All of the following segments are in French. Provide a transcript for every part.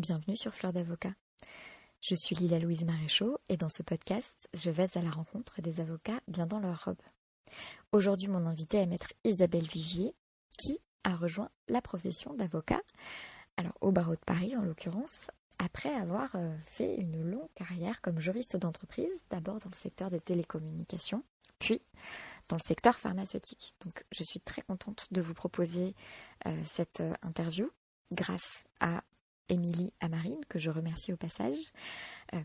bienvenue sur Fleur d'Avocat. Je suis Lila Louise Maréchaux et dans ce podcast, je vais à la rencontre des avocats bien dans leur robe. Aujourd'hui, mon invitée est maître Isabelle Vigier, qui a rejoint la profession d'avocat, alors au barreau de Paris en l'occurrence, après avoir fait une longue carrière comme juriste d'entreprise, d'abord dans le secteur des télécommunications, puis dans le secteur pharmaceutique. Donc je suis très contente de vous proposer cette interview grâce à Émilie Amarine, que je remercie au passage,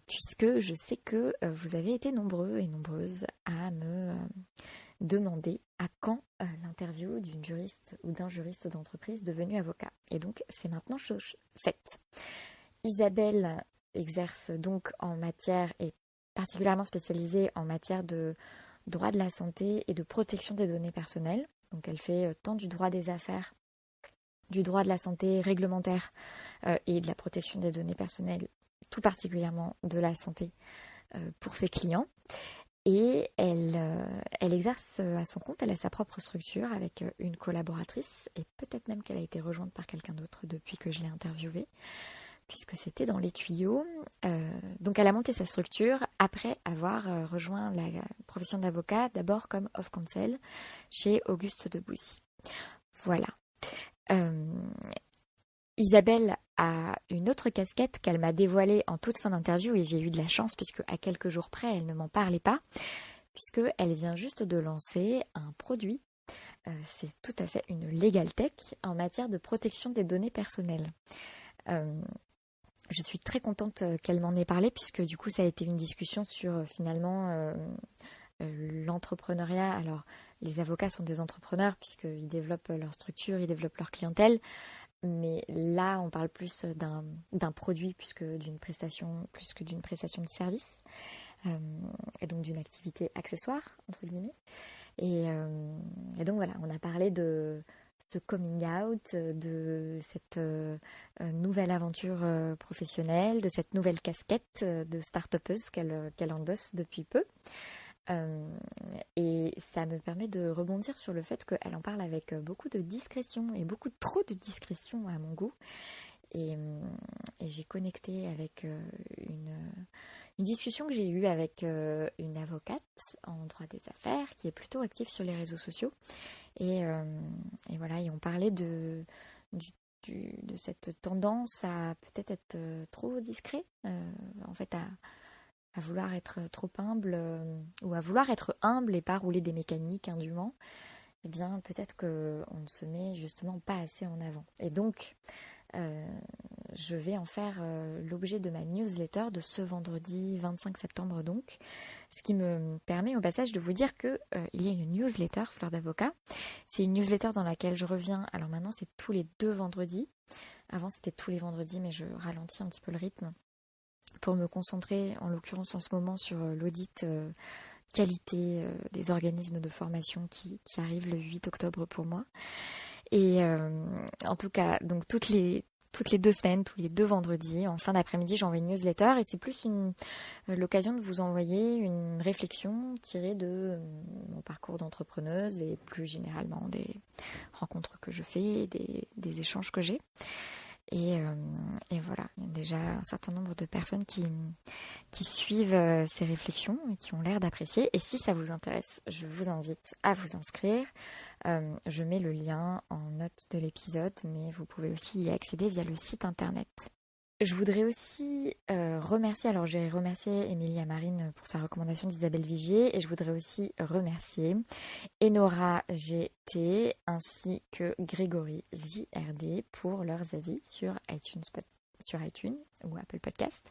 puisque je sais que vous avez été nombreux et nombreuses à me demander à quand l'interview d'une juriste ou d'un juriste d'entreprise devenu avocat. Et donc, c'est maintenant chose faite. Isabelle exerce donc en matière, et particulièrement spécialisée en matière de droit de la santé et de protection des données personnelles. Donc, elle fait tant du droit des affaires, du droit de la santé réglementaire et de la protection des données personnelles, tout particulièrement de la santé pour ses clients. Et elle exerce à son compte, elle a sa propre structure avec une collaboratrice et peut-être même qu'elle a été rejointe par quelqu'un d'autre depuis que je l'ai interviewée, puisque c'était dans les tuyaux. Donc elle a monté sa structure après avoir rejoint la profession d'avocat, d'abord comme off counsel chez Auguste Debouzy. Voilà. Isabelle a une autre casquette qu'elle m'a dévoilée en toute fin d'interview et j'ai eu de la chance puisque à quelques jours près elle ne m'en parlait pas, puisqu'elle vient juste de lancer un produit, c'est tout à fait une legal tech en matière de protection des données personnelles. Je suis très contente qu'elle m'en ait parlé puisque du coup ça a été une discussion sur finalement l'entrepreneuriat. Alors les avocats sont des entrepreneurs puisqu'ils développent leur structure, ils développent leur clientèle. Mais là, on parle plus d'un produit plus que d'une prestation de service, et donc d'une activité accessoire, entre guillemets. Et donc voilà, on a parlé de ce coming out, de cette nouvelle aventure professionnelle, de cette nouvelle casquette de start-upeuse qu'elle endosse depuis peu. Et ça me permet de rebondir sur le fait qu'elle en parle avec beaucoup de discrétion et beaucoup trop de discrétion à mon goût. Et j'ai connecté avec une discussion que j'ai eue avec une avocate en droit des affaires qui est plutôt active sur les réseaux sociaux. Et voilà, et on parlait de cette tendance à peut-être être trop discret, en fait à vouloir être trop humble ou à vouloir être humble et pas rouler des mécaniques indûment, eh bien peut-être qu'on ne se met justement pas assez en avant. Et donc, je vais en faire l'objet de ma newsletter de ce vendredi 25 septembre donc, ce qui me permet au passage de vous dire qu'il y a une newsletter Fleur d'Avocat. C'est une newsletter dans laquelle je reviens, alors maintenant c'est tous les 2 vendredis, avant c'était tous les vendredis mais je ralentis un petit peu le rythme, pour me concentrer, en l'occurrence en ce moment, sur l'audit qualité des organismes de formation qui arrive le 8 octobre pour moi. Et en tout cas, donc toutes les 2 semaines, tous les 2 vendredis, en fin d'après-midi, j'envoie une newsletter et c'est plus l'occasion de vous envoyer une réflexion tirée de mon parcours d'entrepreneuse et plus généralement des rencontres que je fais, des échanges que j'ai. Et voilà, il y a déjà un certain nombre de personnes qui suivent ces réflexions et qui ont l'air d'apprécier. Et si ça vous intéresse, je vous invite à vous inscrire. Je mets le lien en note de l'épisode, mais vous pouvez aussi y accéder via le site internet. Je voudrais aussi remercier, alors j'ai remercié Émilie Amarine pour sa recommandation d'Isabelle Vigier et je voudrais aussi remercier Enora GT ainsi que Grégory JRD pour leurs avis sur iTunes ou Apple Podcast,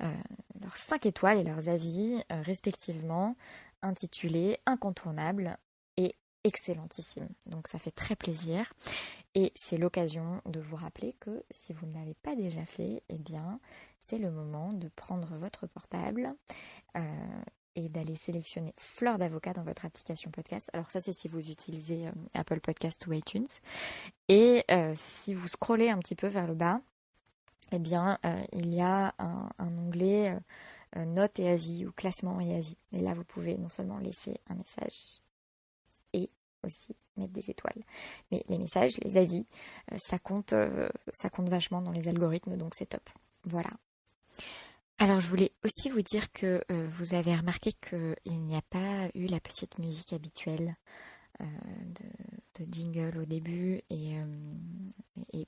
leurs 5 étoiles et leurs avis respectivement intitulés Incontournable et Excellentissime. Donc ça fait très plaisir. Et c'est l'occasion de vous rappeler que si vous ne l'avez pas déjà fait, eh bien, c'est le moment de prendre votre portable et d'aller sélectionner Fleur d'Avocat dans votre application podcast. Alors ça, c'est si vous utilisez Apple Podcast ou iTunes. Et si vous scrollez un petit peu vers le bas, eh bien, il y a un onglet notes et avis ou classement et avis. Et là, vous pouvez non seulement laisser un message et aussi mettre des étoiles. Mais les messages, les avis, ça compte vachement dans les algorithmes, donc c'est top. Voilà. Alors je voulais aussi vous dire que vous avez remarqué qu'il n'y a pas eu la petite musique habituelle de jingle au début et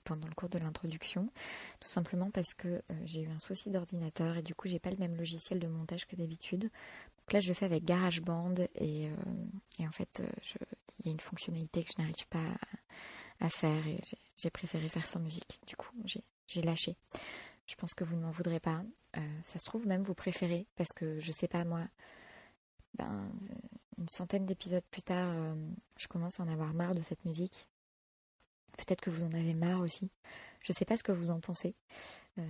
pendant le cours de l'introduction, tout simplement parce que j'ai eu un souci d'ordinateur et du coup j'ai pas le même logiciel de montage que d'habitude. Donc là je fais avec GarageBand et en fait il y a une fonctionnalité que je n'arrive pas à faire et j'ai préféré faire sans musique. Du coup j'ai lâché. Je pense que vous ne m'en voudrez pas. Ça se trouve même vous préférez parce que je sais pas moi. Une centaine d'épisodes plus tard, je commence à en avoir marre de cette musique. Peut-être que vous en avez marre aussi. Je sais pas ce que vous en pensez.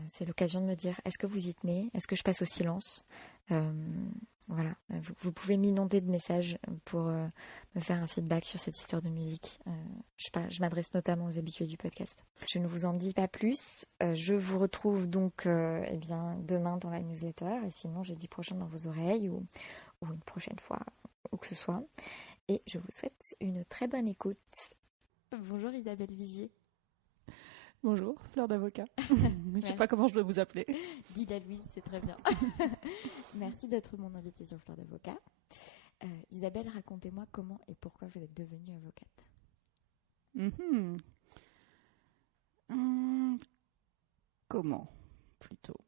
C'est l'occasion de me dire, est-ce que vous y tenez? Est-ce que je passe au silence? Voilà, vous pouvez m'inonder de messages pour me faire un feedback sur cette histoire de musique. Je m'adresse notamment aux habitués du podcast. Je ne vous en dis pas plus. Je vous retrouve donc demain dans la newsletter et sinon jeudi prochain dans vos oreilles ou une prochaine fois, où que ce soit. Et je vous souhaite une très bonne écoute. Bonjour Isabelle Vigier. Bonjour, Fleur d'avocat. Je ne sais pas comment je dois vous appeler. Dis la Louise, c'est très bien. Merci d'être mon invitée sur Fleur d'avocat. Isabelle, racontez-moi comment et pourquoi vous êtes devenue avocate. Comment, plutôt.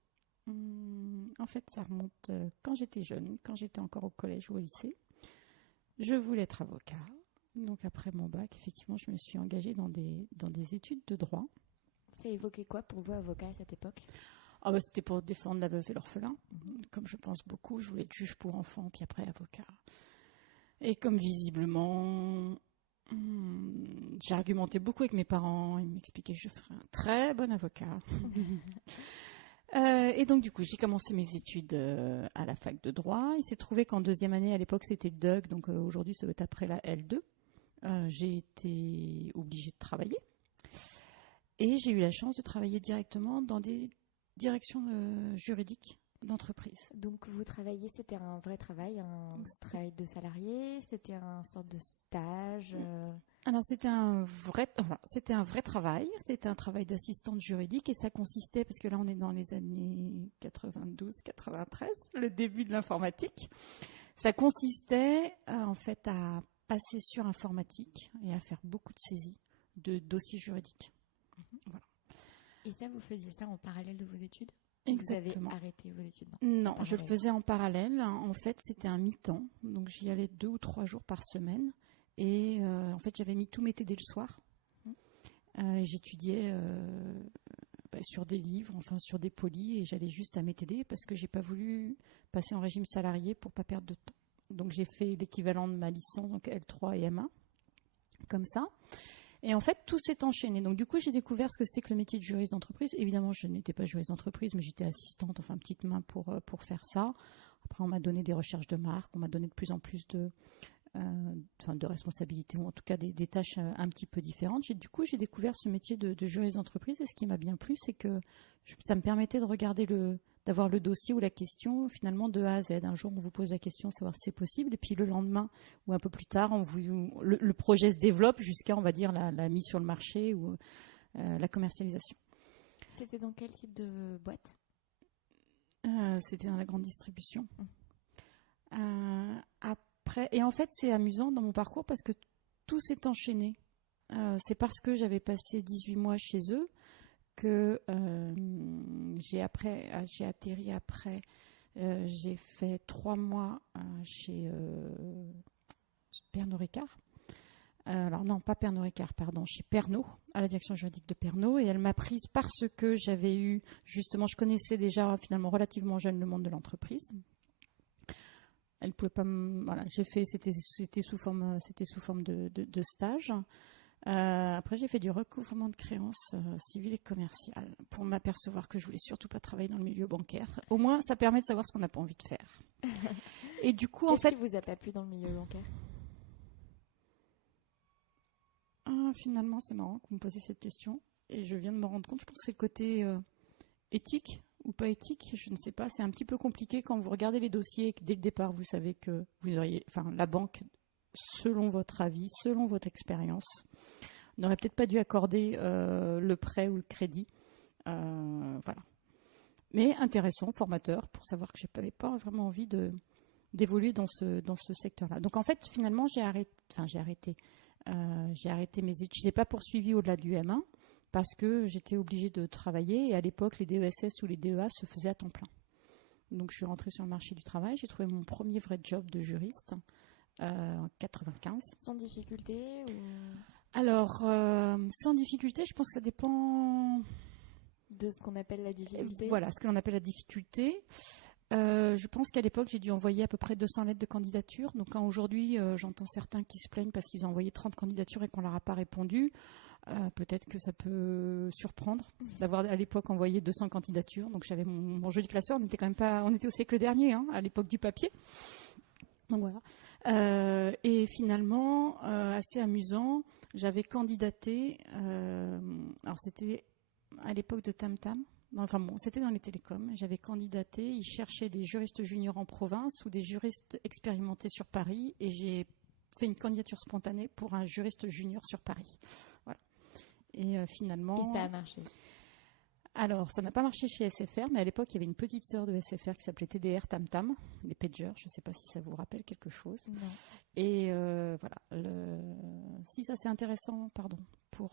En fait, ça remonte quand j'étais jeune, quand j'étais encore au collège ou au lycée. Je voulais être avocat. Donc après mon bac, effectivement, je me suis engagée dans des études de droit. Ça évoquait quoi pour vous, avocat, à cette époque? C'était pour défendre la veuve et l'orphelin. Comme je pense beaucoup, je voulais être juge pour enfants, puis après avocat. Et comme visiblement, j'argumentais beaucoup avec mes parents, ils m'expliquaient que je ferais un très bon avocat. Et donc du coup, j'ai commencé mes études à la fac de droit. Il s'est trouvé qu'en deuxième année, à l'époque, c'était le DUG, donc aujourd'hui, ça doit être après la L2. J'ai été obligée de travailler. Et j'ai eu la chance de travailler directement dans des directions juridiques d'entreprise. Donc vous travaillez, c'était un vrai travail, travail de salarié, c'était un sorte de stage Alors c'était un vrai travail, c'était un travail d'assistante juridique et ça consistait, parce que là on est dans les années 92-93, le début de l'informatique, ça consistait en fait à passer sur informatique et à faire beaucoup de saisies de dossiers juridiques. Voilà. Et ça, vous faisiez ça en parallèle de vos études? Exactement. Vous avez arrêté vos études? Non, je le faisais en parallèle. En fait, c'était un mi-temps. Donc, j'y allais 2 ou 3 jours par semaine. Et en fait, j'avais mis tous mes TD le soir. J'étudiais sur des livres, enfin sur des polis. Et j'allais juste à mes TD parce que j'ai pas voulu passer en régime salarié pour pas perdre de temps. Donc, j'ai fait l'équivalent de ma licence, donc L3 et M1, comme ça. Et en fait, tout s'est enchaîné. Donc, du coup, j'ai découvert ce que c'était que le métier de juriste d'entreprise. Évidemment, je n'étais pas juriste d'entreprise, mais j'étais assistante, enfin, petite main pour faire ça. Après, on m'a donné des recherches de marque, on m'a donné de plus en plus de responsabilités, ou en tout cas des tâches un petit peu différentes. Du coup, j'ai découvert ce métier de juriste d'entreprise. Et ce qui m'a bien plu, c'est que ça me permettait de regarder d'avoir le dossier ou la question finalement de A à Z. Un jour, on vous pose la question, savoir si c'est possible, et puis le lendemain ou un peu plus tard, le projet se développe jusqu'à, on va dire, la mise sur le marché ou la commercialisation. C'était dans quel type de boîte? C'était dans la grande distribution. Après, et en fait, c'est amusant dans mon parcours parce que tout s'est enchaîné. C'est parce que j'avais passé 18 mois chez eux que j'ai atterri après. J'ai fait 3 mois chez Pernod Ricard. Alors non, pas Pernod Ricard, pardon, chez Pernod, à la direction juridique de Pernod. Et elle m'a prise parce que j'avais eu, justement, je connaissais déjà finalement relativement jeune le monde de l'entreprise. Elle pouvait pas voilà, j'ai fait, c'était sous forme de stage. Après, j'ai fait du recouvrement de créances civiles et commerciales pour m'apercevoir que je voulais surtout pas travailler dans le milieu bancaire. Au moins, ça permet de savoir ce qu'on n'a pas envie de faire. Et du coup, Qu'est-ce qui vous a pas plu dans le milieu bancaire? Finalement, c'est marrant que vous me posiez cette question. Et je viens de me rendre compte, je pense que c'est le côté éthique ou pas éthique, je ne sais pas. C'est un petit peu compliqué quand vous regardez les dossiers et que dès le départ, vous savez que la banque selon votre avis, selon votre expérience. On n'aurait peut-être pas dû accorder le prêt ou le crédit. Voilà. Mais intéressant, formateur, pour savoir que je n'avais pas vraiment envie d'évoluer dans ce secteur-là. Donc en fait, finalement, j'ai arrêté mes études. Je n'ai pas poursuivi au-delà du M1 parce que j'étais obligée de travailler et à l'époque, les DESS ou les DEA se faisaient à temps plein. Donc je suis rentrée sur le marché du travail. J'ai trouvé mon premier vrai job de juriste en 95. Sans difficulté ou... Alors, sans difficulté, je pense que ça dépend de ce qu'on appelle la difficulté. Voilà, ce que l'on appelle la difficulté. Je pense qu'à l'époque, j'ai dû envoyer à peu près 200 lettres de candidature. Donc, quand aujourd'hui, j'entends certains qui se plaignent parce qu'ils ont envoyé 30 candidatures et qu'on ne leur a pas répondu, peut-être que ça peut surprendre d'avoir à l'époque envoyé 200 candidatures. Donc, j'avais mon joli classeur. On était quand même pas, on était au siècle dernier, hein, à l'époque du papier. Donc voilà. Et finalement, assez amusant, j'avais candidaté. Alors, c'était à l'époque de Tam Tam. Enfin bon, c'était dans les télécoms. J'avais candidaté. Ils cherchaient des juristes juniors en province ou des juristes expérimentés sur Paris. Et j'ai fait une candidature spontanée pour un juriste junior sur Paris. Voilà. Et finalement... Et ça a marché. Alors, ça n'a pas marché chez SFR, mais à l'époque, il y avait une petite sœur de SFR qui s'appelait TDR Tam Tam, les pagers. Je ne sais pas si ça vous rappelle quelque chose. Non. Et voilà. Si ça, c'est intéressant, pour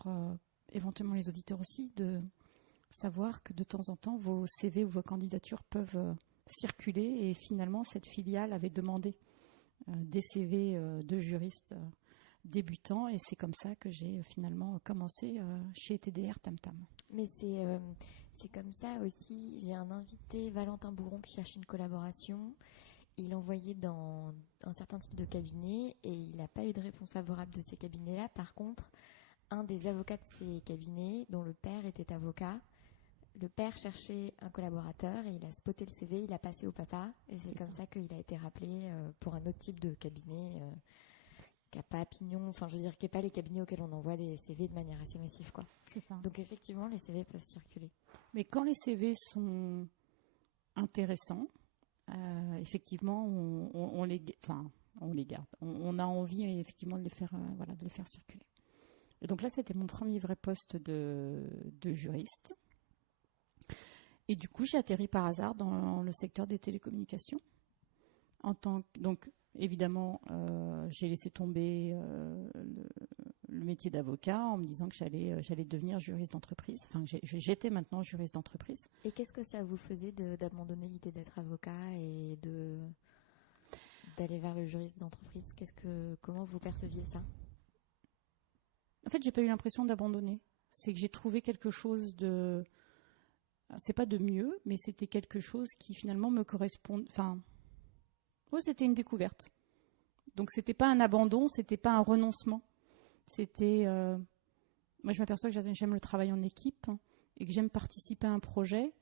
éventuellement les auditeurs aussi, de savoir que de temps en temps, vos CV ou vos candidatures peuvent circuler. Et finalement, cette filiale avait demandé des CV de juristes débutants. Et c'est comme ça que j'ai finalement commencé chez TDR Tam Tam. Mais c'est comme ça aussi. J'ai un invité, Valentin Bourron, qui cherche une collaboration. Il envoyait dans un certain type de cabinet et il n'a pas eu de réponse favorable de ces cabinets-là. Par contre, un des avocats de ces cabinets, dont le père était avocat, le père cherchait un collaborateur et il a spoté le CV, il a passé au papa. Et c'est comme ça qu'il a été rappelé pour un autre type de cabinet qui n'a pas pignon, enfin je veux dire, qui n'est pas les cabinets auxquels on envoie des CV de manière assez massive, quoi. C'est ça. Donc effectivement, les CV peuvent circuler. Mais quand les CV sont intéressants, effectivement, on les garde. On a envie effectivement de les faire circuler. Et donc là, c'était mon premier vrai poste de juriste. Et du coup, j'ai atterri par hasard dans le secteur des télécommunications. Donc, évidemment, j'ai laissé tomber le métier d'avocat en me disant que j'allais devenir juriste d'entreprise. Enfin, j'étais maintenant juriste d'entreprise. Et qu'est-ce que ça vous faisait d'abandonner l'idée d'être avocat et d'aller vers le juriste d'entreprise? Comment vous perceviez ça? En fait, j'ai pas eu l'impression d'abandonner. C'est que j'ai trouvé quelque chose c'est pas de mieux, mais c'était quelque chose qui finalement me correspond. Enfin, c'était une découverte. Donc c'était pas un abandon, c'était pas un renoncement. C'était. Moi, je m'aperçois que j'aime le travail en équipe et que j'aime participer à un projet.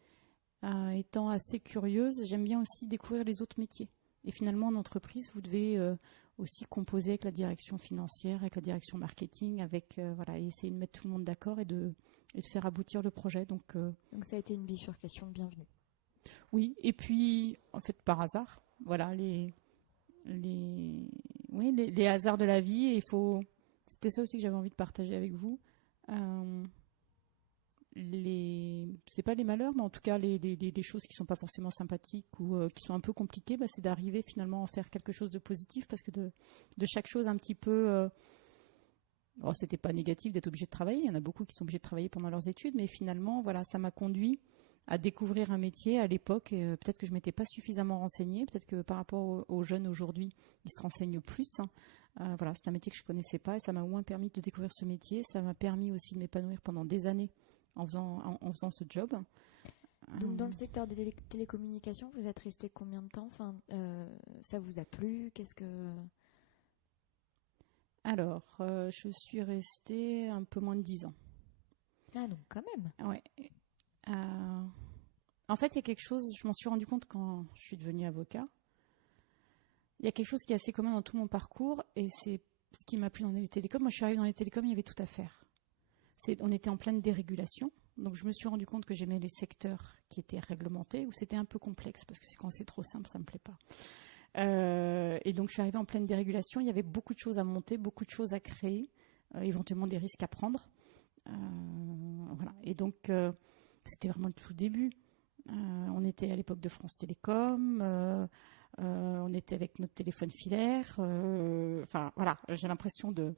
Étant assez curieuse, j'aime bien aussi découvrir les autres métiers. Et finalement, en entreprise, vous devez aussi composer avec la direction financière, avec la direction marketing, et essayer de mettre tout le monde d'accord et de faire aboutir le projet. Donc ça a été une bifurcation bienvenue. Oui, et puis en fait par hasard, voilà les hasards de la vie. Et c'était ça aussi que j'avais envie de partager avec vous. C'est pas les malheurs, mais en tout cas les choses qui sont pas forcément sympathiques ou qui sont un peu compliquées, c'est d'arriver finalement à en faire quelque chose de positif, parce que de chaque chose un petit peu c'était pas négatif d'être obligé de travailler. Il y en a beaucoup qui sont obligés de travailler pendant leurs études, mais finalement voilà, ça m'a conduit à découvrir un métier à l'époque. Et peut-être que je m'étais pas suffisamment renseignée, peut-être que par rapport aux jeunes aujourd'hui, ils se renseignent plus. Voilà, c'est un métier que je connaissais pas et ça m'a au moins permis de découvrir ce métier. Ça m'a permis aussi de m'épanouir pendant des années en faisant ce job. Donc dans le secteur des télécommunications, vous êtes resté combien de temps? Enfin, ça vous a plu? Alors, je suis restée un peu moins de 10 ans. Ah, donc quand même. Ouais. En fait, il y a quelque chose, je m'en suis rendu compte quand je suis devenue avocat. Il y a quelque chose qui est assez commun dans tout mon parcours, et c'est ce qui m'a plu dans les télécoms. Moi, je suis arrivée dans les télécoms, il y avait tout à faire. On était en pleine dérégulation, donc je me suis rendu compte que j'aimais les secteurs qui étaient réglementés, où c'était un peu complexe, parce que quand c'est trop simple, ça me plaît pas. Et donc, je suis arrivée en pleine dérégulation. Il y avait beaucoup de choses à monter, beaucoup de choses à créer, éventuellement des risques à prendre. Voilà. Et donc, c'était vraiment le tout début. On était à l'époque de France Télécom. On était avec notre téléphone filaire. Enfin, voilà, j'ai l'impression de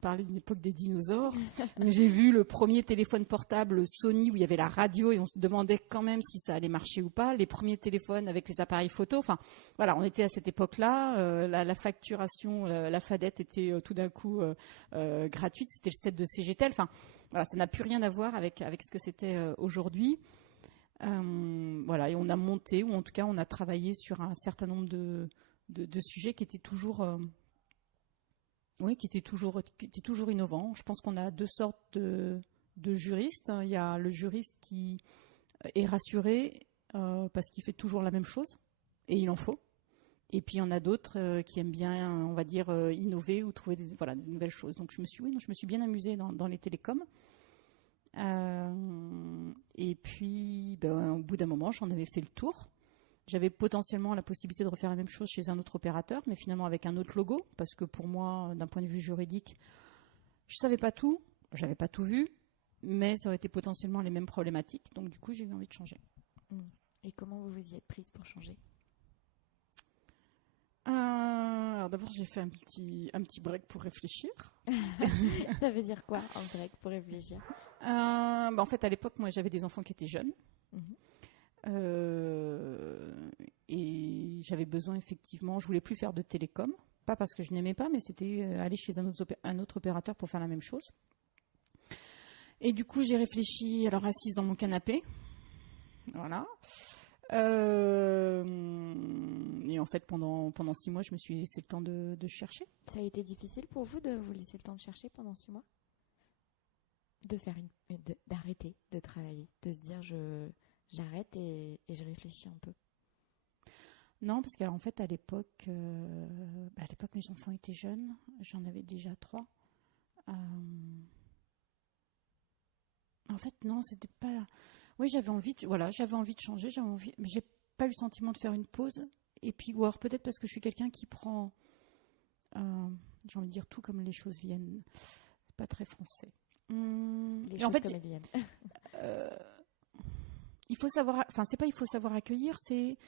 parler d'une époque des dinosaures. J'ai vu le premier téléphone portable Sony où il y avait la radio et on se demandait quand même si ça allait marcher ou pas. Les premiers téléphones avec les appareils photo. Enfin, voilà, on était à cette époque-là. La facturation, la fadette était tout d'un coup gratuite. C'était le set de CGTEL. Enfin, voilà, ça n'a plus rien à voir avec ce que c'était aujourd'hui. Voilà, et on a monté, ou en tout cas on a travaillé sur un certain nombre de sujets qui étaient toujours, qui étaient toujours innovants. Je pense qu'on a deux sortes de juristes. Il y a le juriste qui est rassuré parce qu'il fait toujours la même chose, et il en faut. Et puis il y en a d'autres qui aiment bien, on va dire, innover ou trouver de nouvelles choses. Donc je me suis bien amusée dans les télécoms. Et puis, au bout d'un moment, j'en avais fait le tour. J'avais potentiellement la possibilité de refaire la même chose chez un autre opérateur, mais finalement avec un autre logo, parce que pour moi, d'un point de vue juridique, je savais pas tout, j'avais pas tout vu, mais ça aurait été potentiellement les mêmes problématiques. Donc du coup, j'ai eu envie de changer. Et comment vous vous y êtes prise pour changer ? Alors d'abord, j'ai fait un petit break pour réfléchir. Ça veut dire quoi, un break pour réfléchir ? En fait, à l'époque, moi, j'avais des enfants qui étaient jeunes. Et j'avais besoin, effectivement, je voulais plus faire de télécom. Pas parce que je n'aimais pas, mais c'était aller chez un autre opérateur pour faire la même chose. Et du coup, j'ai réfléchi, alors assise dans mon canapé. Voilà. Et en fait, pendant 6 mois, je me suis laissé le temps de chercher. Ça a été difficile pour vous de vous laisser le temps de chercher pendant 6 mois ? D'arrêter de travailler, de se dire j'arrête et je réfléchis un peu. Non, parce qu'en fait, à l'époque, mes enfants étaient jeunes. J'en avais déjà 3. En fait, non, c'était pas... Oui, j'avais envie de changer, mais j'ai pas eu le sentiment de faire une pause. Et puis, ou alors peut-être parce que je suis quelqu'un qui prend, j'ai envie de dire tout comme les choses viennent. C'est pas très français. Les choses comme elles viennent. Il faut savoir accueillir, c'est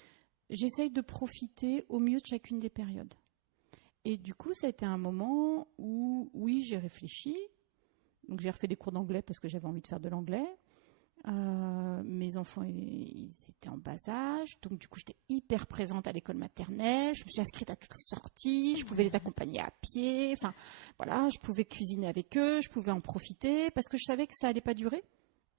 j'essaye de profiter au mieux de chacune des périodes. Et du coup, ça a été un moment où, oui, j'ai réfléchi. Donc, j'ai refait des cours d'anglais parce que j'avais envie de faire de l'anglais. Mes enfants, ils étaient en bas âge. Donc, du coup, j'étais hyper présente à l'école maternelle. Je me suis inscrite à toutes les sorties. Je pouvais les accompagner à pied. Enfin, voilà, je pouvais cuisiner avec eux. Je pouvais en profiter parce que je savais que ça allait pas durer.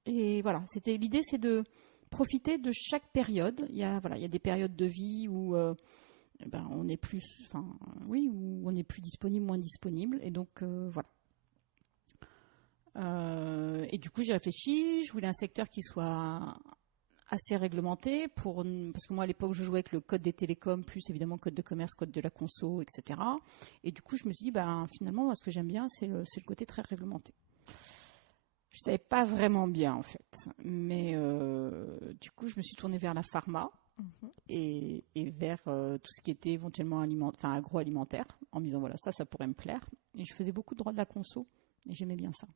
Et voilà, l'idée, c'est de profiter de chaque période. Il y a des périodes de vie où on est plus, où on est plus disponible, moins disponible. Et donc, voilà. Et du coup, j'ai réfléchi. Je voulais un secteur qui soit assez réglementé parce que moi, à l'époque, je jouais avec le code des télécoms, plus évidemment code de commerce, code de la conso, etc. Et du coup, je me suis dit, finalement, moi, ce que j'aime bien, c'est le côté très réglementé. Je savais pas vraiment bien, en fait. Mais du coup, je me suis tournée vers la pharma et vers tout ce qui était éventuellement agroalimentaire, en me disant, voilà, ça pourrait me plaire. Et je faisais beaucoup de droit de la conso et j'aimais bien ça.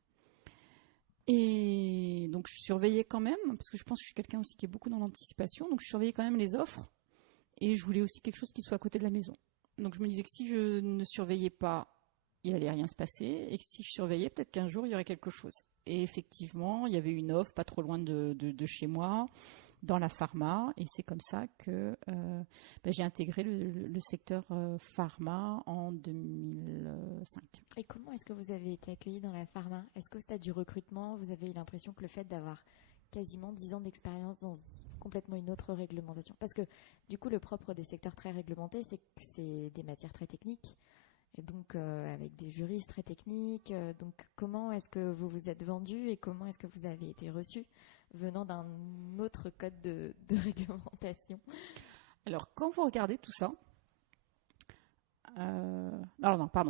Et donc, je surveillais quand même, parce que je pense que je suis quelqu'un aussi qui est beaucoup dans l'anticipation. Donc, je surveillais quand même les offres. Et je voulais aussi quelque chose qui soit à côté de la maison. Donc, je me disais que si je ne surveillais pas, il allait rien se passer. Et que si je surveillais, peut-être qu'un jour, il y aurait quelque chose. Et effectivement, il y avait une offre pas trop loin de chez moi, dans la pharma. Et c'est comme ça que j'ai intégré le secteur pharma en 2005. Et comment est-ce que vous avez été accueillie dans la pharma ? Est-ce qu'au stade du recrutement, vous avez eu l'impression que le fait d'avoir quasiment 10 ans d'expérience dans complètement une autre réglementation ? Parce que du coup, le propre des secteurs très réglementés, c'est que c'est des matières très techniques. Et donc, avec des juristes très techniques. Donc, comment est-ce que vous vous êtes vendu et comment est-ce que vous avez été reçu venant d'un autre code de réglementation ? Alors, quand vous regardez tout ça...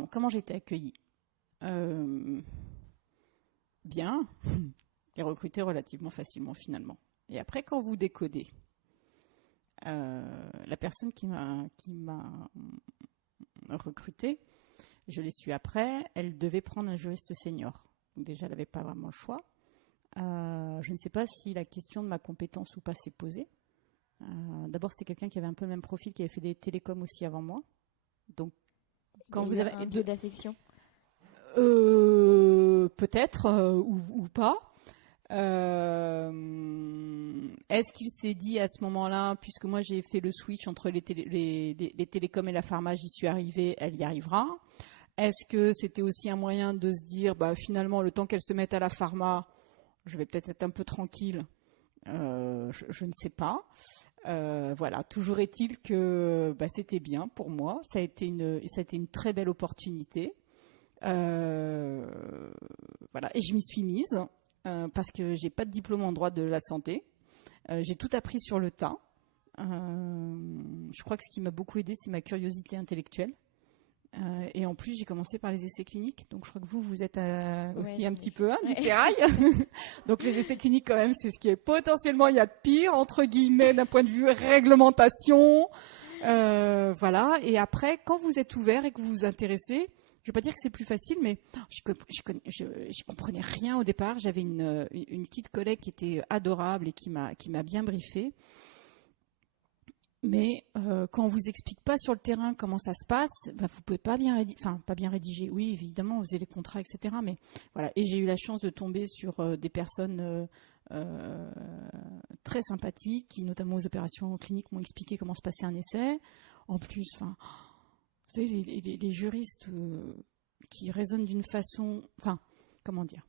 comment j'ai été accueillie ? Bien, et recrutée relativement facilement finalement. Et après, quand vous décodez, la personne qui m'a recrutée, je l'ai su après, elle devait prendre un juriste senior. Donc déjà, elle n'avait pas vraiment le choix. Je ne sais pas si la question de ma compétence ou pas s'est posée. D'abord, c'était quelqu'un qui avait un peu le même profil, qui avait fait des télécoms aussi avant moi. Donc, quand vous avez un peu d'affection, peut-être ou pas. Est-ce qu'il s'est dit à ce moment-là, puisque moi j'ai fait le switch entre les télécoms et la pharma, j'y suis arrivée, elle y arrivera. Est-ce que c'était aussi un moyen de se dire, finalement, le temps qu'elle se mette à la pharma, je vais peut-être être un peu tranquille. Je ne sais pas. Voilà. Toujours est-il que c'était bien pour moi. Ça a été une très belle opportunité. Voilà. Et je m'y suis mise parce que j'ai pas de diplôme en droit de la santé. J'ai tout appris sur le tas. Je crois que ce qui m'a beaucoup aidé, c'est ma curiosité intellectuelle. Et en plus, j'ai commencé par les essais cliniques. Donc, je crois que vous êtes aussi un petit peu du sérail. Donc, les essais cliniques, quand même, c'est ce qui est potentiellement, il y a de pire, entre guillemets, d'un point de vue réglementation. Voilà. Et après, quand vous êtes ouvert et que vous vous intéressez, je ne vais pas dire que c'est plus facile, mais je comprenais rien au départ. J'avais une petite collègue qui était adorable et qui m'a bien briefée. Mais quand on vous explique pas sur le terrain comment ça se passe, vous pouvez pas bien rédiger. Oui, évidemment, vous avez les contrats, etc. Mais voilà. Et j'ai eu la chance de tomber sur des personnes très sympathiques, qui, notamment aux opérations cliniques, m'ont expliqué comment se passait un essai. En plus, vous savez, les juristes qui raisonnent d'une façon, comment dire.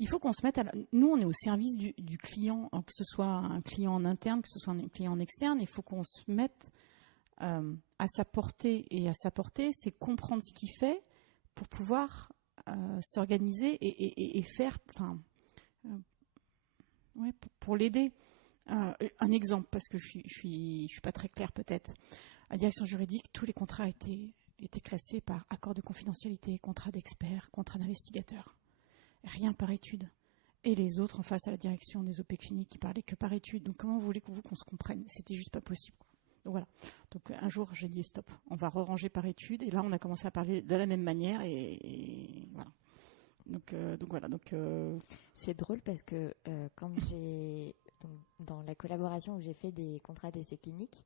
Il faut qu'on se mette Nous, on est au service du client, que ce soit un client en interne, que ce soit un client en externe. Il faut qu'on se mette à sa portée. Et à sa portée, c'est comprendre ce qu'il fait pour pouvoir s'organiser et faire... pour l'aider. Un exemple, parce que je suis pas très claire peut-être. À la direction juridique, tous les contrats étaient classés par accord de confidentialité, contrat d'expert, contrat d'investigateur. Rien par étude. Et les autres en face à la direction des OP cliniques qui parlaient que par étude. Donc comment voulez-vous qu'on se comprenne? C'était juste pas possible. Donc voilà. Donc un jour j'ai dit stop, on va re-ranger par étude. Et là on a commencé à parler de la même manière et voilà. Donc voilà. c'est drôle parce que quand dans la collaboration où j'ai fait des contrats d'essais cliniques,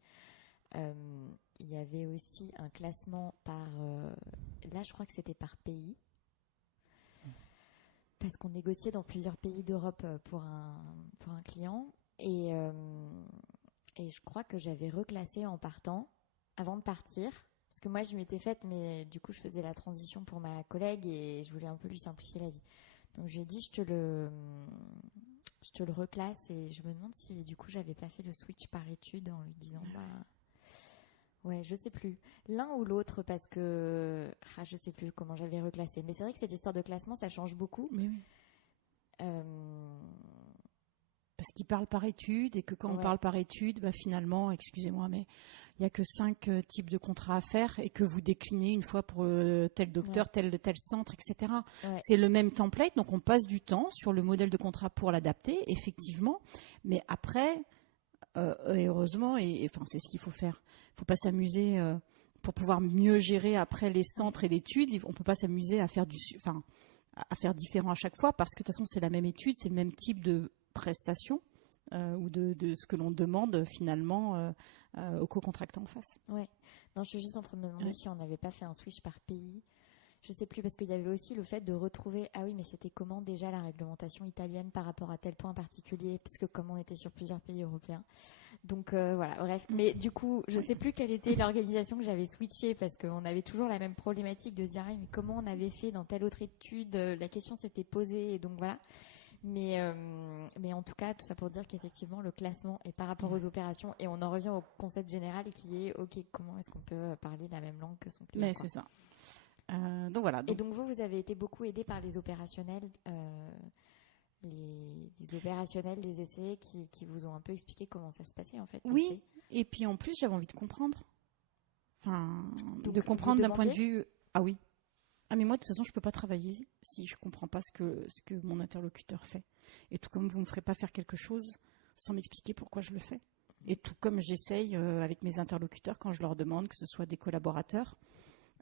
il y avait aussi un classement par là je crois que c'était par pays. Parce qu'on négociait dans plusieurs pays d'Europe pour un client. Et je crois que j'avais reclassé en partant, avant de partir. Parce que moi, je m'étais faite, mais du coup, je faisais la transition pour ma collègue et je voulais un peu lui simplifier la vie. Donc, je lui ai dit, je te le reclasse. Et je me demande si, du coup, j'avais pas fait le switch par étude en lui disant, ouais, je sais plus. L'un ou l'autre, parce que je sais plus comment j'avais reclassé. Mais c'est vrai que cette histoire de classement, ça change beaucoup. Mais oui. Parce qu'ils parlent par étude et que quand on parle par étude, finalement, excusez-moi, mais il n'y a que 5 types de contrats à faire et que vous déclinez une fois pour tel docteur, tel centre, etc. Ouais. C'est le même template, donc on passe du temps sur le modèle de contrat pour l'adapter, effectivement. Mais après, et heureusement, c'est ce qu'il faut faire. Il ne faut pas s'amuser pour pouvoir mieux gérer après les centres et l'étude. On ne peut pas s'amuser à faire à faire différent à chaque fois parce que de toute façon, c'est la même étude, c'est le même type de prestation ou de ce que l'on demande finalement au co-contractant en face. Ouais. Non, je suis juste en train de me demander si on n'avait pas fait un switch par pays. Je sais plus, parce qu'il y avait aussi le fait de retrouver, ah oui, mais c'était comment déjà la réglementation italienne par rapport à tel point particulier, puisque comme on était sur plusieurs pays européens. Donc voilà, bref. Mais du coup, je sais plus quelle était l'organisation que j'avais switchée, parce qu'on avait toujours la même problématique de se dire, ah, mais comment on avait fait dans telle autre étude, la question s'était posée, et donc voilà. Mais en tout cas, tout ça pour dire qu'effectivement, le classement est par rapport aux opérations, et on en revient au concept général qui est, ok, comment est-ce qu'on peut parler la même langue que son client? Mais c'est ça. Donc voilà. Et donc vous avez été beaucoup aidé par les opérationnels, les opérationnels des essais qui vous ont un peu expliqué comment ça se passait en fait. Oui. Et puis en plus j'avais envie de comprendre, de comprendre d'un point de vue. Ah oui. Ah mais moi de toute façon je peux pas travailler si je comprends pas ce que mon interlocuteur fait. Et tout comme vous me ferez pas faire quelque chose sans m'expliquer pourquoi je le fais. Et tout comme j'essaye avec mes interlocuteurs, quand je leur demande, que ce soit des collaborateurs,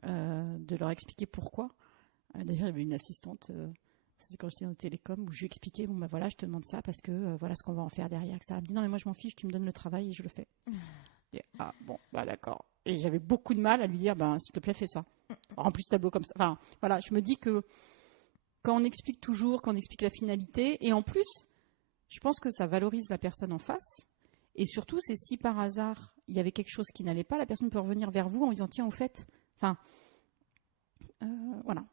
de leur expliquer pourquoi. D'ailleurs, il y avait une assistante, c'était quand j'étais dans le télécom, où je lui expliquais, bon ben voilà, je te demande ça parce que voilà ce qu'on va en faire derrière. Ça me dit, non mais moi je m'en fiche, tu me donnes le travail et je le fais. Et, ah bon, bah d'accord. Et j'avais beaucoup de mal à lui dire, ben s'il te plaît, fais ça. Remplis ce tableau comme ça. Enfin, voilà, je me dis que quand on explique toujours, quand on explique la finalité, et en plus, je pense que ça valorise la personne en face. Et surtout, c'est si par hasard, il y avait quelque chose qui n'allait pas, la personne peut revenir vers vous en disant, tiens, au fait, enfin, voilà.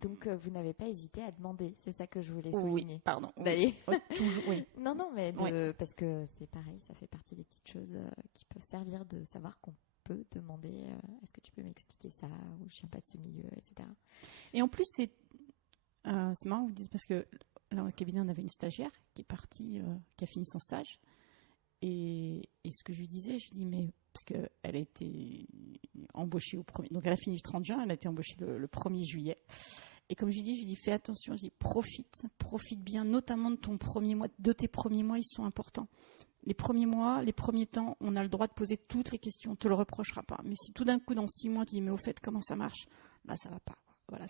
Donc, vous n'avez pas hésité à demander, c'est ça que je voulais souligner. Oui, pardon. D'aller. Oui, toujours, oui. Non, mais parce que c'est pareil, ça fait partie des petites choses qui peuvent servir de savoir qu'on peut demander est-ce que tu peux m'expliquer ça, ou je viens pas de ce milieu, etc. Et en plus, c'est marrant que vous dites, parce que là, au cabinet, on avait une stagiaire qui est partie, qui a fini son stage. Et ce que je lui disais, mais parce qu'elle a été embauchée au 1er, donc elle a fini le 30 juin, elle a été embauchée le 1er juillet. Et comme je lui dis, fais attention, je dis profite bien, notamment de ton premier mois, de tes premiers mois, ils sont importants. Les premiers mois, les premiers temps, on a le droit de poser toutes les questions, on ne te le reprochera pas. Mais si tout d'un coup, dans 6 mois, tu dis, mais au fait, comment ça marche? Là, ça va pas. Voilà,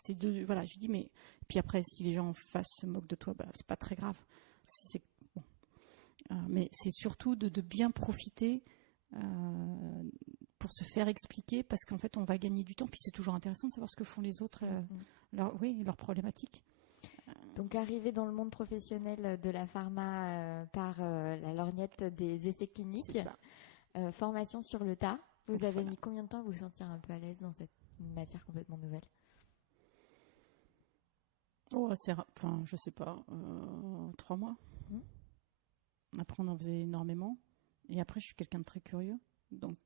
voilà, je lui dis, mais puis après, si les gens en face se moquent de toi, c'est pas très grave. Bon. Mais c'est surtout de bien profiter pour se faire expliquer, parce qu'en fait, on va gagner du temps. Puis c'est toujours intéressant de savoir ce que font les autres, leurs problématiques. Donc, arriver dans le monde professionnel de la pharma par la lorgnette des essais cliniques, c'est ça. Formation sur le tas. Vous avez mis combien de temps à vous sentir un peu à l'aise dans cette matière complètement nouvelle? Je sais pas, 3 mois. Après, on en faisait énormément. Et après, je suis quelqu'un de très curieux. Donc,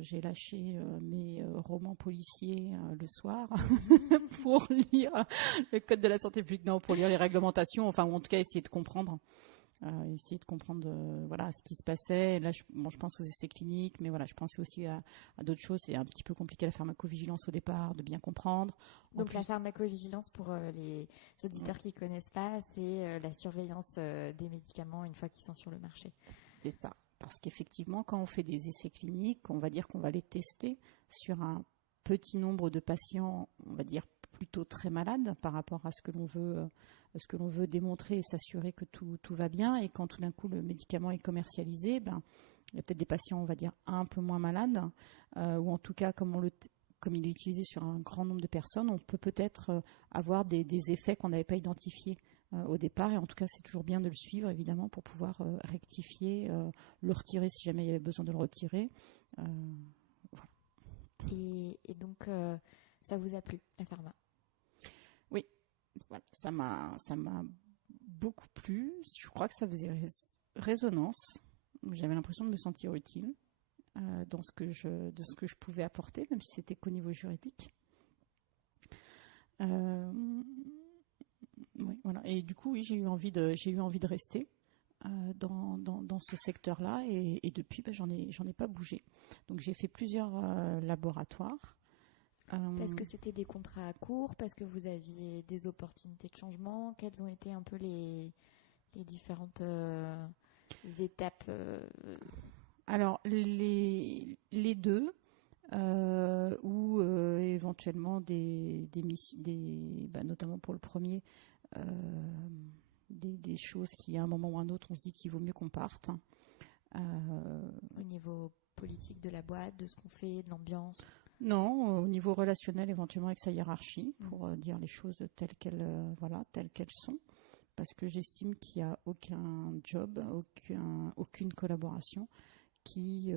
j'ai lâché mes romans policiers le soir pour lire le Code de la santé publique, non, pour lire les réglementations, enfin, ou en tout cas, essayer de comprendre. Voilà, ce qui se passait. Là, je pense aux essais cliniques, mais voilà, je pensais aussi à d'autres choses. C'est un petit peu compliqué la pharmacovigilance au départ, de bien comprendre. Donc, la pharmacovigilance, pour les auditeurs qui ne connaissent pas, c'est la surveillance des médicaments une fois qu'ils sont sur le marché. C'est ça. Parce qu'effectivement, quand on fait des essais cliniques, on va dire qu'on va les tester sur un petit nombre de patients, on va dire plutôt très malades par rapport à ce que l'on veut démontrer et s'assurer que tout va bien. Et quand tout d'un coup le médicament est commercialisé, il y a peut-être des patients, on va dire, un peu moins malades, ou en tout cas, comme il est utilisé sur un grand nombre de personnes, on peut peut-être avoir des effets qu'on n'avait pas identifiés au départ. Et en tout cas, c'est toujours bien de le suivre, évidemment, pour pouvoir rectifier, le retirer si jamais il y avait besoin de le retirer. Voilà. Et donc, ça vous a plu, la pharma? Oui, voilà, ça m'a beaucoup plu. Je crois que ça faisait résonance. J'avais l'impression de me sentir utile de ce que je pouvais apporter, même si c'était qu'au niveau juridique. Oui, voilà. Et du coup, oui, j'ai eu envie de rester dans ce secteur-là, et depuis, j'en ai pas bougé. Donc, j'ai fait plusieurs laboratoires. Parce que c'était des contrats courts, parce que vous aviez des opportunités de changement. Quelles ont été un peu les différentes étapes Alors, les deux, ou éventuellement des notamment pour le premier, des choses qui, à un moment ou à un autre, on se dit qu'il vaut mieux qu'on parte. Au niveau politique de la boîte, de ce qu'on fait, de l'ambiance? Non, au niveau relationnel, éventuellement avec sa hiérarchie, pour dire les choses telles qu'elles sont. Parce que j'estime qu'il n'y a aucun job, aucune collaboration qui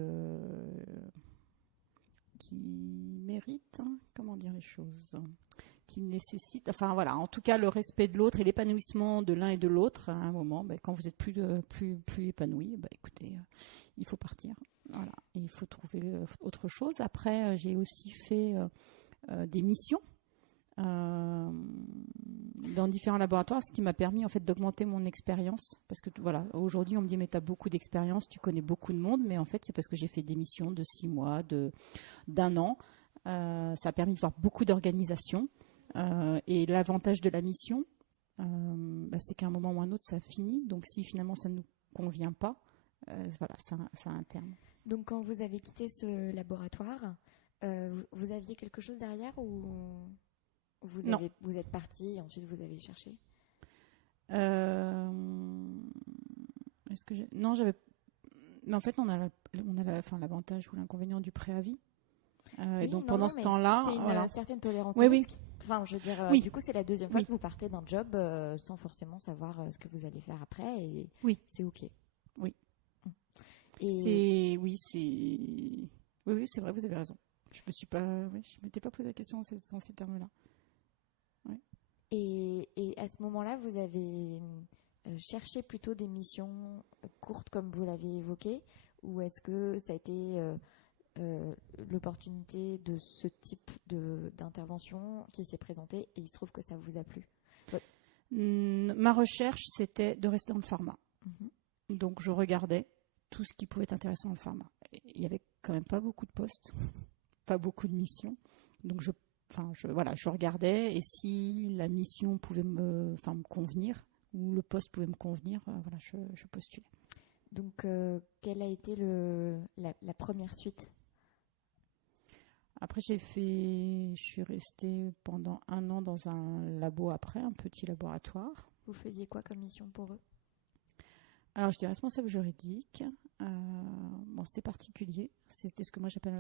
mérite, comment dire les choses, qui nécessite, enfin voilà, en tout cas le respect de l'autre et l'épanouissement de l'un et de l'autre. À un moment, quand vous êtes plus épanoui, écoutez, il faut partir. Voilà, et il faut trouver autre chose. Après, j'ai aussi fait des missions dans différents laboratoires, ce qui m'a permis en fait d'augmenter mon expérience, parce que voilà, aujourd'hui on me dit mais tu as beaucoup d'expérience, tu connais beaucoup de monde, mais en fait c'est parce que j'ai fait des missions de 6 mois, d'un an. Ça a permis de voir beaucoup d'organisations, et l'avantage de la mission, c'est qu'à un moment ou un autre ça finit, donc si finalement ça ne nous convient pas, Voilà, ça a un terme. Donc, quand vous avez quitté ce laboratoire, vous aviez quelque chose derrière ou vous êtes parti et ensuite vous avez cherché? Non, j'avais. Mais en fait, on a l'avantage ou l'inconvénient du préavis. Et donc pendant ce temps-là, c'est une certaine tolérance au oui. risque. Enfin, je veux dire, Oui. du coup, c'est la deuxième fois que vous partez d'un job sans forcément savoir ce que vous allez faire après, et oui, c'est ok. Oui. Et oui, c'est vrai, vous avez raison. Je m'étais pas posé la question dans ces termes-là. Ouais. Et à ce moment-là, vous avez cherché plutôt des missions courtes comme vous l'avez évoqué, ou est-ce que ça a été l'opportunité de ce type d'intervention qui s'est présentée et il se trouve que ça vous a plu? Ma recherche, c'était de rester dans le pharma. Mm-hmm. Donc, je regardais tout ce qui pouvait être intéressant dans le pharma. Il n'y avait quand même pas beaucoup de postes, pas beaucoup de missions. Donc, je regardais et si la mission pouvait me convenir ou le poste pouvait me convenir, je postulais. Donc, quelle a été la première suite? Après, je suis restée pendant 1 an dans un labo après, un petit laboratoire. Vous faisiez quoi comme mission pour eux? Alors, j'étais responsable juridique. C'était particulier. C'était ce que moi j'appelle un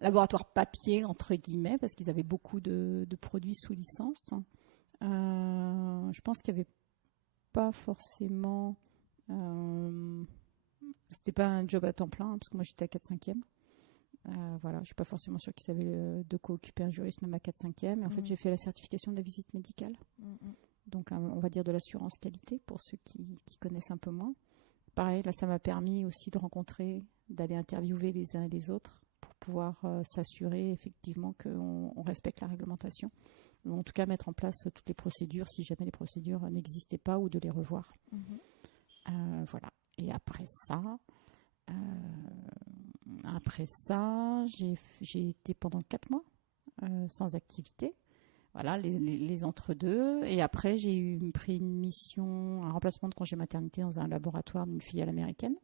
laboratoire papier, entre guillemets, parce qu'ils avaient beaucoup de produits sous licence. Je pense qu'il n'y avait pas forcément... c'était pas un job à temps plein, parce que moi j'étais à 4/5e. Je ne suis pas forcément sûre qu'ils savaient de quoi occuper un juriste même à 4/5e. Et en fait, j'ai fait la certification de la visite médicale. Donc, on va dire de l'assurance qualité pour ceux qui connaissent un peu moins. Pareil, là, ça m'a permis aussi de rencontrer, d'aller interviewer les uns et les autres pour pouvoir s'assurer effectivement qu'on respecte la réglementation. Ou en tout cas, mettre en place toutes les procédures si jamais les procédures n'existaient pas ou de les revoir. Voilà. Et après ça, j'ai été pendant 4 mois sans activité. Voilà, les entre-deux. Et après, j'ai pris une mission, un remplacement de congé maternité dans un laboratoire d'une filiale américaine.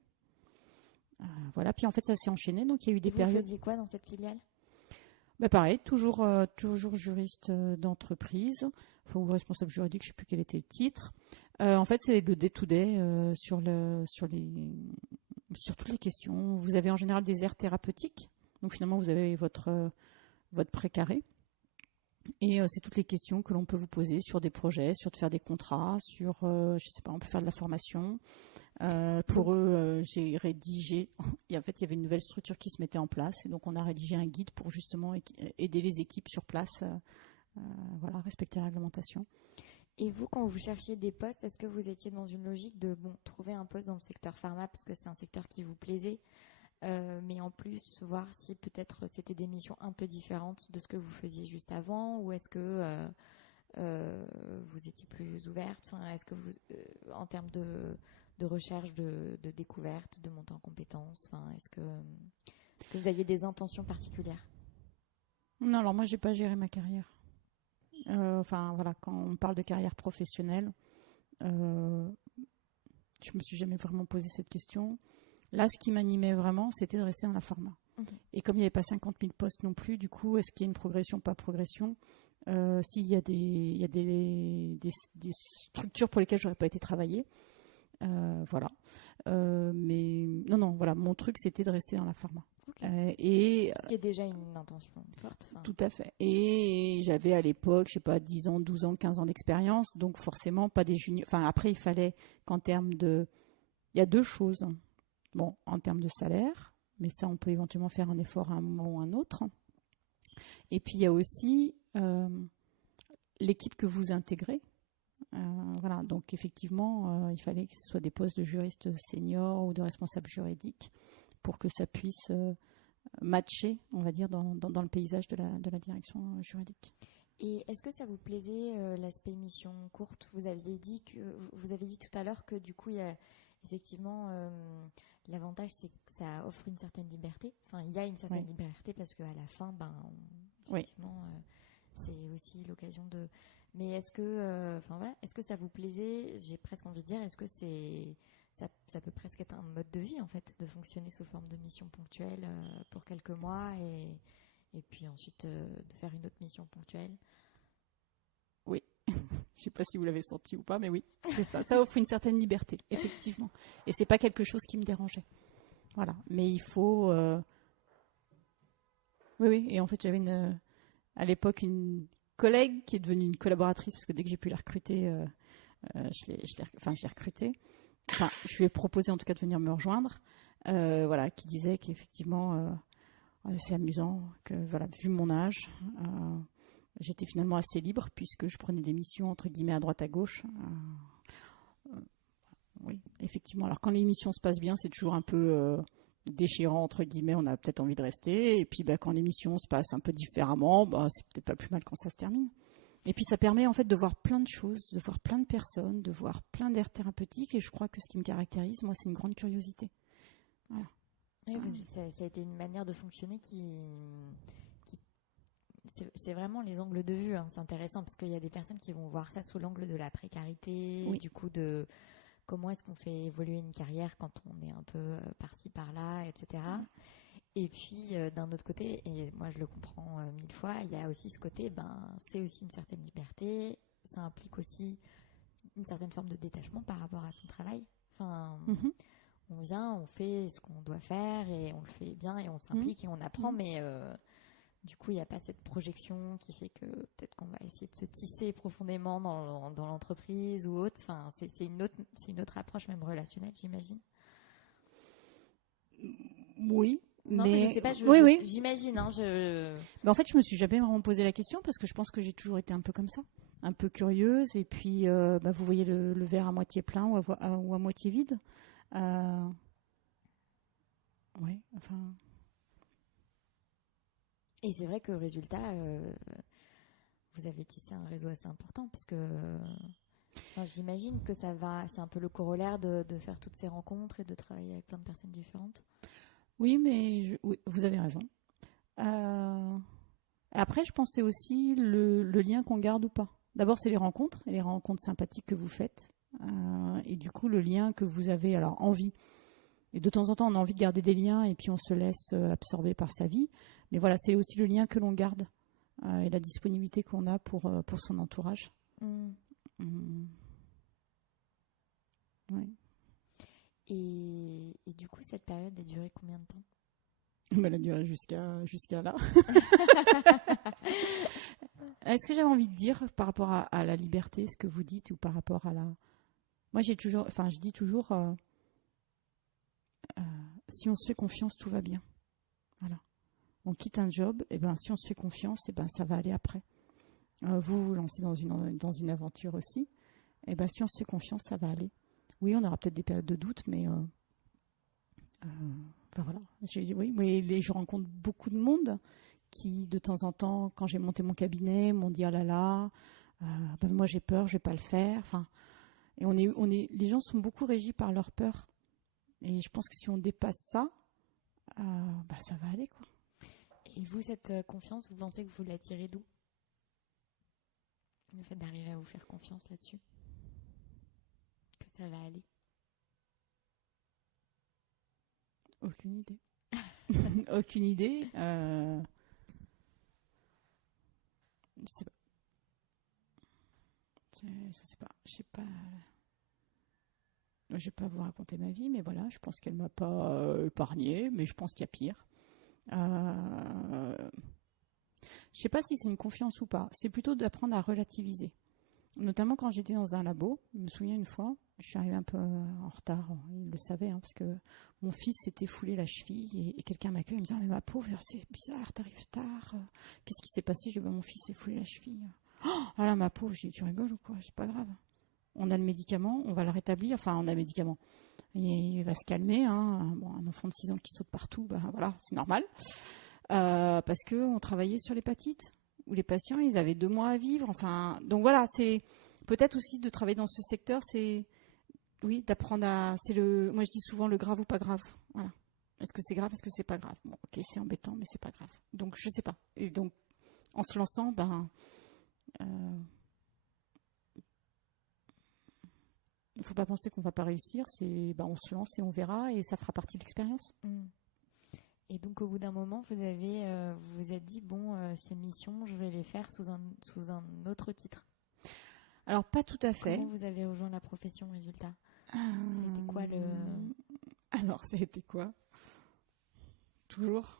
Voilà, puis en fait, ça s'est enchaîné. Donc, il y a eu des périodes. Vous faisiez quoi dans cette filiale? Pareil, toujours juriste d'entreprise, ou responsable juridique, je ne sais plus quel était le titre. En fait, c'est le day-to-day sur toutes les questions. Vous avez en général des aires thérapeutiques. Donc, finalement, vous avez votre précaré. Et c'est toutes les questions que l'on peut vous poser sur des projets, sur de faire des contrats, sur, je sais pas, on peut faire de la formation. Pour eux, j'ai rédigé, et en fait, il y avait une nouvelle structure qui se mettait en place, et donc on a rédigé un guide pour justement aider les équipes sur place, respecter la réglementation. Et vous, quand vous cherchiez des postes, est-ce que vous étiez dans une logique de trouver un poste dans le secteur pharma parce que c'est un secteur qui vous plaisait, mais en plus voir si peut-être c'était des missions un peu différentes de ce que vous faisiez juste avant, ou est-ce que vous étiez plus ouverte? Est-ce que vous, en termes de recherche, de découverte, de montée en compétences, est-ce que vous aviez des intentions particulières? Non, alors moi, j'ai pas géré ma carrière. Quand on parle de carrière professionnelle, je me suis jamais vraiment posé cette question. Là, ce qui m'animait vraiment, c'était de rester dans la pharma. Okay. Et comme il n'y avait pas 50 000 postes non plus, du coup, est-ce qu'il y a une progression, pas progression? S'il y a des structures pour lesquelles j'aurais pas été travailler, mais non, voilà, mon truc, c'était de rester dans la pharma. Okay. Ce qui est déjà une intention forte. Tout à fait. Et j'avais à l'époque, je sais pas, 10 ans, 12 ans, 15 ans d'expérience, donc forcément pas des juniors. Après, il fallait qu'en termes de... Il y a 2 choses. Bon, en termes de salaire, mais ça, on peut éventuellement faire un effort à un moment ou à un autre. Et puis, il y a aussi l'équipe que vous intégrez. Donc effectivement, il fallait que ce soit des postes de juriste senior ou de responsable juridique pour que ça puisse matcher, on va dire, dans le paysage de la direction juridique. Et est-ce que ça vous plaisait l'aspect mission courte? Vous avez dit tout à l'heure que du coup, il y a effectivement l'avantage, c'est que ça offre une certaine liberté. Il y a une certaine liberté parce qu'à la fin, effectivement, c'est aussi l'occasion de. Mais est-ce que, est-ce que ça vous plaisait? J'ai presque envie de dire, est-ce que ça peut presque être un mode de vie en fait, de fonctionner sous forme de mission ponctuelle pour quelques mois et puis ensuite de faire une autre mission ponctuelle. Oui, je sais pas si vous l'avez senti ou pas, mais oui, c'est ça. Ça offre une certaine liberté, effectivement. Et c'est pas quelque chose qui me dérangeait. Voilà. Mais il faut. Oui. Et en fait, j'avais à l'époque une collègue qui est devenue une collaboratrice parce que dès que j'ai pu la recruter, je l'ai recrutée. Enfin, je lui ai proposé en tout cas de venir me rejoindre. Voilà, qui disait qu'effectivement, c'est amusant que voilà, vu mon âge. J'étais finalement assez libre puisque je prenais des missions entre guillemets à droite à gauche. Oui, effectivement. Alors quand les missions se passent bien, c'est toujours un peu déchirant entre guillemets. On a peut-être envie de rester. Et puis quand les missions se passent un peu différemment, c'est peut-être pas plus mal quand ça se termine. Et puis ça permet en fait de voir plein de choses, de voir plein de personnes, de voir plein d'aires thérapeutiques. Et je crois que ce qui me caractérise, moi, c'est une grande curiosité. Voilà. Oui, ça a été une manière de fonctionner qui c'est vraiment les angles de vue, hein. C'est intéressant parce qu'il y a des personnes qui vont voir ça sous l'angle de la précarité, Oui. du coup de comment est-ce qu'on fait évoluer une carrière quand on est un peu par-ci par-là, etc. Et puis d'un autre côté, et moi je le comprends 1000 fois, il y a aussi ce côté, c'est aussi une certaine liberté, ça implique aussi une certaine forme de détachement par rapport à son travail. Enfin, on vient, on fait ce qu'on doit faire et on le fait bien et on s'implique et on apprend, mais du coup, il n'y a pas cette projection qui fait que peut-être qu'on va essayer de se tisser profondément dans l'entreprise ou autre. Enfin, c'est une autre approche même relationnelle, j'imagine. Oui. Non, mais je sais pas, oui. J'imagine. Hein, Mais en fait, je me suis jamais vraiment posé la question parce que je pense que j'ai toujours été un peu comme ça, un peu curieuse. Et puis, vous voyez le verre à moitié plein ou à moitié vide. Oui, enfin. Et c'est vrai que résultat, vous avez tissé un réseau assez important parce que j'imagine que c'est un peu le corollaire de faire toutes ces rencontres et de travailler avec plein de personnes différentes. Oui, mais oui, vous avez raison. Après, je pensais aussi le lien qu'on garde ou pas. D'abord, c'est les rencontres sympathiques que vous faites. Et du coup, le lien que vous avez, alors envie. Et de temps en temps, on a envie de garder des liens et puis on se laisse absorber par sa vie. Mais voilà, c'est aussi le lien que l'on garde et la disponibilité qu'on a pour son entourage. Oui. Et du coup, cette période a duré combien de temps? Elle a duré jusqu'à là. Est-ce que j'avais envie de dire par rapport à la liberté, ce que vous dites, ou par rapport à la... Moi, je dis toujours, si on se fait confiance, tout va bien. Voilà. On quitte un job, et si on se fait confiance, ça va aller après. Vous vous lancez dans une aventure aussi, si on se fait confiance, ça va aller. Oui, on aura peut-être des périodes de doute, mais voilà. Je rencontre beaucoup de monde qui, de temps en temps, quand j'ai monté mon cabinet, m'ont dit « Ah là là, moi j'ai peur, je vais pas le faire. » Enfin, et les gens sont beaucoup régis par leur peur. Et je pense que si on dépasse ça, ça va aller, quoi. Et vous, cette confiance, vous pensez que vous la tirez d'où? Le fait d'arriver à vous faire confiance là-dessus? Que ça va aller? Aucune idée. Aucune idée. Je sais pas. Je sais pas. Je vais pas vous raconter ma vie, mais voilà, je pense qu'elle m'a pas épargnée, mais je pense qu'il y a pire. Je sais pas si c'est une confiance ou pas. C'est plutôt d'apprendre à relativiser. Notamment quand j'étais dans un labo. Je me souviens une fois, je suis arrivée un peu en retard. Il le savait, parce que mon fils s'était foulé la cheville et quelqu'un m'accueille et me dit « Mais ma pauvre, c'est bizarre, t'arrives tard. Qu'est-ce qui s'est passé ?» Je dis « Mon fils s'est foulé la cheville. » Oh là, ma pauvre, je dis « Tu rigoles ou quoi? C'est pas grave. On a le médicament, on va le rétablir. Enfin, on a le médicament. Il va se calmer. Hein. Bon, un enfant de 6 ans qui saute partout, voilà, c'est normal. Parce qu'on travaillait sur l'hépatite, où les patients, ils avaient 2 mois à vivre. Enfin, donc voilà, c'est peut-être aussi de travailler dans ce secteur, c'est oui, d'apprendre à... Moi, je dis souvent le grave ou pas grave. Voilà. Est-ce que c'est grave, est-ce que c'est pas grave? Bon, ok, c'est embêtant, mais c'est pas grave. Donc, je sais pas. Et donc, en se lançant, Il ne faut pas penser qu'on ne va pas réussir. On se lance et on verra, et ça fera partie de l'expérience. Et donc, au bout d'un moment, vous vous êtes dit, ces missions, je vais les faire sous un autre titre. Alors, pas tout à fait. Comment vous avez rejoint la profession, résultat? C'était quoi Alors, ça a été quoi? Toujours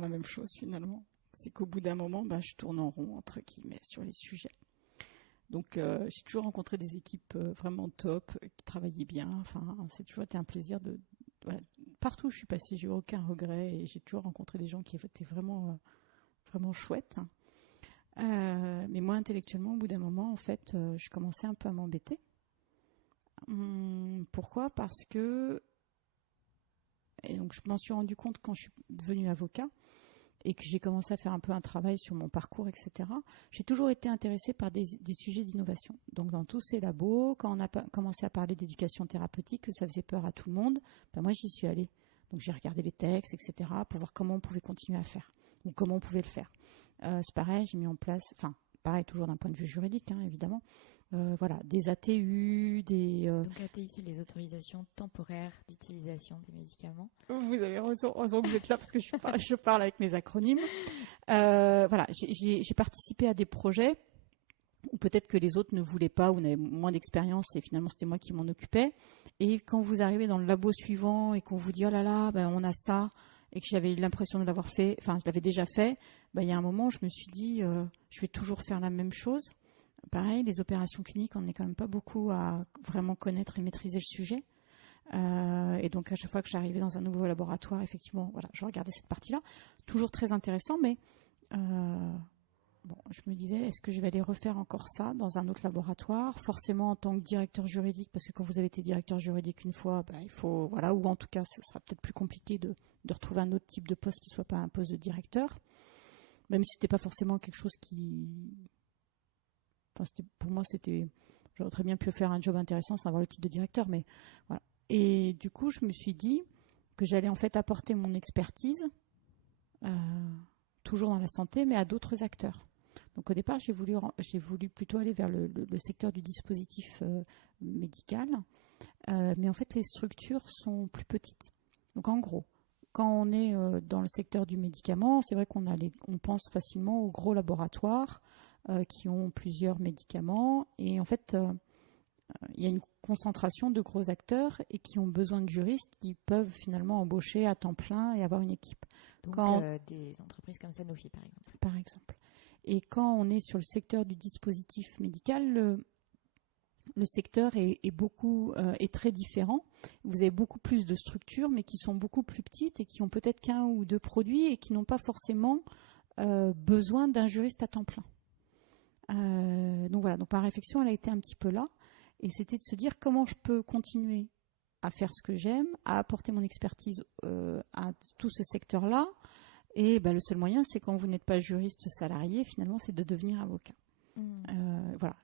la même chose, finalement. C'est qu'au bout d'un moment, je tourne en rond, entre guillemets, sur les sujets. Donc, j'ai toujours rencontré des équipes vraiment top, qui travaillaient bien. Enfin, c'est toujours été un plaisir de... Voilà. Partout où je suis passée, j'ai eu aucun regret, et j'ai toujours rencontré des gens qui étaient vraiment, vraiment chouettes. Mais moi, intellectuellement, au bout d'un moment, en fait, je commençais un peu à m'embêter. Pourquoi? Parce que... Et donc, je m'en suis rendu compte quand je suis devenue avocat, et que j'ai commencé à faire un peu un travail sur mon parcours, etc. J'ai toujours été intéressée par des sujets d'innovation. Donc, dans tous ces labos, quand on a commencé à parler d'éducation thérapeutique, que ça faisait peur à tout le monde, moi, j'y suis allée. Donc, j'ai regardé les textes, etc., pour voir comment on pouvait continuer à faire, ou comment on pouvait le faire. C'est pareil, j'ai mis en place, pareil, toujours d'un point de vue juridique, évidemment, des ATU, Donc ATU, c'est les autorisations temporaires d'utilisation des médicaments. Vous avez raison, heureusement que vous êtes là parce que je parle avec mes acronymes. J'ai participé à des projets où peut-être que les autres ne voulaient pas ou n'avaient moins d'expérience, et finalement c'était moi qui m'en occupais. Et quand vous arrivez dans le labo suivant et qu'on vous dit « Oh là là, on a ça », et que j'avais l'impression de l'avoir fait, je l'avais déjà fait, il y a un moment où je me suis dit je vais toujours faire la même chose. Pareil, les opérations cliniques, on n'est quand même pas beaucoup à vraiment connaître et maîtriser le sujet. Et donc, à chaque fois que j'arrivais dans un nouveau laboratoire, effectivement, je regardais cette partie-là. Toujours très intéressant, mais je me disais, est-ce que je vais aller refaire encore ça dans un autre laboratoire? Forcément, en tant que directeur juridique, parce que quand vous avez été directeur juridique une fois, il faut, ou en tout cas, ce sera peut-être plus compliqué de retrouver un autre type de poste qui ne soit pas un poste de directeur. Même si ce n'était pas forcément quelque chose qui... pour moi, j'aurais très bien pu faire un job intéressant sans avoir le titre de directeur, mais voilà. Et du coup, je me suis dit que j'allais en fait apporter mon expertise, toujours dans la santé, mais à d'autres acteurs. Donc au départ, j'ai voulu plutôt aller vers le secteur du dispositif médical, mais en fait, les structures sont plus petites. Donc en gros, quand on est dans le secteur du médicament, c'est vrai qu'on pense facilement aux gros laboratoires qui ont plusieurs médicaments, et en fait, il y a une concentration de gros acteurs et qui ont besoin de juristes qui peuvent finalement embaucher à temps plein et avoir une équipe. Donc des entreprises comme Sanofi, par exemple. Par exemple. Et quand on est sur le secteur du dispositif médical, le secteur est très différent. Vous avez beaucoup plus de structures, mais qui sont beaucoup plus petites et qui ont peut-être qu'un ou deux produits et qui n'ont pas forcément besoin d'un juriste à temps plein. Donc ma réflexion, elle a été un petit peu là. Et c'était de se dire comment je peux continuer à faire ce que j'aime, à apporter mon expertise à tout ce secteur-là. Et le seul moyen, c'est quand vous n'êtes pas juriste salarié, finalement, c'est de devenir avocat.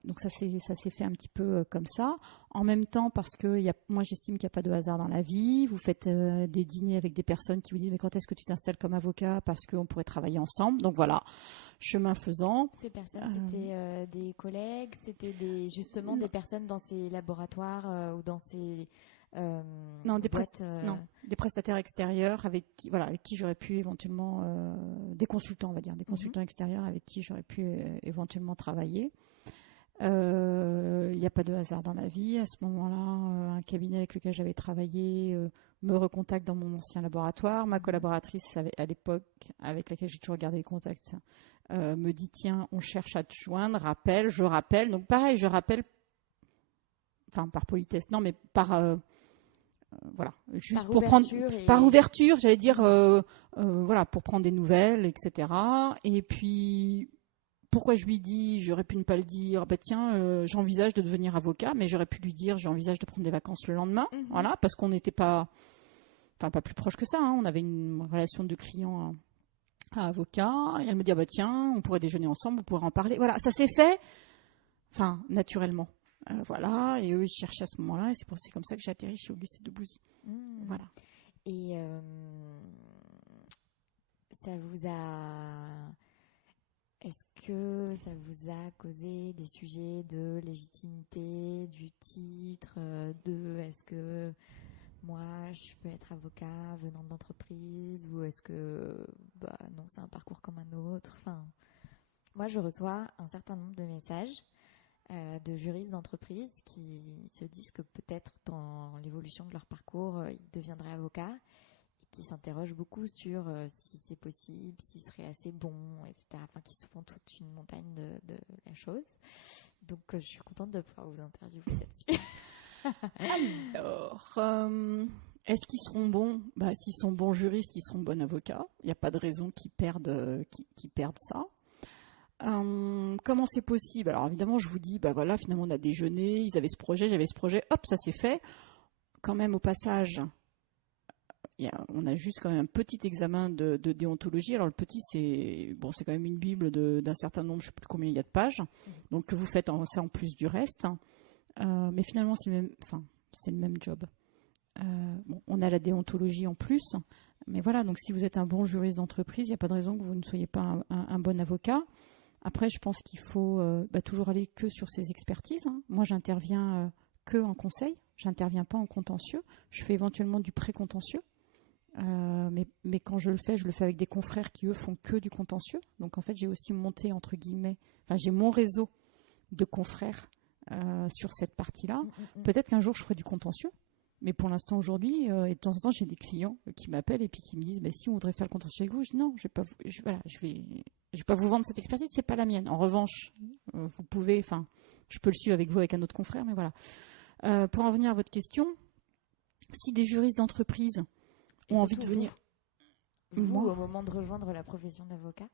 Donc ça s'est fait un petit peu comme ça. En même temps, parce que moi j'estime qu'il n'y a pas de hasard dans la vie. Vous faites des dîners avec des personnes qui vous disent mais quand est-ce que tu t'installes comme avocat, parce qu'on pourrait travailler ensemble. Donc voilà, chemin faisant. Ces personnes, c'était des collègues, c'était justement des personnes dans ces laboratoires ou dans ces boîtes, des prestataires extérieurs avec qui j'aurais pu éventuellement des consultants, on va dire, des consultants extérieurs avec qui j'aurais pu éventuellement travailler. Il n'y a pas de hasard dans la vie. À ce moment-là, un cabinet avec lequel j'avais travaillé me recontacte dans mon ancien laboratoire. Ma collaboratrice à l'époque, avec laquelle j'ai toujours gardé les contacts, me dit tiens, on cherche à te joindre, je rappelle. Donc pareil, je rappelle, par politesse, non, mais par juste pour prendre par ouverture, j'allais dire pour prendre des nouvelles, etc. Et puis pourquoi je lui dis, j'aurais pu ne pas le dire, j'envisage de devenir avocat, mais j'aurais pu lui dire j'envisage de prendre des vacances le lendemain, parce qu'on n'était pas plus proche que ça, on avait une relation de client à avocat, et elle me dit on pourrait déjeuner ensemble, on pourrait en parler. Voilà, ça s'est fait naturellement. Et eux ils cherchaient à ce moment-là, et c'est comme ça que j'ai atterri chez Auguste de Bouzy. Voilà. Et ça vous a Est-ce que ça vous a causé des sujets de légitimité du titre, est-ce que moi je peux être avocat venant de l'entreprise, ou est-ce que non, c'est un parcours comme un autre. Enfin, moi je reçois un certain nombre de messages de juristes d'entreprise qui se disent que peut-être dans l'évolution de leur parcours, ils deviendraient avocats, qui s'interrogent beaucoup sur si c'est possible, s'ils seraient assez bons, etc. Enfin, qui se font toute une montagne de la chose. Donc, je suis contente de pouvoir vous interviewer là-dessus. Alors, est-ce qu'ils seront bons? S'ils sont bons juristes, ils seront bons avocats. Il n'y a pas de raison qu'ils perdent ça. Comment c'est possible? Alors évidemment, je vous dis, voilà, finalement on a déjeuné, ils avaient ce projet, j'avais ce projet, hop, ça s'est fait. Quand même, au passage, on a juste quand même un petit examen de déontologie. Alors le petit, c'est quand même une bible d'un certain nombre, je ne sais plus combien il y a de pages. Donc que vous faites ça en plus du reste. Mais finalement, c'est le même job. On a la déontologie en plus. Mais voilà, donc si vous êtes un bon juriste d'entreprise, il n'y a pas de raison que vous ne soyez pas un bon avocat. Après, je pense qu'il faut toujours aller que sur ses expertises. Moi, j'interviens que en conseil. J'interviens pas en contentieux. Je fais éventuellement du pré-contentieux. Mais quand je le fais avec des confrères qui, eux, font que du contentieux. Donc, en fait, j'ai aussi monté, entre guillemets, j'ai mon réseau de confrères sur cette partie-là. Peut-être qu'un jour, je ferai du contentieux. Mais pour l'instant, aujourd'hui, et de temps en temps, j'ai des clients qui m'appellent et puis qui me disent si on voudrait faire le contentieux avec vous, je dis non, je vais pas vous vendre cette expertise, c'est pas la mienne. En revanche, vous pouvez, je peux le suivre avec vous, avec un autre confrère, mais voilà. Pour en venir à votre question, si des juristes d'entreprise ont envie de venir. Vous, au moment de rejoindre la profession d'avocat,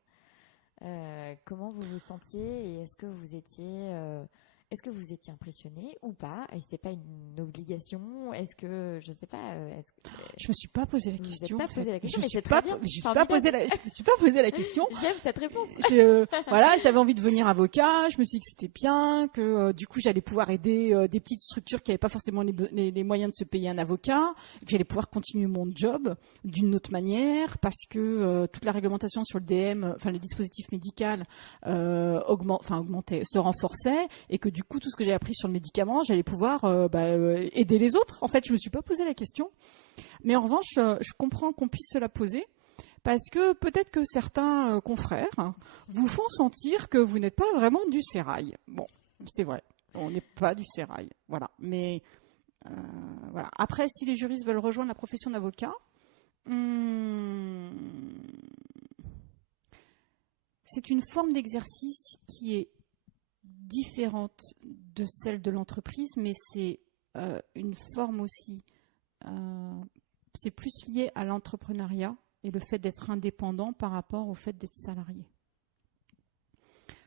comment vous vous sentiez, et est-ce que vous étiez impressionné ou pas? Et c'est pas une obligation? Est-ce que, je sais pas, je me suis pas posé la question. Pas posé la question, mais c'est très bien. Je me suis pas posé la question. J'aime cette réponse. J'avais envie de devenir avocat. Je me suis dit que c'était bien, que du coup j'allais pouvoir aider des petites structures qui n'avaient pas forcément les moyens de se payer un avocat, que j'allais pouvoir continuer mon job d'une autre manière, parce que toute la réglementation sur le DM, le dispositif médical augmentait, se renforçait, et que du coup tout ce que j'ai appris sur le médicament, j'allais pouvoir aider les autres. En fait, je me suis pas posé la question. Mais en revanche, je comprends qu'on puisse se la poser, parce que peut-être que certains confrères vous font sentir que vous n'êtes pas vraiment du sérail. Bon, c'est vrai, on n'est pas du sérail. Voilà. Mais voilà. Après, si les juristes veulent rejoindre la profession d'avocat, c'est une forme d'exercice qui est différente de celle de l'entreprise, mais c'est une forme aussi, c'est plus lié à l'entrepreneuriat et le fait d'être indépendant par rapport au fait d'être salarié.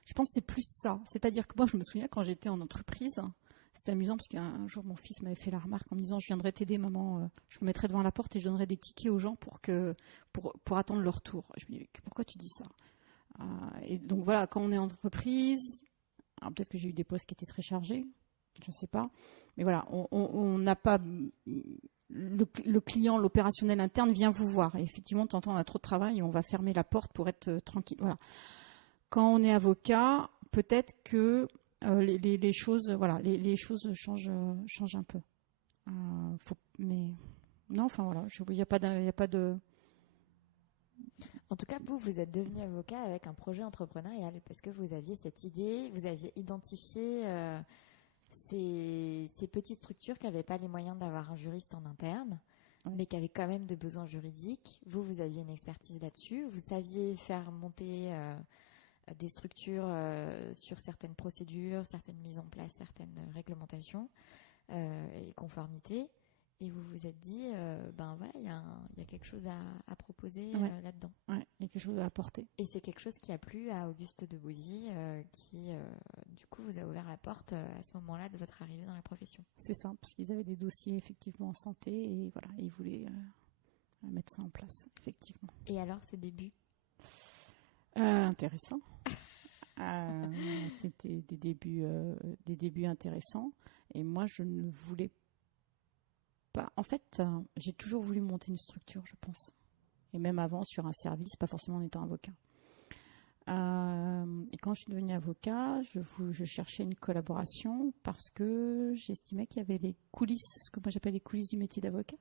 Je pense que c'est plus ça. C'est-à-dire que moi, je me souviens quand j'étais en entreprise, c'était amusant parce qu'un jour, mon fils m'avait fait la remarque en me disant « Je viendrai t'aider, maman, je me mettrai devant la porte et je donnerai des tickets aux gens pour attendre leur tour. » Je me dis « Pourquoi tu dis ça ?» Et donc voilà, quand on est en entreprise, alors peut-être que j'ai eu des postes qui étaient très chargés, je ne sais pas, mais voilà, on n'a pas... Le client, l'opérationnel interne vient vous voir. Et effectivement, de temps en temps, on a trop de travail et on va fermer la porte pour être tranquille. Voilà. Quand on est avocat, peut-être que les choses, les choses changent un peu. Mais non, enfin voilà, il n'y a pas de. En tout cas, vous êtes devenu avocat avec un projet entrepreneurial, parce que vous aviez cette idée, vous aviez identifié ces petites structures qui n'avaient pas les moyens d'avoir un juriste en interne, mais qui avaient quand même des besoins juridiques. Vous aviez une expertise là-dessus. Vous saviez faire monter des structures sur certaines procédures, certaines mises en place, certaines réglementations et conformités. Et vous vous êtes dit, il y a quelque chose à proposer là-dedans. Ouais, il y a quelque chose à apporter. Et c'est quelque chose qui a plu à Auguste Debouzy, qui, du coup, vous a ouvert la porte à ce moment-là de votre arrivée dans la profession. C'est ça, parce qu'ils avaient des dossiers effectivement en santé et voilà, ils voulaient mettre ça en place, effectivement. Et alors, ces débuts intéressant. C'était des débuts intéressants. Et moi, je ne voulais pas. En fait, j'ai toujours voulu monter une structure, je pense. Et même avant, sur un service, pas forcément en étant avocat. Et quand je suis devenue avocat, je cherchais une collaboration parce que j'estimais qu'il y avait les coulisses, ce que moi j'appelle les coulisses du métier d'avocat,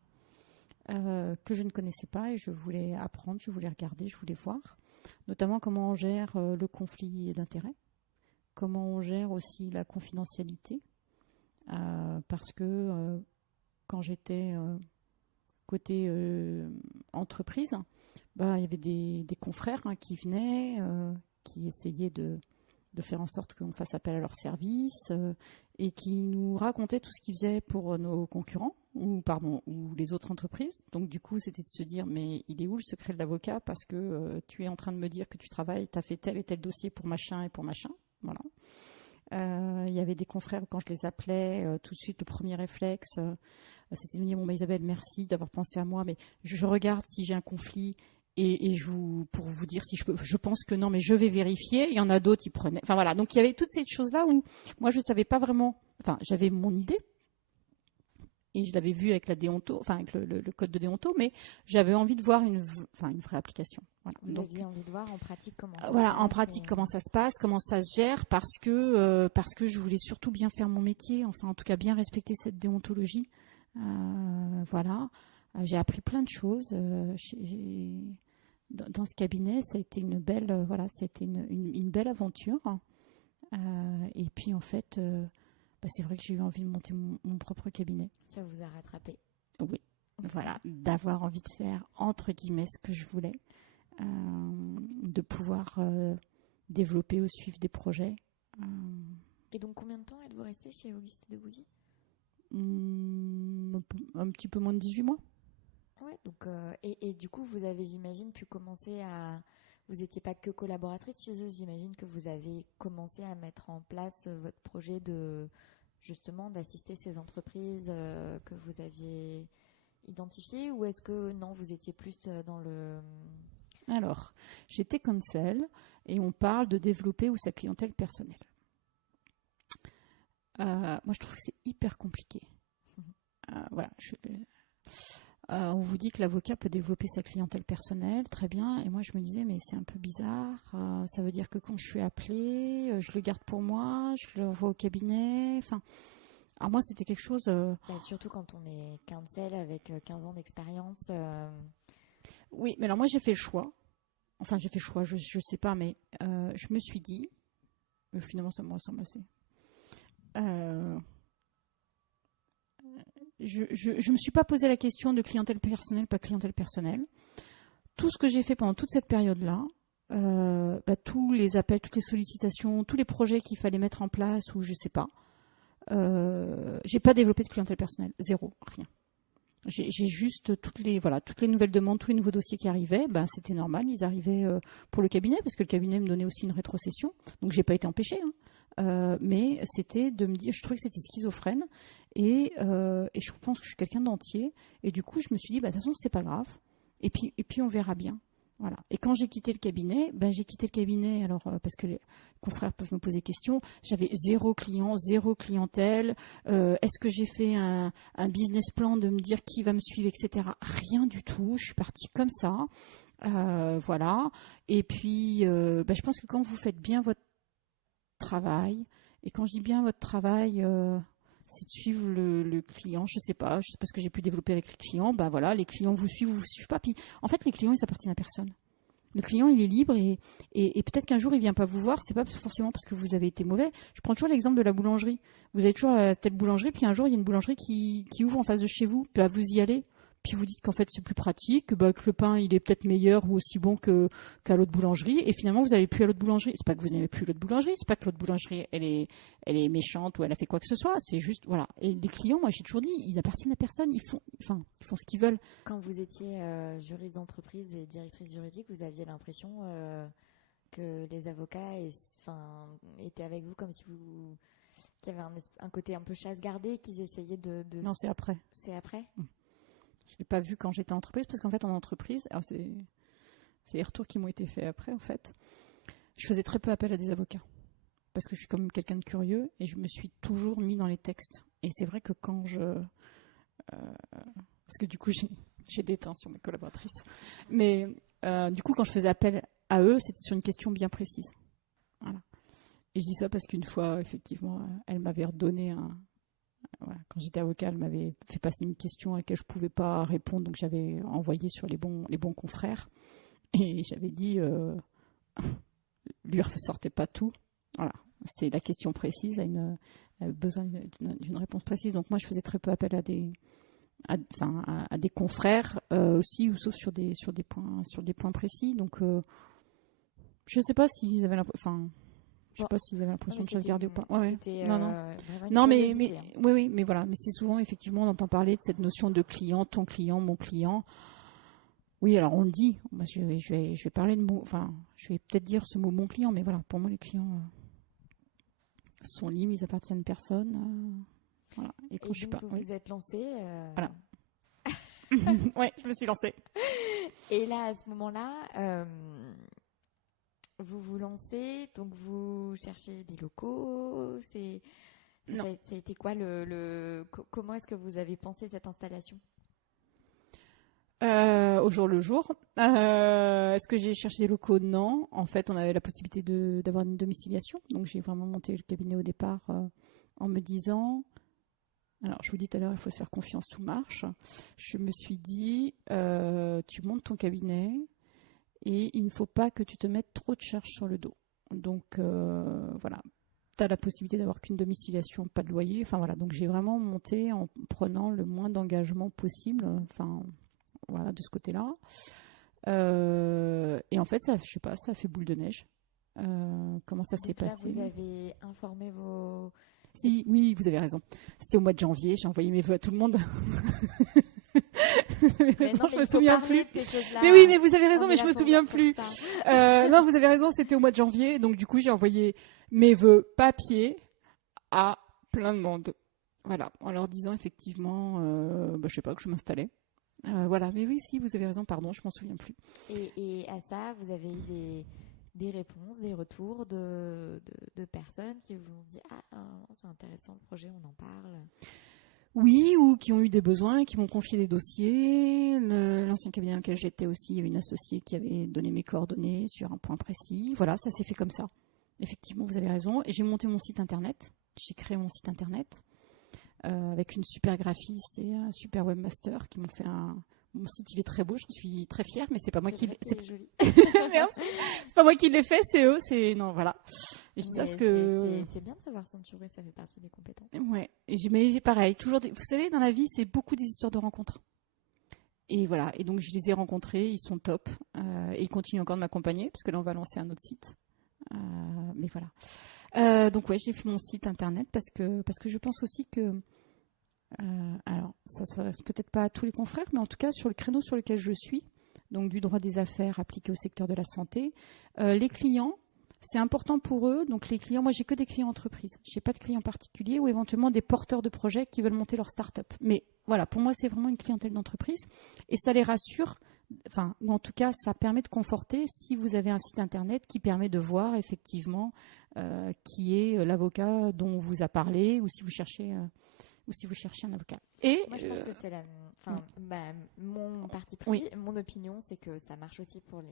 que je ne connaissais pas et je voulais apprendre, je voulais regarder, je voulais voir, notamment comment on gère le conflit d'intérêts, comment on gère aussi la confidentialité, parce que quand j'étais côté entreprise, il y avait des confrères qui venaient, qui essayaient de faire en sorte qu'on fasse appel à leurs services et qui nous racontaient tout ce qu'ils faisaient pour nos concurrents ou les autres entreprises. Donc du coup, c'était de se dire, mais il est où le secret de l'avocat, parce que tu es en train de me dire que tu travailles, tu as fait tel et tel dossier pour machin et pour machin. Voilà. Il y avait des confrères, quand je les appelais, tout de suite, le premier réflexe, c'était de me dire, bon, Isabelle, merci d'avoir pensé à moi, mais je regarde si j'ai un conflit et pour vous dire si je peux, je pense que non, mais je vais vérifier. Il y en a d'autres, ils prenaient. Enfin voilà, donc il y avait toutes ces choses-là où moi je savais pas vraiment. Enfin, j'avais mon idée et je l'avais vu avec la déonto, enfin avec le code de déonto, mais j'avais envie de voir une vraie application. Voilà. Vous aviez envie de voir en pratique comment ça se voilà, passe. En pratique comment ça se passe, comment ça se gère, parce que je voulais surtout bien faire mon métier, enfin en tout cas bien respecter cette déontologie. Voilà, j'ai appris plein de choses. Dans ce cabinet, ça a été une belle, une belle aventure. Et puis en fait, c'est vrai que j'ai eu envie de monter mon propre cabinet. Ça vous a rattrapé. Oui, voilà, d'avoir envie de faire entre guillemets ce que je voulais, de pouvoir développer ou suivre des projets. Et donc combien de temps êtes-vous resté chez Auguste de Gouzy? Un petit peu moins de 18 mois. Ouais, donc, et du coup, vous avez, j'imagine, pu commencer à... Vous n'étiez pas que collaboratrice chez eux, j'imagine que vous avez commencé à mettre en place votre projet justement, d'assister ces entreprises que vous aviez identifiées, ou est-ce que non, vous étiez plus dans le... Alors, j'étais counsel et on parle de développer sa clientèle personnelle. Moi, je trouve que c'est hyper compliqué. Voilà, on vous dit que l'avocat peut développer sa clientèle personnelle, très bien. Et moi, je me disais, mais c'est un peu bizarre. Ça veut dire que quand je suis appelée, je le garde pour moi, je le renvoie au cabinet. Enfin, alors moi, c'était quelque chose... surtout quand on est counsel avec 15 ans d'expérience. Oui, mais alors moi, j'ai fait le choix. Enfin, j'ai fait le choix, je sais pas, mais je me suis dit... finalement, ça me ressemble assez. Je me suis pas posé la question de clientèle personnelle, pas clientèle personnelle. Tout ce que j'ai fait pendant toute cette période-là, tous les appels, toutes les sollicitations, tous les projets qu'il fallait mettre en place, ou je sais pas, j'ai pas développé de clientèle personnelle, zéro, rien. J'ai juste toutes les nouvelles demandes, tous les nouveaux dossiers qui arrivaient, c'était normal, ils arrivaient pour le cabinet, parce que le cabinet me donnait aussi une rétrocession, donc j'ai pas été empêchée. Mais c'était de me dire, je trouvais que c'était schizophrène et je pense que je suis quelqu'un d'entier, et du coup je me suis dit, de toute façon c'est pas grave, et puis on verra bien. Voilà. Et quand j'ai quitté le cabinet, alors parce que les confrères peuvent me poser question, j'avais zéro client, zéro clientèle. Est-ce que j'ai fait un business plan de me dire qui va me suivre, etc. Rien du tout. Je suis partie comme ça. Voilà. Et puis, je pense que quand vous faites bien votre travail, et quand je dis bien votre travail, c'est de suivre le client. Je sais pas ce que j'ai pu développer avec les clients. Voilà, les clients vous suivent pas. Puis en fait, les clients, ils appartiennent à personne. Le client, il est libre, et peut-être qu'un jour il vient pas vous voir. C'est pas forcément parce que vous avez été mauvais. Je prends toujours l'exemple de la boulangerie. Vous avez toujours telle boulangerie, puis un jour il y a une boulangerie qui ouvre en face de chez vous. Puis vous y allez. Puis vous dites qu'en fait c'est plus pratique, que le pain il est peut-être meilleur ou aussi bon qu'à l'autre boulangerie, et finalement vous n'allez plus à l'autre boulangerie. C'est pas que vous n'aimez plus l'autre boulangerie, c'est pas que l'autre boulangerie elle est méchante ou elle a fait quoi que ce soit, c'est juste voilà. Et les clients, moi j'ai toujours dit, ils n'appartiennent à personne, ils font ce qu'ils veulent. Quand vous étiez juriste d'entreprise et directrice juridique, vous aviez l'impression que les avocats étaient avec vous comme si qu'il y avait un côté un peu chasse gardée, qu'ils essayaient de... Non, c'est après. C'est après. Je ne l'ai pas vu quand j'étais en entreprise, parce qu'en fait, en entreprise, alors c'est les retours qui m'ont été faits après, en fait. Je faisais très peu appel à des avocats, parce que je suis quand même quelqu'un de curieux, et je me suis toujours mis dans les textes. Et c'est vrai que quand parce que du coup, j'ai déteint sur mes collaboratrices. Mais du coup, quand je faisais appel à eux, c'était sur une question bien précise. Voilà. Et je dis ça parce qu'une fois, effectivement, elle m'avait redonné voilà, quand j'étais avocat, elle m'avait fait passer une question à laquelle je ne pouvais pas répondre, donc j'avais envoyé sur les bons confrères. Et j'avais dit, lui ressortez pas tout. Voilà, c'est la question précise, a besoin d'une réponse précise. Donc moi, je faisais très peu appel à des confrères aussi, ou sauf sur des points précis. Donc je ne sais pas s'ils avaient l'impression. Je sais pas s'ils avaient l'impression de chasse gardée ou pas. Ouais. Non, mais oui, mais voilà. Mais c'est souvent, effectivement, on entend parler de cette notion de client, ton client, mon client. Oui, alors on le dit. Moi, je vais parler de mots. Enfin, je vais peut-être dire ce mot mon client, mais voilà, pour moi, les clients sont libres, ils appartiennent à personne. Voilà. Et quand je suis pas. Vous vous êtes lancé. Voilà. Ouais, je me suis lancée. Et là, à ce moment-là. Vous vous lancez, donc vous cherchez des locaux. Ça a été quoi comment est-ce que vous avez pensé cette installation? Au jour le jour. Est-ce que j'ai cherché des locaux? Non. En fait, on avait la possibilité d'avoir une domiciliation. Donc, j'ai vraiment monté le cabinet au départ en me disant... Alors, je vous dis tout à l'heure, il faut se faire confiance, tout marche. Je me suis dit, tu montes ton cabinet... Et il ne faut pas que tu te mettes trop de charges sur le dos. Donc, voilà. Tu as la possibilité d'avoir qu'une domiciliation, pas de loyer. Enfin, voilà. Donc, j'ai vraiment monté en prenant le moins d'engagement possible. Enfin, voilà, de ce côté-là. Et en fait, ça a fait boule de neige. Comment ça s'est passé? Vous avez informé vos... Si, oui, vous avez raison. C'était au mois de janvier. J'ai envoyé mes vœux à tout le monde. Mais non, je me souviens plus. Mais oui, mais vous avez raison, mais je me souviens plus. Non, vous avez raison, c'était au mois de janvier, donc du coup j'ai envoyé mes vœux papier à plein de monde. Voilà, en leur disant effectivement, je sais pas, que je m'installais. Voilà, mais oui, si, vous avez raison, pardon, je m'en souviens plus. Et à ça, vous avez eu des réponses, des retours de personnes qui vous ont dit c'est intéressant le projet, on en parle. Oui, ou qui ont eu des besoins, qui m'ont confié des dossiers. L'ancien cabinet dans lequel j'étais aussi, il y avait une associée qui avait donné mes coordonnées sur un point précis. Voilà, ça s'est fait comme ça. Effectivement, vous avez raison. Et j'ai monté mon site internet. J'ai créé mon site internet avec une super graphiste et un super webmaster qui m'ont fait Mon site, il est très beau, je suis très fière, mais c'est pas moi qui l'ai fait. Merci. C'est pas moi qui l'ai fait, c'est eux. Non, voilà. Je dis ça parce que c'est bien de savoir s'entourer, ça fait partie des compétences. Ouais. Mais j'ai pareil, toujours. Vous savez, dans la vie, c'est beaucoup des histoires de rencontres. Et voilà. Et donc, je les ai rencontrés, ils sont top. Et ils continuent encore de m'accompagner parce que là, on va lancer un autre site. Mais voilà. Donc ouais, j'ai fait mon site internet parce que je pense aussi que alors ça s'adresse peut-être pas à tous les confrères, mais en tout cas sur le créneau sur lequel je suis, donc du droit des affaires appliqué au secteur de la santé, les clients, c'est important pour eux. Donc les clients, moi j'ai que des clients entreprises, j'ai pas de clients particuliers ou éventuellement des porteurs de projets qui veulent monter leur start-up. Mais voilà, pour moi c'est vraiment une clientèle d'entreprise et ça les rassure. Enfin, ou en tout cas, ça permet de conforter si vous avez un site internet qui permet de voir effectivement qui est l'avocat dont on vous a parlé ou si vous cherchez un avocat. Et moi, je pense que c'est mon parti pris, mon opinion, c'est que ça marche aussi pour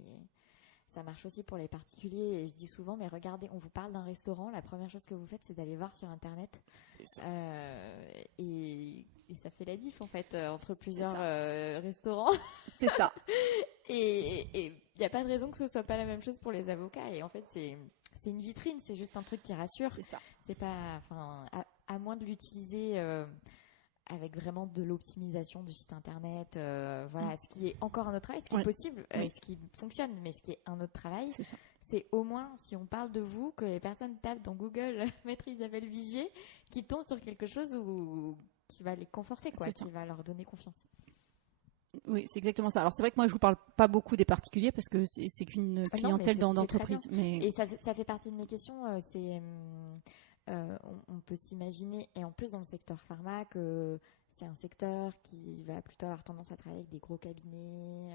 les particuliers. Et je dis souvent, mais regardez, on vous parle d'un restaurant, la première chose que vous faites, c'est d'aller voir sur Internet. C'est ça. Et ça fait la diff, en fait, entre plusieurs restaurants. C'est ça. Et il n'y a pas de raison que ce soit pas la même chose pour les avocats. Et en fait, c'est une vitrine, c'est juste un truc qui rassure. C'est ça. C'est pas, à moins de l'utiliser avec vraiment de l'optimisation du site internet, ce qui est encore un autre travail, ce qui est possible, ce qui fonctionne, mais ce qui est un autre travail, c'est au moins, si on parle de vous, que les personnes tapent dans Google Maître Isabelle Vigier, qui tombent sur quelque chose qui va les conforter, qui va leur donner confiance. Oui, c'est exactement ça. Alors c'est vrai que moi je vous parle pas beaucoup des particuliers parce que c'est qu'une clientèle d'entreprise. Mais... Et ça fait partie de mes questions. On peut s'imaginer, et en plus dans le secteur pharma, que c'est un secteur qui va plutôt avoir tendance à travailler avec des gros cabinets,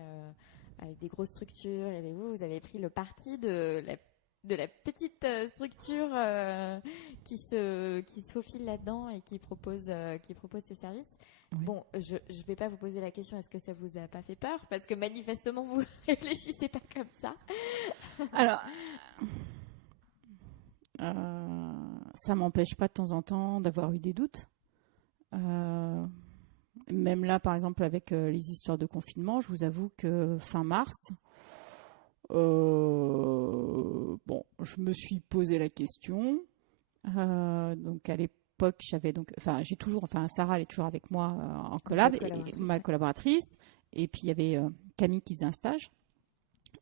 avec des grosses structures. Et vous avez pris le parti de la petite structure qui se faufile là-dedans et qui propose ses services. Oui. Bon, je ne vais pas vous poser la question, est-ce que ça vous a pas fait peur? Parce que manifestement, vous réfléchissez pas comme ça. Alors, ça m'empêche pas de temps en temps d'avoir eu des doutes. Même là, par exemple, avec les histoires de confinement, je vous avoue que fin mars, bon, je me suis posé la question. Donc à l'époque, j'ai toujours, Sarah, elle est toujours avec moi en collab, ma collaboratrice. Et puis il y avait Camille qui faisait un stage.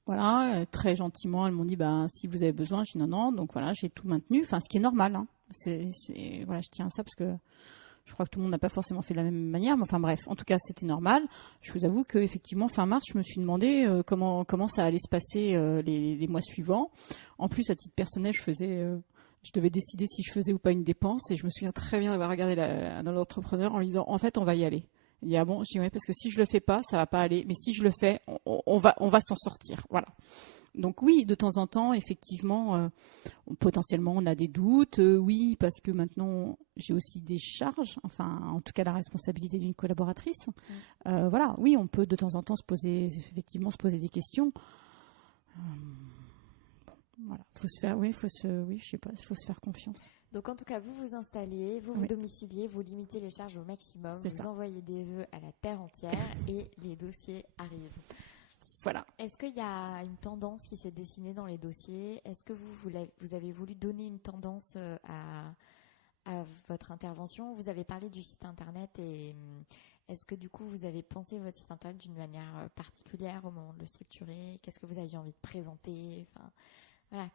Voilà, très gentiment, elles m'ont dit, si vous avez besoin, je dis non. Donc voilà, j'ai tout maintenu. Enfin, ce qui est normal, hein. Voilà, je tiens à ça parce que je crois que tout le monde n'a pas forcément fait de la même manière, mais enfin bref, en tout cas c'était normal. Je vous avoue qu'effectivement fin mars, je me suis demandé comment ça allait se passer les mois suivants. En plus, à titre personnel, je devais décider si je faisais ou pas une dépense, et je me souviens très bien d'avoir regardé dans l'entrepreneur en lui disant en fait on va y aller. Il dit ah bon, je dis oui parce que si je le fais pas, ça va pas aller, mais si je le fais, on va s'en sortir. Voilà. Donc oui, de temps en temps, effectivement, potentiellement on a des doutes. Oui, parce que maintenant j'ai aussi des charges, enfin en tout cas la responsabilité d'une collaboratrice. Voilà, oui, on peut de temps en temps se poser des questions. Voilà, faut se faire confiance. Donc en tout cas, vous vous installez, vous domiciliez, vous limitez les charges au maximum, vous envoyez des vœux à la terre entière et les dossiers arrivent. Voilà. Est-ce qu'il y a une tendance qui s'est dessinée dans les dossiers? Est-ce que vous avez voulu donner une tendance à votre intervention? Vous avez parlé du site internet, et est-ce que du coup vous avez pensé votre site internet d'une manière particulière au moment de le structurer? Qu'est-ce que vous aviez envie de présenter? Enfin, voilà,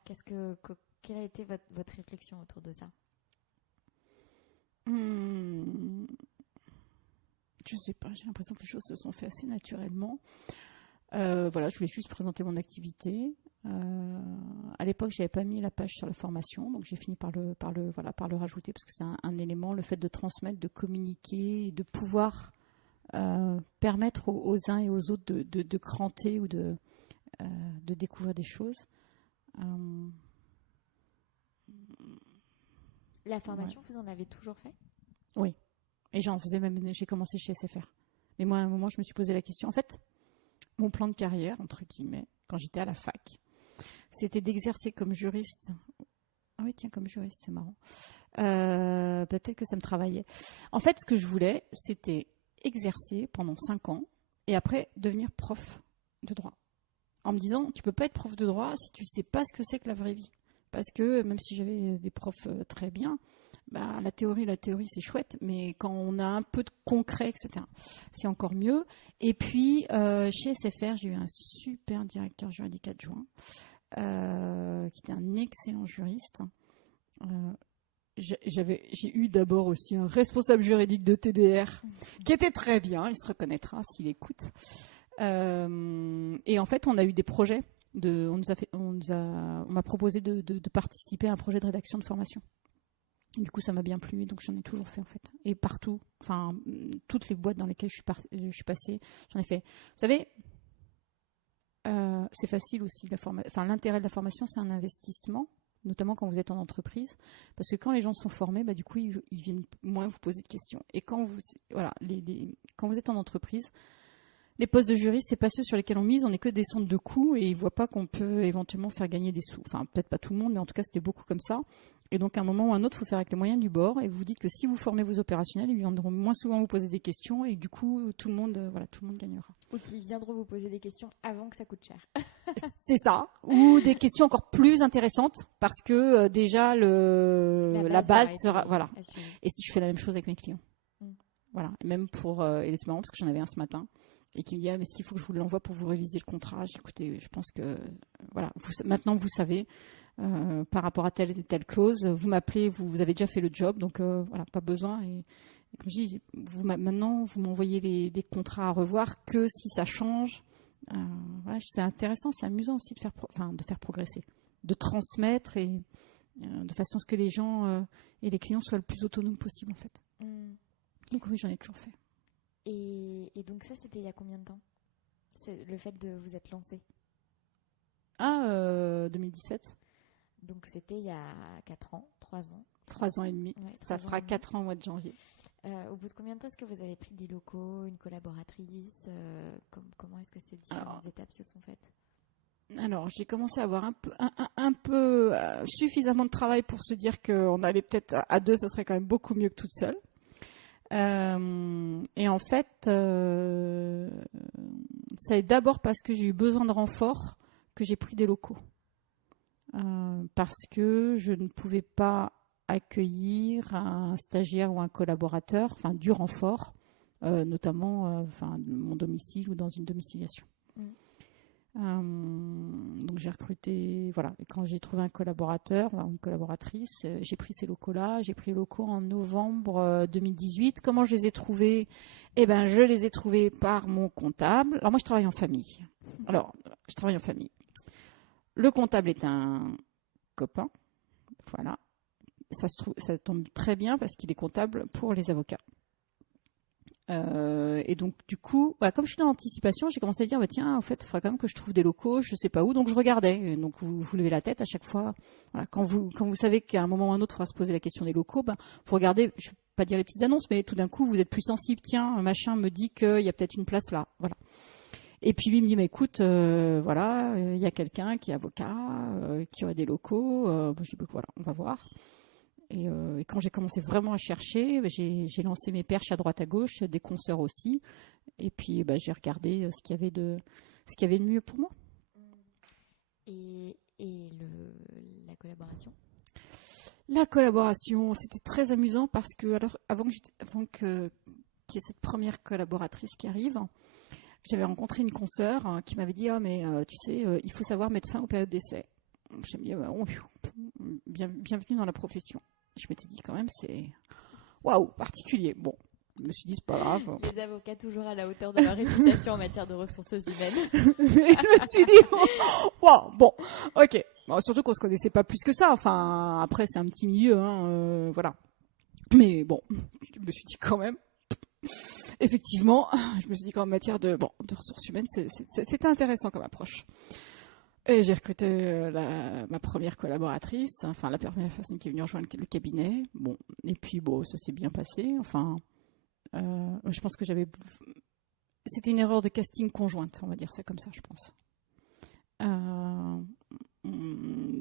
quelle a été votre réflexion autour de ça? Je sais pas, j'ai l'impression que les choses se sont faites assez naturellement. Voilà, je voulais juste présenter mon activité. À l'époque, j'avais pas mis la page sur la formation, donc j'ai fini par le rajouter parce que c'est un élément, le fait de transmettre, de communiquer, de pouvoir permettre aux uns et aux autres de cranter ou de découvrir des choses. La formation, vous en avez toujours fait? Oui, et j'ai commencé chez SFR. Mais moi, à un moment, je me suis posé la question. En fait, mon plan de carrière, entre guillemets, quand j'étais à la fac, c'était d'exercer comme juriste. Ah oui, tiens, comme juriste, c'est marrant. Peut-être que ça me travaillait. En fait, ce que je voulais, c'était exercer pendant 5 ans et après devenir prof de droit. En me disant, tu peux pas être prof de droit si tu sais pas ce que c'est que la vraie vie. Parce que même si j'avais des profs très bien, la théorie c'est chouette, mais quand on a un peu de concret, etc., c'est encore mieux. Et puis, chez SFR, j'ai eu un super directeur juridique adjoint, qui était un excellent juriste. J'ai eu d'abord aussi un responsable juridique de TDR, qui était très bien, il se reconnaîtra s'il écoute. Et en fait, on a eu des projets. On m'a proposé de participer à un projet de rédaction de formation. Du coup, ça m'a bien plu, et donc j'en ai toujours fait en fait. Et partout, enfin, toutes les boîtes dans lesquelles je suis passée, j'en ai fait. Vous savez, c'est facile aussi. L'intérêt de la formation, c'est un investissement, notamment quand vous êtes en entreprise, parce que quand les gens sont formés, du coup, ils viennent moins vous poser de questions. Et quand quand vous êtes en entreprise, les postes de juriste, c'est pas ceux sur lesquels on mise, on n'est que des centres de coûts et ils voient pas qu'on peut éventuellement faire gagner des sous. Enfin, peut-être pas tout le monde, mais en tout cas, c'était beaucoup comme ça. Et donc, à un moment ou à un autre, il faut faire avec les moyens du bord, et vous vous dites que si vous formez vos opérationnels, ils viendront moins souvent vous poser des questions, et du coup, tout le monde gagnera. Ou qu'ils viendront vous poser des questions avant que ça coûte cher. C'est ça. Ou des questions encore plus intéressantes, parce que déjà, la base sera, voilà. Et si je fais la même chose avec mes clients. Voilà. Et même et c'est marrant parce que j'en avais un ce matin, et qui me dit, mais est-ce qu'il faut que je vous l'envoie pour vous réviser le contrat? J'ai dit, écoutez, je pense que, voilà, maintenant vous savez, par rapport à telle et telle clause, vous m'appelez, vous avez déjà fait le job, donc voilà, pas besoin. Et comme je dis, maintenant, vous m'envoyez les contrats à revoir que si ça change. Voilà, c'est intéressant, c'est amusant aussi de faire progresser, de transmettre, et de façon à ce que les gens et les clients soient le plus autonomes possible, en fait. Donc oui, j'en ai toujours fait. Et donc ça, c'était il y a combien de temps? C'est le fait de vous être lancé? 2017. Donc c'était il y a 4 ans, 3 ans. 3 ans et demi. Ouais, ça fera 4 ans au mois de janvier. Au bout de combien de temps est-ce que vous avez pris des locaux, une collaboratrice comment est-ce que ces différentes étapes se sont faites? Alors, j'ai commencé à avoir un peu suffisamment de travail pour se dire qu'on allait peut-être à deux, ce serait quand même beaucoup mieux que toute seule. Et en fait, c'est d'abord parce que j'ai eu besoin de renfort que j'ai pris des locaux. Parce que je ne pouvais pas accueillir un stagiaire ou un collaborateur, enfin du renfort, notamment mon domicile ou dans une domiciliation. Donc j'ai recruté, voilà, et quand j'ai trouvé un collaborateur, une collaboratrice, j'ai pris ces locaux-là. J'ai pris les locaux en novembre 2018. Comment je les ai trouvés? Eh ben, je les ai trouvés par mon comptable. Alors moi, je travaille en famille. Le comptable est un copain, voilà. Ça tombe très bien parce qu'il est comptable pour les avocats. Et donc du coup, voilà, comme je suis dans l'anticipation, j'ai commencé à dire tiens, en fait, il faudrait quand même que je trouve des locaux, je sais pas où, donc je regardais. Et donc vous levez la tête à chaque fois. Voilà, quand vous savez qu'à un moment ou un autre, il faudra se poser la question des locaux, vous regardez. Je vais pas dire les petites annonces, mais tout d'un coup, vous êtes plus sensible. Tiens, un machin me dit qu'il y a peut-être une place là, voilà. Et puis lui me dit mais écoute, voilà, il y a quelqu'un qui est avocat, qui aurait des locaux. Je dis voilà, on va voir. Et quand j'ai commencé vraiment à chercher, j'ai lancé mes perches à droite à gauche, des consoeurs aussi. Et puis j'ai regardé ce qu'il y avait de mieux pour moi. Et la collaboration? La collaboration, c'était très amusant parce que avant qu'il y ait cette première collaboratrice qui arrive, j'avais rencontré une consoeur qui m'avait dit mais tu sais, il faut savoir mettre fin aux périodes d'essai. J'ai dit bienvenue dans la profession. Je m'étais dit quand même c'est waouh, particulier. Bon, je me suis dit c'est pas grave. Les avocats toujours à la hauteur de leur réputation en matière de ressources humaines. Mais je me suis dit waouh, bon, ok. Bon, surtout qu'on se connaissait pas plus que ça. Enfin, après c'est un petit milieu, voilà. Mais bon, je me suis dit quand même. Effectivement, je me suis dit qu'en matière de ressources humaines, c'était intéressant comme approche. Et j'ai recruté ma première collaboratrice, enfin la première personne qui est venue rejoindre le cabinet. Bon, et puis ça s'est bien passé. Enfin, je pense que c'était une erreur de casting conjointe, on va dire ça comme ça, je pense.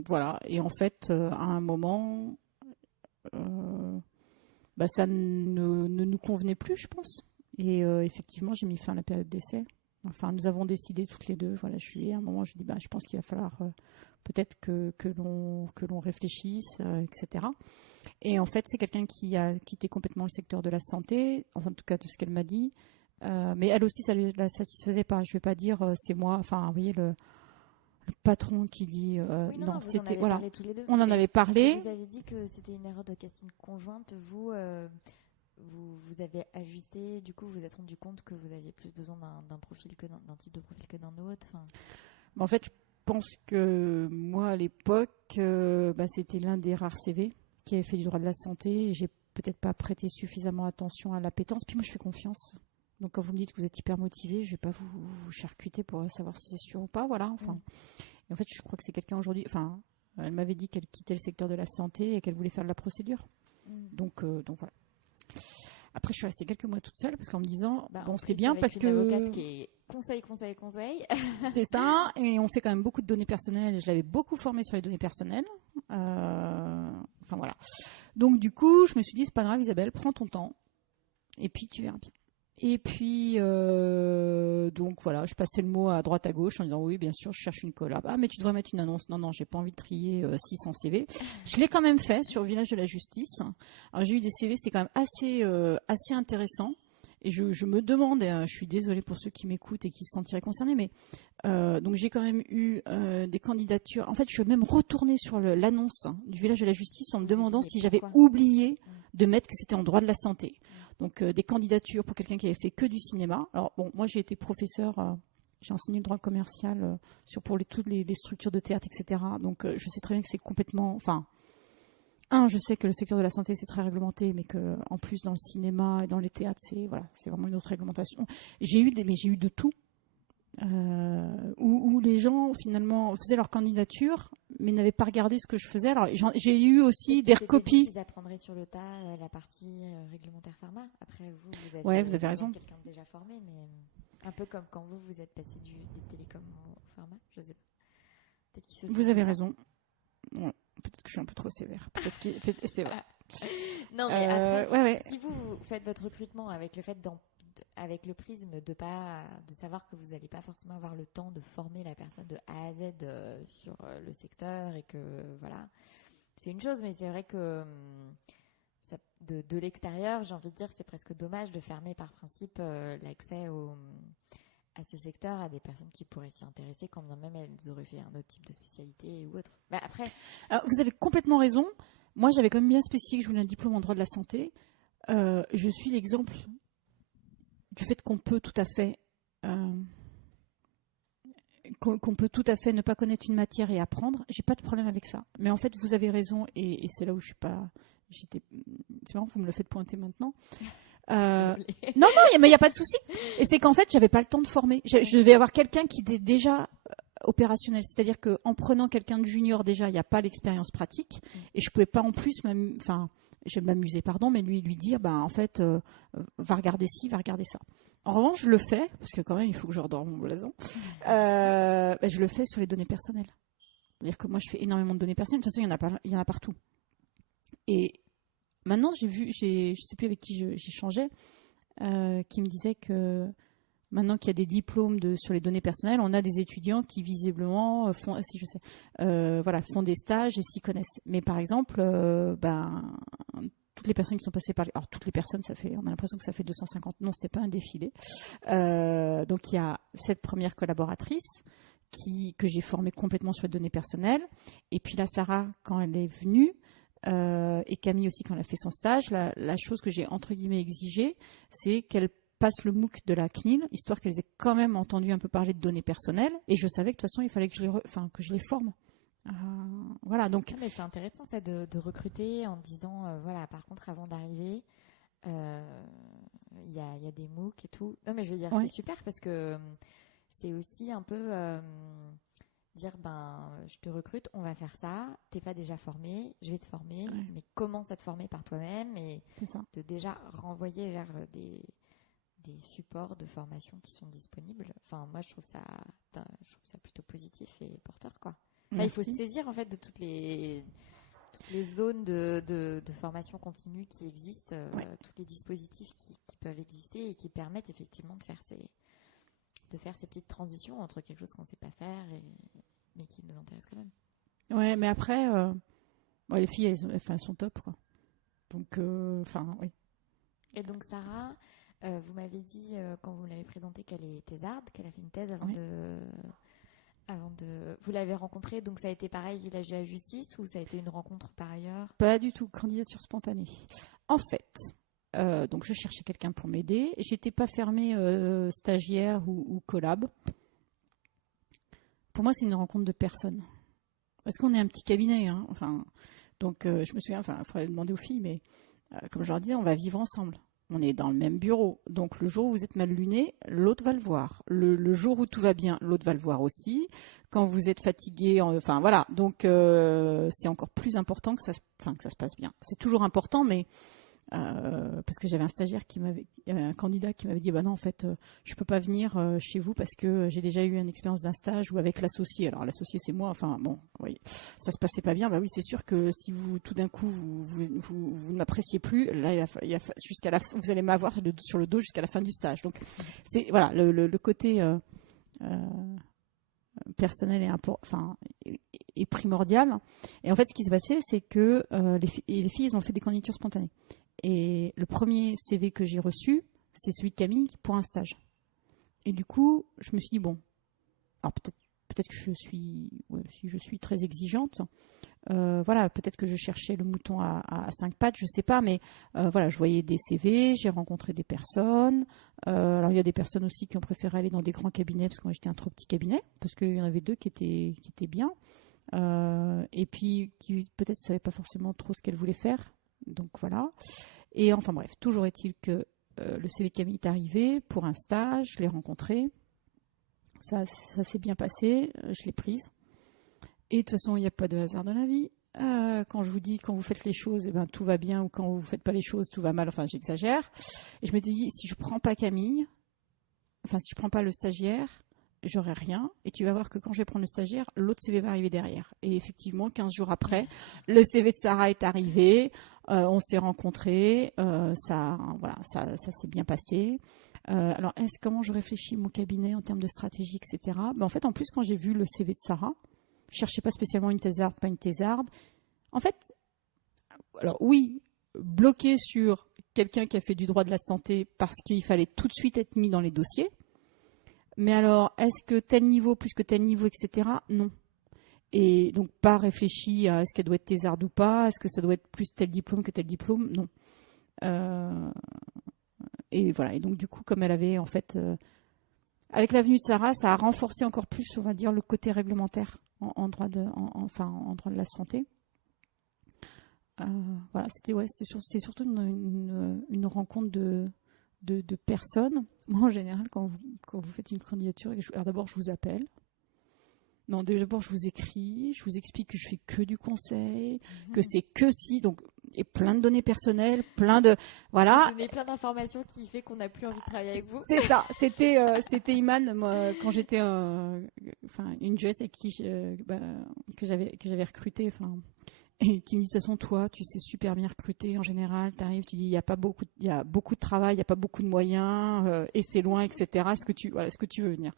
Voilà. Et en fait, à un moment, ça ne nous convenait plus, je pense. Et effectivement, j'ai mis fin à la période d'essai. Enfin, nous avons décidé toutes les deux. Voilà, à un moment, je dis, je pense qu'il va falloir peut-être que l'on réfléchisse, etc. Et en fait, c'est quelqu'un qui a quitté complètement le secteur de la santé, enfin, en tout cas de ce qu'elle m'a dit. Mais elle aussi, ça ne la satisfaisait pas. Je ne vais pas dire c'est moi. Enfin, vous voyez le patron qui dit non, c'était voilà. Tous les deux, on en avait parlé. Vous avez dit que c'était une erreur de casting conjointe. Vous avez ajusté, du coup vous vous êtes rendu compte que vous aviez plus besoin d'un profil que d'un type de profil que d'un autre. En fait, je pense que moi à l'époque, c'était l'un des rares CV qui avait fait du droit de la santé et j'ai peut-être pas prêté suffisamment attention à l'appétence. Puis moi je fais confiance. Donc quand vous me dites que vous êtes hyper motivé, je vais pas vous charcuter pour savoir si c'est sûr ou pas, voilà. Enfin, et en fait je crois que c'est quelqu'un aujourd'hui. Enfin, elle m'avait dit qu'elle quittait le secteur de la santé et qu'elle voulait faire de la procédure. Donc voilà. Après, je suis restée quelques mois toute seule parce qu'en me disant, c'est bien parce que. Avocate qui est conseil. C'est ça, et on fait quand même beaucoup de données personnelles. Et je l'avais beaucoup formée sur les données personnelles. Enfin voilà. Donc du coup, je me suis dit, c'est pas grave, Isabelle, prends ton temps, et puis tu verras bien. Et puis, donc voilà, je passais le mot à droite à gauche en disant oui, bien sûr, je cherche une collab. Ah, mais tu devrais mettre une annonce. Non, j'ai pas envie de trier 600 CV. Je l'ai quand même fait sur Village de la Justice. Alors, j'ai eu des CV, c'est quand même assez intéressant. Et je me demande, et, je suis désolée pour ceux qui m'écoutent et qui se sentiraient concernés, mais donc j'ai quand même eu des candidatures. En fait, je suis même retournée sur l'annonce du Village de la Justice en me demandant si j'avais oublié de mettre que c'était en droit de la santé. Donc des candidatures pour quelqu'un qui avait fait que du cinéma. Alors bon, moi j'ai été professeur, j'ai enseigné le droit commercial pour toutes les structures de théâtre, etc. Donc je sais très bien que c'est complètement... Enfin, je sais que le secteur de la santé c'est très réglementé, mais que en plus dans le cinéma et dans les théâtres, c'est vraiment une autre réglementation. J'ai eu de tout. Où les gens finalement faisaient leur candidature, mais n'avait pas regardé ce que je faisais. Alors j'ai eu aussi Peut-être des que c'était recopies. Vous apprendrez sur le tas la partie réglementaire pharma. Après, vous Ouais, aviez vous avez raison. quelqu'un de déjà formé, mais un peu comme quand vous êtes passé des télécoms au pharma. Je sais pas. Peut-être qu'ils se sont Vous dit avez ça. raison. Ouais, peut-être que je suis un peu trop sévère. C'est vrai. Non, mais après, ouais. si vous faites votre recrutement avec le fait avec le prisme de savoir que vous n'allez pas forcément avoir le temps de former la personne de A à Z sur le secteur et que voilà, c'est une chose, mais c'est vrai que de l'extérieur, j'ai envie de dire, c'est presque dommage de fermer par principe l'accès à ce secteur à des personnes qui pourraient s'y intéresser quand bien même elles auraient fait un autre type de spécialité ou autre. Bah, après, Alors, vous avez complètement raison. Moi, j'avais quand même bien spécifié que je voulais un diplôme en droit de la santé. Je suis l'exemple du fait qu'on peut tout à fait ne pas connaître une matière et apprendre. J'ai pas de problème avec ça. Mais en fait, vous avez raison et c'est là où je suis pas. C'est marrant, vous me le faites pointer maintenant. Non, mais il n'y a pas de souci. Et c'est qu'en fait, j'avais pas le temps de former. Je devais avoir quelqu'un qui était déjà opérationnel. C'est-à-dire qu'en prenant quelqu'un de junior, déjà, il n'y a pas l'expérience pratique. Et je pouvais pas en plus m'amuser, mais lui dire, en fait, va regarder ci, va regarder ça. En revanche, je le fais, parce que quand même, il faut que je redorme mon blason. Je le fais sur les données personnelles. C'est-à-dire que moi, je fais énormément de données personnelles. De toute façon, il y en a partout. Et maintenant, je sais plus avec qui j'échangeais, qui me disait que maintenant qu'il y a des diplômes sur les données personnelles, on a des étudiants qui visiblement font des stages et s'y connaissent. Mais par exemple, toutes les personnes qui sont passées par... Alors toutes les personnes, on a l'impression que ça fait 250. Non, c'était pas un défilé. Donc il y a cette première collaboratrice que j'ai formée complètement sur les données personnelles. Et puis là, Sarah, quand elle est venue, et Camille aussi quand elle a fait son stage, la chose que j'ai entre guillemets exigée, c'est qu'elle passe le MOOC de la CNIL, histoire qu'elles aient quand même entendu un peu parler de données personnelles, et je savais que de toute façon il fallait que je les forme. Voilà, donc. Mais c'est intéressant ça de recruter en disant voilà, par contre avant d'arriver il y a des MOOC et tout. Non mais je veux dire c'est super parce que c'est aussi un peu dire je te recrute, on va faire ça, t'es pas déjà formé, je vais te former, mais commence à te former par toi-même et de déjà renvoyer vers des supports de formation qui sont disponibles. Enfin moi je trouve ça plutôt positif et porteur quoi. Enfin, il faut se saisir en fait de toutes les zones de formation continue qui existent, tous les dispositifs qui peuvent exister et qui permettent effectivement de faire ces petites transitions entre quelque chose qu'on ne sait pas faire mais qui nous intéresse quand même. Ouais, mais après, les filles, elles sont top, quoi. Donc, oui. Et donc, Sarah, vous m'avez dit, quand vous l'avez présentée, qu'elle est thésarde, qu'elle a fait une thèse avant de... Vous l'avez rencontrée, donc ça a été pareil, village de la justice, ou ça a été une rencontre par ailleurs? Pas du tout, candidature spontanée. En fait... donc je cherchais quelqu'un pour m'aider. J'étais pas fermée stagiaire ou collab. Pour moi, c'est une rencontre de personnes. Parce qu'on est un petit cabinet, hein. Donc je me souviens, il faudrait demander aux filles, mais comme je leur disais, on va vivre ensemble. On est dans le même bureau. Donc le jour où vous êtes mal luné, l'autre va le voir. Le jour où tout va bien, l'autre va le voir aussi. Quand vous êtes fatigué, voilà. Donc c'est encore plus important que ça se passe bien. C'est toujours important, mais parce que j'avais un candidat qui m'avait dit non en fait je peux pas venir chez vous parce que j'ai déjà eu une expérience d'un stage ou avec l'associé. Alors l'associé c'est moi, oui, ça se passait pas bien. Oui, c'est sûr que si vous tout d'un coup vous ne m'appréciez plus, là jusqu'à la fin, vous allez m'avoir sur le dos jusqu'à la fin du stage. Donc c'est voilà le côté personnel est primordial. Et en fait ce qui s'est passé c'est que les filles elles ont fait des candidatures spontanées. Et le premier CV que j'ai reçu, c'est celui de Camille pour un stage. Et du coup, je me suis dit, alors peut-être que si je suis très exigeante, peut-être que je cherchais le mouton à 5 pattes, je ne sais pas, mais je voyais des CV, j'ai rencontré des personnes. Alors il y a des personnes aussi qui ont préféré aller dans des grands cabinets, parce que moi j'étais un trop petit cabinet, parce qu'il y en avait 2 qui étaient bien, et puis qui peut-être ne savaient pas forcément trop ce qu'elles voulaient faire. Donc voilà. Et bref, toujours est-il que le CV de Camille est arrivé pour un stage, je l'ai rencontré. Ça s'est bien passé, je l'ai prise. Et de toute façon, il n'y a pas de hasard dans la vie. Quand je vous dis, quand vous faites les choses, tout va bien, ou quand vous ne faites pas les choses, tout va mal. Enfin, j'exagère. Et je me dis, si je ne prends pas Camille, si je ne prends pas le stagiaire, j'aurai rien. Et tu vas voir que quand je vais prendre le stagiaire, l'autre CV va arriver derrière. Et effectivement, 15 jours après, le CV de Sarah est arrivé. On s'est rencontrés. Ça s'est bien passé. Alors, comment je réfléchis mon cabinet en termes de stratégie, etc. En fait, en plus, quand j'ai vu le CV de Sarah, je cherchais pas spécialement une thésarde, pas une thésarde. En fait, alors oui, bloqué sur quelqu'un qui a fait du droit de la santé parce qu'il fallait tout de suite être mis dans les dossiers. Mais alors, est-ce que tel niveau plus que tel niveau, etc. Non. Et donc, pas réfléchi à est-ce qu'elle doit être thésarde ou pas, est-ce que ça doit être plus tel diplôme que tel diplôme, non. Et voilà. Et donc, du coup, comme elle avait en fait, avec l'avenue de Sarah, ça a renforcé encore plus, on va dire, le côté réglementaire en droit de la santé. Voilà, c'est surtout une rencontre de personnes. Moi, en général, quand vous faites une candidature, alors d'abord, je vous appelle. Non, d'abord, je vous écris, je vous explique que je fais que du conseil, que c'est que si, donc, et plein de données personnelles, voilà. Vous donnez plein d'informations qui fait qu'on n'a plus envie de travailler avec vous. C'est ça. C'était Iman, moi, quand j'étais, une juriste avec qui, que j'avais recruté, et qui me dit de toute façon, toi, tu sais super bien recruter en général. Tu arrives, tu dis, il y a beaucoup de travail, il y a pas beaucoup de moyens, et c'est loin, etc. Est-ce que tu veux venir?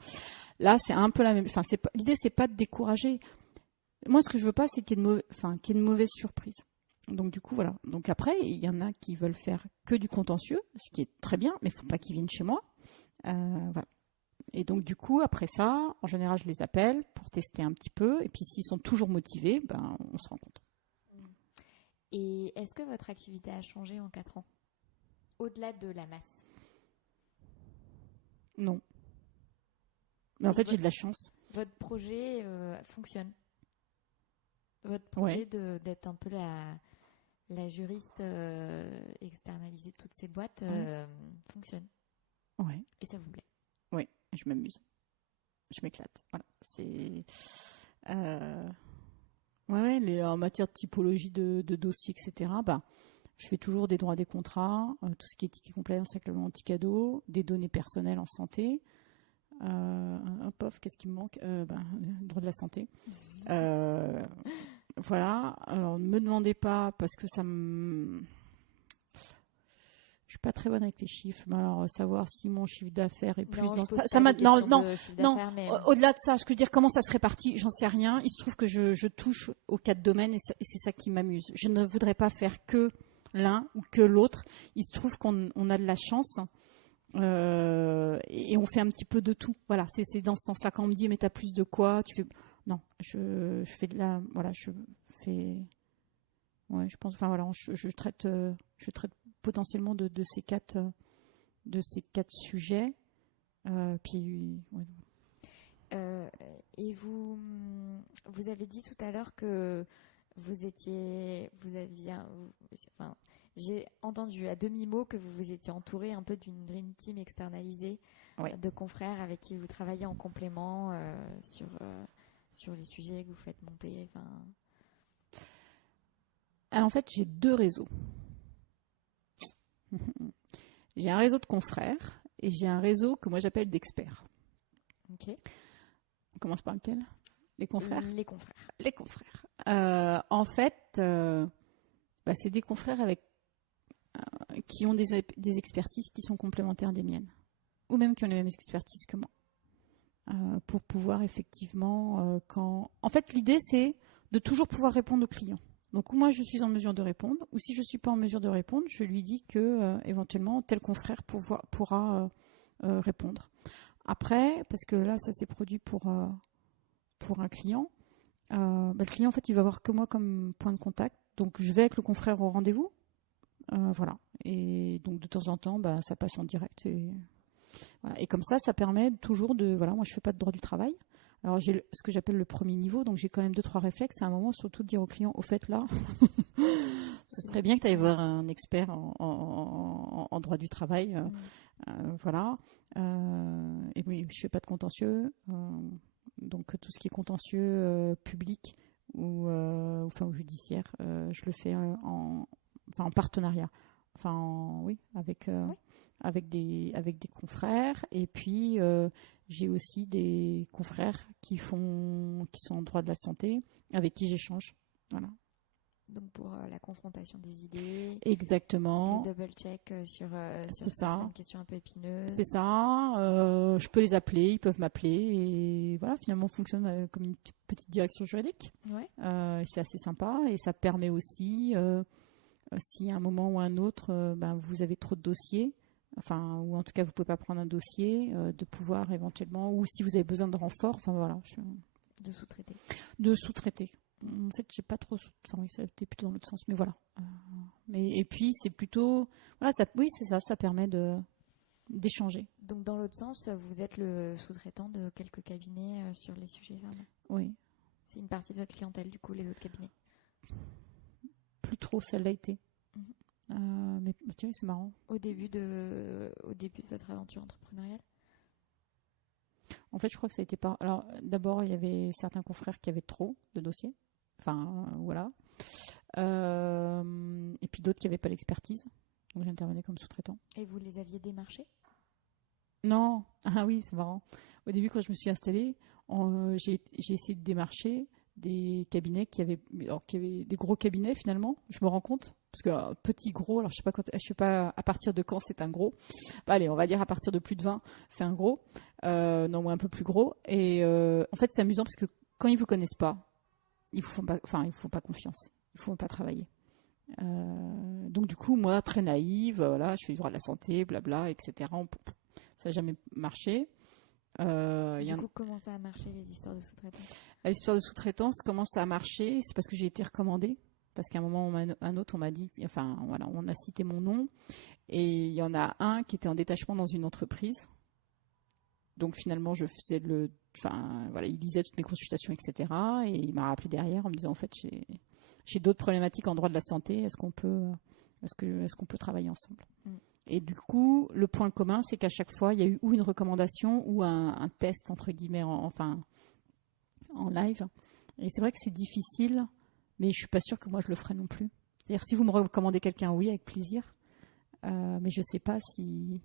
Là, c'est un peu la même. L'idée, c'est pas de décourager. Moi, ce que je veux pas, c'est qu'il y ait une mauvaise surprise. Donc du coup, voilà. Donc après, il y en a qui veulent faire que du contentieux, ce qui est très bien, mais il ne faut pas qu'ils viennent chez moi. Voilà. Et donc du coup, après ça, en général, je les appelle pour tester un petit peu. Et puis s'ils sont toujours motivés, on se rencontre. Et est-ce que votre activité a changé en 4 ans? Au-delà de la masse? Non. Mais en fait, j'ai de la chance. Votre projet fonctionne? Votre projet d'être un peu la juriste externalisée de toutes ces boîtes fonctionne? Ouais. Et ça vous plaît? Oui, je m'amuse. Je m'éclate. Voilà. C'est... en matière de typologie de dossiers, etc., je fais toujours des droits des contrats, tout ce qui est éthique et compliance avec le loi anti-cadeau, des données personnelles en santé. Qu'est-ce qui me manque? Le droit de la santé. Voilà. Alors, ne me demandez pas, parce que je suis pas très bonne avec les chiffres. Mais alors, savoir si mon chiffre d'affaires est plus dans ça. Non. Mais... Au-delà de ça, je veux dire comment ça se répartit, j'en sais rien. Il se trouve que je touche aux 4 domaines et c'est ça qui m'amuse. Je ne voudrais pas faire que l'un ou que l'autre. Il se trouve qu'on a de la chance. Et on fait un petit peu de tout. Voilà, c'est dans ce sens-là. Quand on me dit mais t'as plus de quoi, tu fais non, je fais de la, voilà, je fais, ouais, je pense, je traite potentiellement de ces 4 sujets. Puis ouais. Et vous avez dit tout à l'heure que j'ai entendu à demi-mot que vous vous étiez entouré un peu d'une dream team externalisée de confrères avec qui vous travaillez en complément sur les sujets que vous faites monter. Alors, en fait, j'ai 2 réseaux. J'ai un réseau de confrères et j'ai un réseau que moi j'appelle d'experts. Ok. On commence par lequel? Les confrères. Les confrères. En fait, c'est des confrères qui ont des expertises qui sont complémentaires des miennes, ou même qui ont les mêmes expertises que moi, pour pouvoir effectivement, en fait, l'idée c'est de toujours pouvoir répondre aux clients. Donc moi je suis en mesure de répondre, ou si je ne suis pas en mesure de répondre, je lui dis que éventuellement tel confrère pourra répondre. Après, parce que là ça s'est produit pour un client, le client en fait il va avoir que moi comme point de contact, donc je vais avec le confrère au rendez-vous, voilà, et donc de temps en temps ça passe en direct et comme ça permet toujours de, voilà, moi je fais pas de droit du travail. Alors j'ai ce que j'appelle le premier niveau, donc j'ai quand même 2-3 réflexes à un moment, surtout de dire au client, au fait là, ce serait bien que tu ailles voir un expert en droit du travail, voilà. Et oui, je fais pas de contentieux, donc tout ce qui est contentieux public, ou judiciaire. Je le fais en partenariat. Oui, avec des confrères. Et puis, j'ai aussi des confrères qui sont en droit de la santé, avec qui j'échange. Voilà. Donc pour la confrontation des idées. Exactement. Le double-check sur C'est certaines ça. questions un peu épineuses. C'est ça. Je peux les appeler, ils peuvent m'appeler. Et voilà, finalement, on fonctionne comme une petite direction juridique. Ouais. C'est assez sympa. Et ça permet aussi, si à un moment ou à un autre, vous avez trop de dossiers, ou en tout cas, vous ne pouvez pas prendre un dossier, de pouvoir éventuellement, ou si vous avez besoin de renfort, de sous-traiter. De sous-traiter. En fait, j'ai pas trop. Oui, ça était plutôt dans l'autre sens, mais voilà. Et puis, c'est plutôt. Voilà, oui, c'est ça, ça permet d'échanger. Donc, dans l'autre sens, vous êtes le sous-traitant de quelques cabinets sur les sujets pharma. Oui. C'est une partie de votre clientèle, du coup, les autres cabinets. Plus trop, celle-là été. Mais tiens, c'est marrant. Au début de votre aventure entrepreneuriale. En fait, je crois que ça a été pas. Alors, d'abord, il y avait certains confrères qui avaient trop de dossiers. Voilà. Et puis d'autres qui n'avaient pas l'expertise. Donc, j'intervenais comme sous-traitant. Et vous les aviez démarchés ? Non. Ah oui, c'est marrant. Au début, quand je me suis installée, j'ai essayé de démarcher des cabinets qui avaient des gros cabinets, finalement. Je me rends compte. Parce que petit, gros, alors je sais pas à partir de quand c'est un gros. Allez, on va dire à partir de plus de 20, c'est un gros. Non, un peu plus gros. Et en fait, c'est amusant parce que quand ils vous connaissent pas, ils vous font pas confiance. Ils vous font pas travailler. Donc du coup, moi, très naïve, voilà, je fais du droit de la santé, blabla, etc. Ça n'a jamais marché. Du coup, comment ça a marché, les histoires de sous-traitance ? L'histoire de sous-traitance, comment ça a marché ? C'est parce que j'ai été recommandée. Parce qu'à un moment ou un autre, on m'a dit, on a cité mon nom. Et il y en a un qui était en détachement dans une entreprise. Donc finalement, je faisais il lisait toutes mes consultations, etc. Et il m'a rappelé derrière en me disant, en fait, j'ai d'autres problématiques en droit de la santé. Est-ce qu'on peut travailler ensemble ? Et du coup, le point commun, c'est qu'à chaque fois, il y a eu ou une recommandation ou un test, entre guillemets, en live. Et c'est vrai que c'est difficile, mais je suis pas sûre que moi je le ferais non plus. C'est-à-dire, si vous me recommandez quelqu'un, oui, avec plaisir. Mais je sais pas si...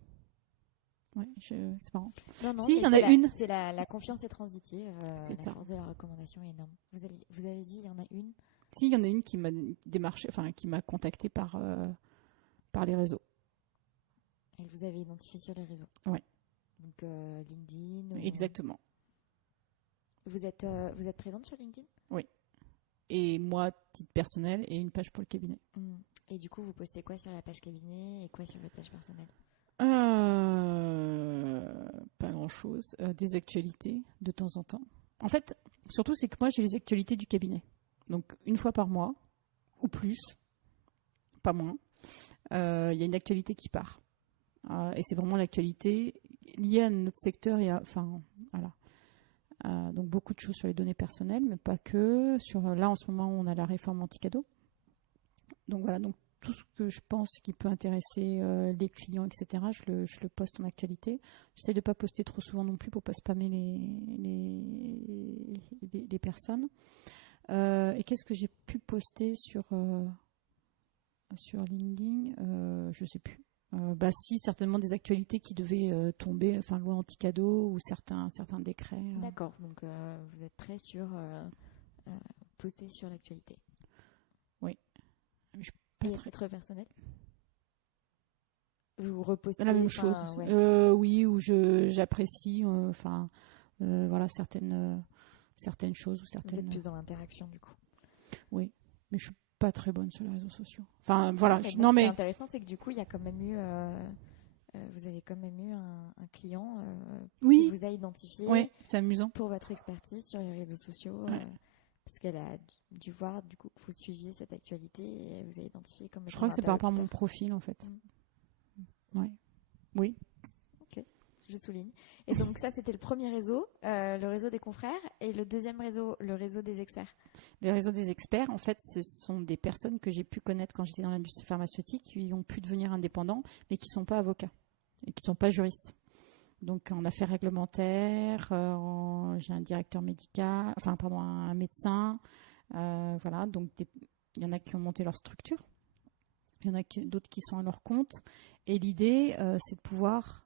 Ouais, c'est marrant. Non, si, il y en a une. C'est la confiance est transitive. C'est ça. La force de la recommandation est énorme. Vous avez dit, il y en a une. Si, il y en a une qui m'a démarché, qui m'a contacté par les réseaux. Et vous avez identifié sur les réseaux. Ouais. Donc LinkedIn. Exactement. Vous êtes présente sur LinkedIn ? Oui. Et moi, titre personnel et une page pour le cabinet. Et du coup, vous postez quoi sur la page cabinet et quoi sur votre page personnelle ? Pas grand-chose. Des actualités de temps en temps. En fait, surtout, c'est que moi, j'ai les actualités du cabinet. Donc, une fois par mois, ou plus, pas moins, il y a une actualité qui part. Et c'est vraiment l'actualité liée à notre secteur. Voilà. Donc, beaucoup de choses sur les données personnelles, mais pas que. Là, en ce moment, on a la réforme anti-cadeau. Donc, voilà. Donc, tout ce que je pense qui peut intéresser les clients, etc., je le poste en actualité. J'essaie de ne pas poster trop souvent non plus pour ne pas spammer les personnes. Et qu'est-ce que j'ai pu poster sur LinkedIn ? Je ne sais plus. Si, certainement des actualités qui devaient tomber, loi anti-cadeau ou certains décrets. D'accord, donc vous êtes très sur poster sur l'actualité. Oui. Et à titre personnel ? Vous repostez la même chose. Ouais. Oui, où j'apprécie certaines choses ou certaines. Vous êtes plus dans l'interaction du coup. Oui, mais je suis pas très bonne sur les réseaux sociaux. Ce qui est intéressant, c'est que du coup, il y a quand même eu, vous avez quand même eu un client qui vous a identifié. Oui, c'est amusant. Pour votre expertise sur les réseaux sociaux, parce qu'elle a dû voir du coup que vous suiviez cette actualité et elle vous a identifié comme. Je crois que c'est par rapport à mon profil en fait. Ouais. Oui. Ok, je souligne. Et donc ça, c'était le premier réseau, le réseau des confrères, et le deuxième réseau, le réseau des experts. Le réseau des experts, en fait, ce sont des personnes que j'ai pu connaître quand j'étais dans l'industrie pharmaceutique, qui ont pu devenir indépendants, mais qui ne sont pas avocats et qui ne sont pas juristes. Donc en affaires réglementaires, j'ai un directeur médical, un médecin, Voilà, donc il y en a qui ont monté leur structure, il y en a d'autres qui sont à leur compte. Et l'idée, c'est de pouvoir,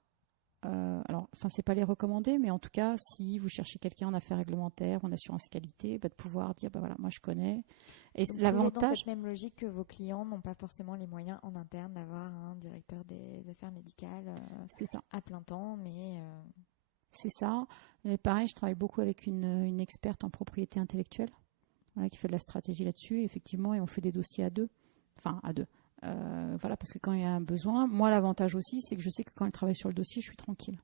c'est pas les recommander, mais en tout cas, si vous cherchez quelqu'un en affaires réglementaires, en assurance qualité, de pouvoir dire, voilà, moi je connais. Et donc, l'avantage, toujours dans cette même logique que vos clients n'ont pas forcément les moyens en interne d'avoir un directeur des affaires médicales c'est ça. à plein temps, mais C'est ça. Et pareil, je travaille beaucoup avec une experte en propriété intellectuelle, voilà, qui fait de la stratégie là-dessus, effectivement, et on fait des dossiers à deux. Enfin, à deux. Voilà, parce que quand il y a un besoin, moi, l'avantage aussi, c'est que je sais que quand elle travaille sur le dossier, je suis tranquille.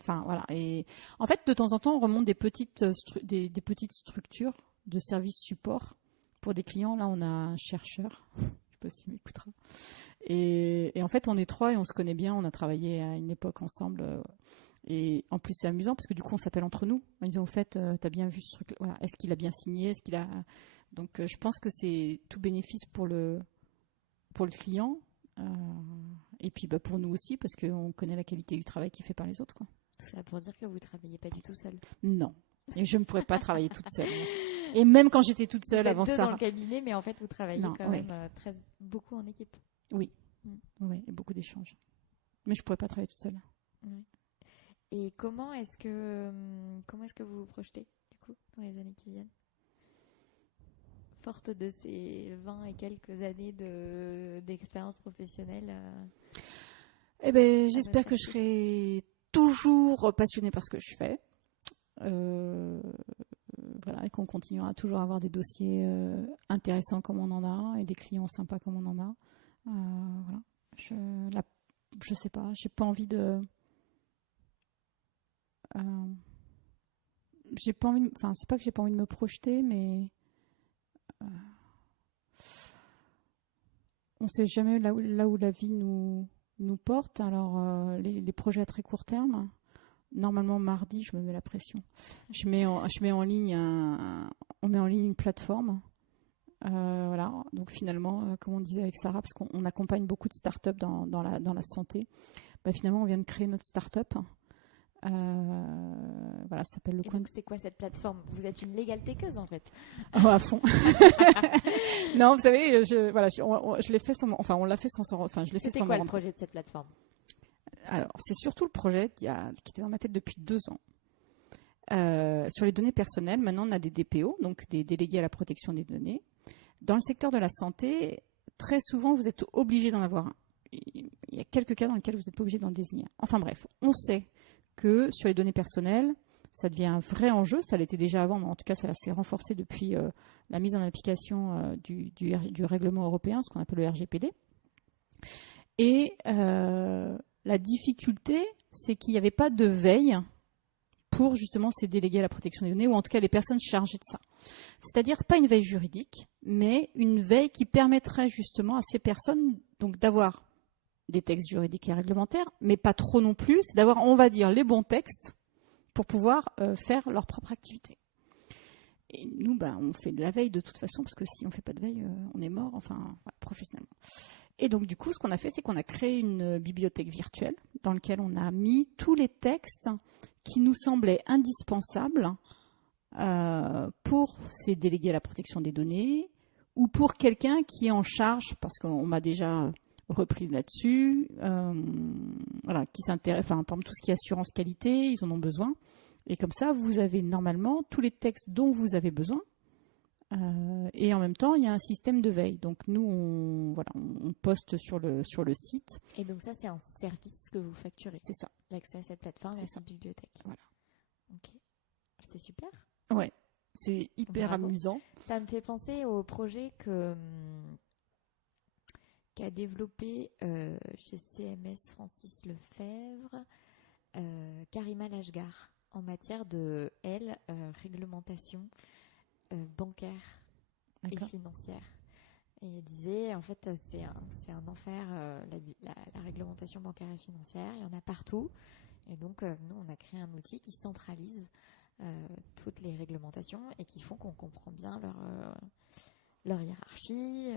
Enfin, voilà. Et en fait, de temps en temps, on remonte des petites structures de services support pour des clients. Là, on a un chercheur, je ne sais pas s'il m'écoutera. Et en fait, on est trois et on se connaît bien. On a travaillé à une époque ensemble. Et en plus, c'est amusant parce que du coup, on s'appelle entre nous. En disant, au fait, t'as bien vu ce truc. Voilà. Est-ce qu'il a bien signé? Est-ce qu'il a... Donc, je pense que c'est tout bénéfice pour le client. Et puis, pour nous aussi, parce qu'on connaît la qualité du travail qui est fait par les autres, quoi. Tout ça pour dire que vous ne travaillez pas du tout seul. Non. Et je ne pourrais pas travailler toute seule. Et même quand j'étais toute seule avant ça. Vous êtes deux dans le cabinet, mais en fait, vous travaillez même beaucoup en équipe. Oui. Oui, et beaucoup d'échanges. Mais je ne pourrais pas travailler toute seule. Oui. Et comment est-ce que vous vous projetez, du coup, dans les années qui viennent? Forte de ces 20 et quelques années d'expérience professionnelle. J'espère que je serai toujours passionnée par ce que je fais. Voilà, et qu'on continuera toujours à avoir des dossiers intéressants comme on en a et des clients sympas comme on en a. Voilà. Je sais pas, j'ai pas envie de... j'ai pas envie c'est pas que j'ai pas envie de me projeter, mais on sait jamais là où la vie nous porte. Alors les projets à très court terme, normalement mardi, je me mets la pression. On met en ligne une plateforme. Voilà. Donc finalement, comme on disait avec Sarah, parce qu'on accompagne beaucoup de startups dans la santé, finalement on vient de créer notre startup. Voilà, ça s'appelle le coin. Donc c'est quoi cette plateforme? Vous êtes une legal takeuse en fait. Oh, à fond. Non, vous savez, je l'ai fait sans, on l'a fait sans, je l'ai fait sans. C'était quoi le projet de cette plateforme? Alors, c'est surtout le projet qui était dans ma tête depuis 2 ans. Sur les données personnelles, maintenant on a des DPO, donc des délégués à la protection des données. Dans le secteur de la santé, très souvent vous êtes obligé d'en avoir un. Il y a quelques cas dans lesquels vous n'êtes pas obligé d'en désigner un. Enfin bref, on sait que sur les données personnelles, ça devient un vrai enjeu. Ça l'était déjà avant, mais en tout cas, ça s'est renforcé depuis la mise en application du règlement européen, ce qu'on appelle le RGPD. Et la difficulté, c'est qu'il n'y avait pas de veille pour justement ces délégués à la protection des données, ou en tout cas les personnes chargées de ça. C'est-à-dire pas une veille juridique, mais une veille qui permettrait justement à ces personnes donc d'avoir des textes juridiques et réglementaires, mais pas trop non plus, c'est d'avoir, on va dire, les bons textes pour pouvoir faire leur propre activité. Et nous, on fait de la veille de toute façon, parce que si on ne fait pas de veille, on est mort, professionnellement. Et donc, du coup, ce qu'on a fait, c'est qu'on a créé une bibliothèque virtuelle dans laquelle on a mis tous les textes qui nous semblaient indispensables pour ces délégués à la protection des données ou pour quelqu'un qui est en charge, parce qu'on m'a déjà reprise là-dessus, qui s'intéresse, par exemple tout ce qui est assurance qualité, ils en ont besoin. Et comme ça, vous avez normalement tous les textes dont vous avez besoin. Et en même temps, il y a un système de veille. Donc nous, on poste sur le site. Et donc ça, c'est un service que vous facturez. C'est ça. L'accès à cette plateforme et à cette bibliothèque. Voilà. Ok. C'est super. Ouais. C'est hyper amusant. Ça me fait penser au projet qu'a développé chez CMS Francis Lefebvre, Karima Lashgar, en matière de réglementation bancaire et financière. Et elle disait, en fait, c'est un enfer, la réglementation bancaire et financière, il y en a partout. Et donc, nous, on a créé un outil qui centralise toutes les réglementations et qui font qu'on comprend bien leur hiérarchie,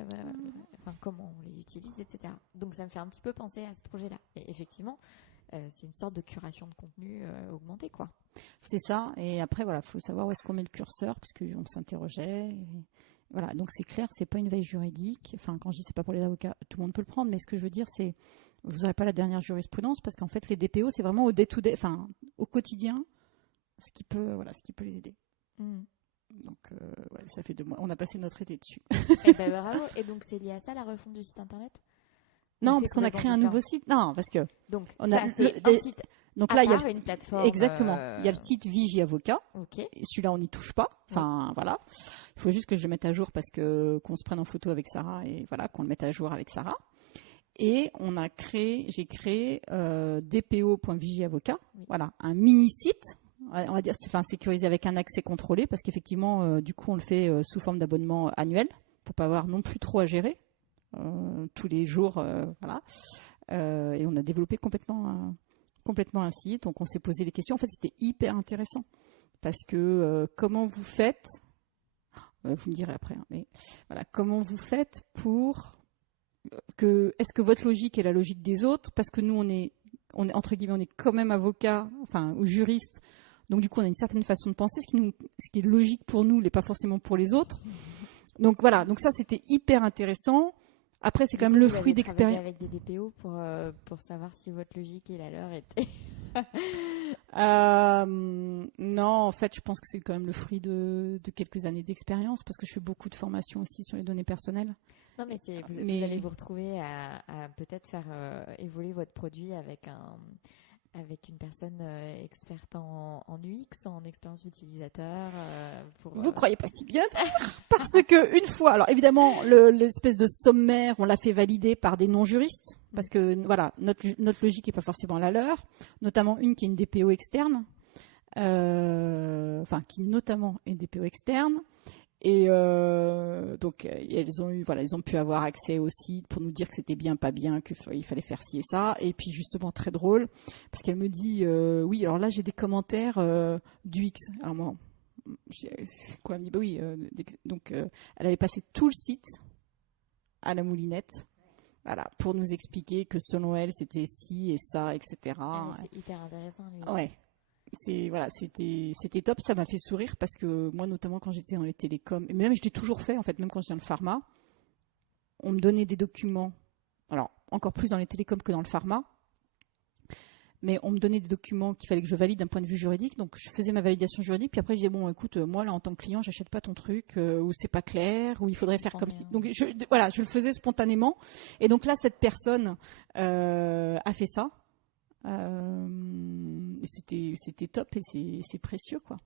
comment on les utilise, etc. Donc ça me fait un petit peu penser à ce projet-là. Et effectivement, c'est une sorte de curation de contenu augmentée, quoi. C'est ça. Et après, faut savoir où est-ce qu'on met le curseur, parce qu'on s'interrogeait. Voilà, donc c'est clair, c'est pas une veille juridique. Enfin, quand je dis c'est pas pour les avocats, tout le monde peut le prendre, mais ce que je veux dire, c'est vous n'aurez pas la dernière jurisprudence parce qu'en fait, les DPO, c'est vraiment au day-to-day, enfin, au quotidien, ce qui peut les aider. Donc, ça fait 2 mois. On a passé notre été dessus. Et ben bravo. Et donc, c'est lié à ça, la refonte du site internet? Non, parce qu'on a créé un nouveau site. Non, parce que donc on ça, a c'est un site. Donc là, il y a une plateforme. Exactement. Il y a le site Vigie Avocat. Ok. Celui-là, on n'y touche pas. Enfin, voilà. Il faut juste que je le mette à jour parce que qu'on se prenne en photo avec Sarah et voilà, qu'on le mette à jour avec Sarah. Et j'ai créé dpo.vigieavocat. Voilà, un mini site. On va dire, sécurisé avec un accès contrôlé parce qu'effectivement, du coup, on le fait sous forme d'abonnement annuel pour pas avoir non plus trop à gérer tous les jours, voilà. Et on a développé complètement un site. Donc, on s'est posé les questions. En fait, c'était hyper intéressant parce que comment vous faites, vous me direz après, hein, mais voilà, comment vous faites pour est-ce que votre logique est la logique des autres? Parce que nous, on est entre guillemets, on est quand même avocat, enfin, ou juriste. Donc, du coup, on a une certaine façon de penser. Ce qui est logique pour nous, n'est pas forcément pour les autres. Donc, voilà. Donc, ça, c'était hyper intéressant. Après, c'est quand même le fruit d'expérience. Avec des DPO pour savoir si votre logique et la leur était. Non, en fait, je pense que c'est quand même le fruit de quelques années d'expérience parce que je fais beaucoup de formations aussi sur les données personnelles. Non, mais vous allez vous retrouver à peut-être faire évoluer votre produit avec une personne experte en UX, en expérience utilisateur. Vous croyez pas si bien dire parce que une fois, alors évidemment, l'espèce de sommaire, on l'a fait valider par des non-juristes parce que voilà, notre logique n'est pas forcément la leur, notamment une qui est une DPO externe, qui notamment est une DPO externe. Et donc ils ont pu avoir accès au site pour nous dire que c'était bien, pas bien, qu'il fallait faire ci et ça. Et puis justement très drôle parce qu'elle me dit oui, alors là j'ai des commentaires du X. Alors moi, quoi, elle me dit bah oui. Donc elle avait passé tout le site à la moulinette. Voilà, pour nous expliquer que selon elle c'était ci et ça, etc. C'est hyper intéressant. Ouais. C'était top, ça m'a fait sourire parce que moi notamment quand j'étais dans les télécoms, et même je l'ai toujours fait en fait, même quand j'étais dans le pharma, on me donnait des documents, alors encore plus dans les télécoms que dans le pharma, mais on me donnait des documents qu'il fallait que je valide d'un point de vue juridique, donc je faisais ma validation juridique, puis après je disais bon écoute, moi là en tant que client j'achète pas ton truc, ou c'est pas clair, ou il faudrait faire comme si, donc je le faisais spontanément, et donc là cette personne a fait ça. C'était top et c'est précieux quoi.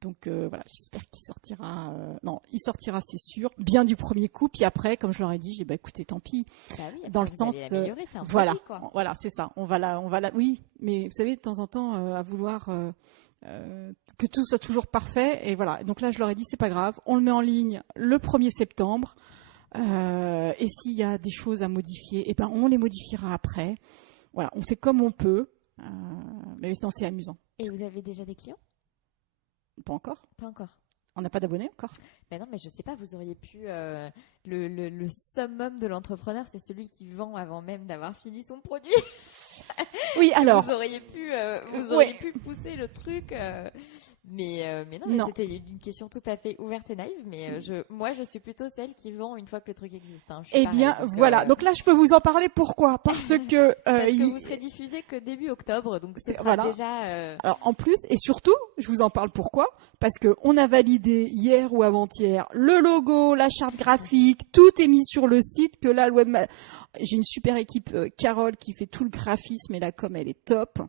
Donc voilà, j'espère qu'il sortira. Il sortira, c'est sûr, bien du premier coup. Puis après, comme je leur ai dit, j'ai dit écoutez, tant pis. Oui, dans le sens, voilà, produit, quoi. Voilà, c'est ça. On va là. Oui, mais vous savez, de temps en temps, à vouloir que tout soit toujours parfait. Et voilà. Donc là, je leur ai dit c'est pas grave, on le met en ligne le 1er septembre. Et s'il y a des choses à modifier, on les modifiera après. Voilà, on fait comme on peut, mais c'est amusant. Et vous avez déjà des clients? Pas encore. Pas encore. On n'a pas d'abonnés encore. Mais non, mais je sais pas, vous auriez pu... le summum de l'entrepreneur, c'est celui qui vend avant même d'avoir fini son produit. Oui, alors... Vous auriez pu pousser le truc... Mais non, c'était une question tout à fait ouverte et naïve. Mais moi, je suis plutôt celle qui vend une fois que le truc existe. Hein. Voilà. Donc là, je peux vous en parler. Pourquoi? Parce que vous serez diffusé que début octobre, donc ce sera déjà. Alors en plus et surtout, je vous en parle pourquoi? Parce que on a validé hier ou avant-hier le logo, la charte graphique, tout est mis sur le site. Que là, j'ai une super équipe, Carole, qui fait tout le graphisme et la com, elle est top.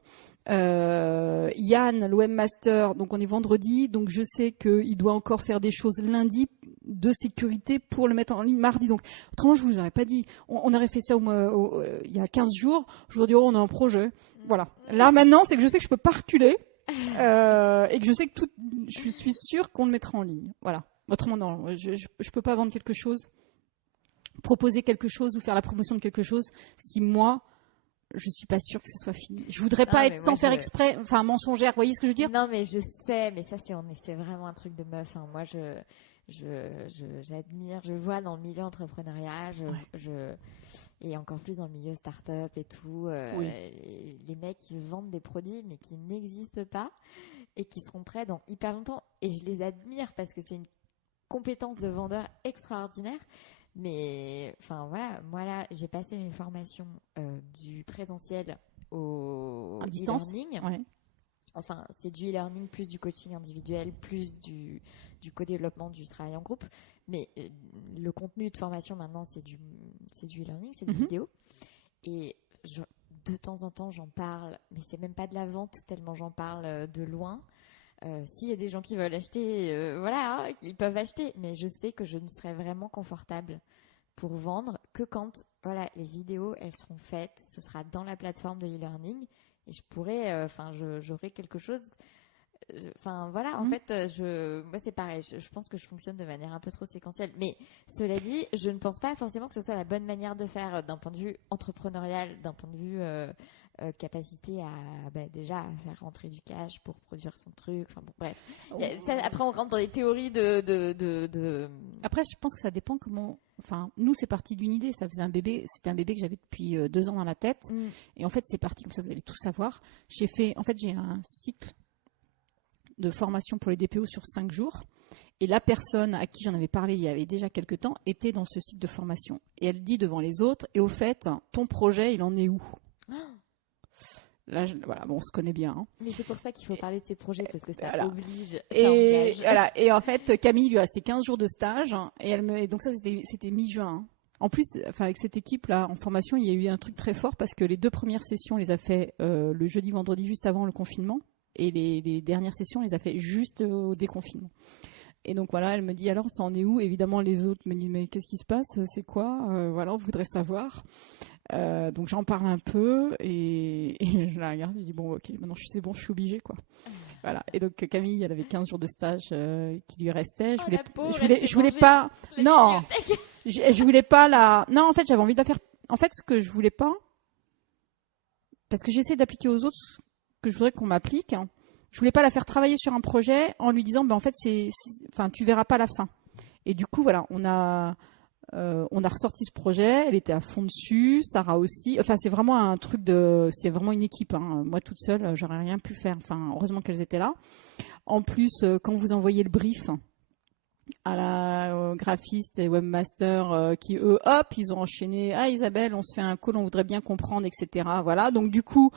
Yann, le webmaster, donc on est vendredi, donc je sais qu'il doit encore faire des choses lundi de sécurité pour le mettre en ligne mardi. Donc autrement, je vous aurais pas dit. On aurait fait ça il y a 15 jours. Je vous dirais, on a un projet. Voilà. Là maintenant, c'est que je sais que je peux pas reculer et que je sais que je suis sûre qu'on le mettra en ligne. Voilà. Autrement, non, je peux pas vendre quelque chose, proposer quelque chose ou faire la promotion de quelque chose si moi je suis pas sûre que ce soit fini. Je voudrais pas être sans faire exprès, enfin mensongère. Vous voyez ce que je veux dire? Non, mais je sais, mais ça c'est vraiment un truc de meuf. Hein. Moi, j'admire, je vois dans le milieu entrepreneurial, et encore plus dans le milieu start-up et tout, les mecs qui vendent des produits mais qui n'existent pas et qui seront prêts dans hyper longtemps. Et je les admire parce que c'est compétences de vendeur extraordinaires. Mais enfin voilà, moi là, j'ai passé mes formations du présentiel au e-learning. Ouais. Enfin, c'est du e-learning plus du coaching individuel, plus du co-développement, du travail en groupe. Mais le contenu de formation maintenant, c'est du e-learning, c'est des vidéos. Et de temps en temps, j'en parle, mais c'est même pas de la vente tellement j'en parle de loin. S'il y a des gens qui veulent acheter, voilà, ils peuvent acheter. Mais je sais que je ne serai vraiment confortable pour vendre que quand, voilà, les vidéos, elles seront faites. Ce sera dans la plateforme de e-learning et je pourrai, j'aurai quelque chose. Enfin, voilà, en fait, moi, c'est pareil. Je pense que je fonctionne de manière un peu trop séquentielle. Mais cela dit, je ne pense pas forcément que ce soit la bonne manière de faire d'un point de vue entrepreneurial, d'un point de vue capacité à déjà à faire rentrer du cash pour produire son truc. Enfin bon, bref. Après, on rentre dans les théories de... Après, je pense que ça dépend comment. Enfin, nous, c'est parti d'une idée. Ça faisait un bébé. C'était un bébé que j'avais depuis 2 ans dans la tête. Et en fait, c'est parti comme ça. Vous allez tout savoir. J'ai un cycle de formation pour les DPO sur 5 jours. Et la personne à qui j'en avais parlé il y avait déjà quelques temps était dans ce cycle de formation. Et elle dit devant les autres, et au fait, ton projet, il en est où ? Là, voilà, bon, on se connaît bien. Hein. Mais c'est pour ça qu'il faut parler de ces projets, parce que ça oblige, ça et engage. Voilà. Et en fait, Camille lui restait 15 jours de stage. Et donc ça, c'était mi-juin. Hein. En plus, avec cette équipe-là, en formation, il y a eu un truc très fort, parce que les 2 premières sessions, on les a fait le jeudi, vendredi, juste avant le confinement. Et les dernières sessions, on les a fait juste au déconfinement. Et donc voilà, elle me dit alors ça en est où ? Évidemment les autres me disent mais qu'est-ce qui se passe ? C'est quoi ? Voilà, on voudrait savoir. Donc j'en parle un peu et je la regarde, je dis bon ok, maintenant c'est bon, je suis obligée quoi. Voilà. Et donc Camille, elle avait 15 jours de stage qui lui restaient. Je voulais pas. Non, je voulais pas la. Non, en fait j'avais envie de la faire. En fait ce que je voulais pas, parce que j'essaie d'appliquer aux autres ce que je voudrais qu'on m'applique. Je voulais pas la faire travailler sur un projet en lui disant, en fait, tu verras pas la fin. Et du coup, voilà, on a ressorti ce projet. Elle était à fond dessus. Sarah aussi. Enfin, c'est vraiment un truc c'est vraiment une équipe. Hein. Moi, toute seule, j'aurais rien pu faire. Enfin, heureusement qu'elles étaient là. En plus, quand vous envoyez le brief à la graphiste et webmaster qui eux, hop, ils ont enchaîné. Ah, Isabelle, on se fait un call, on voudrait bien comprendre, etc. Voilà. Donc du coup.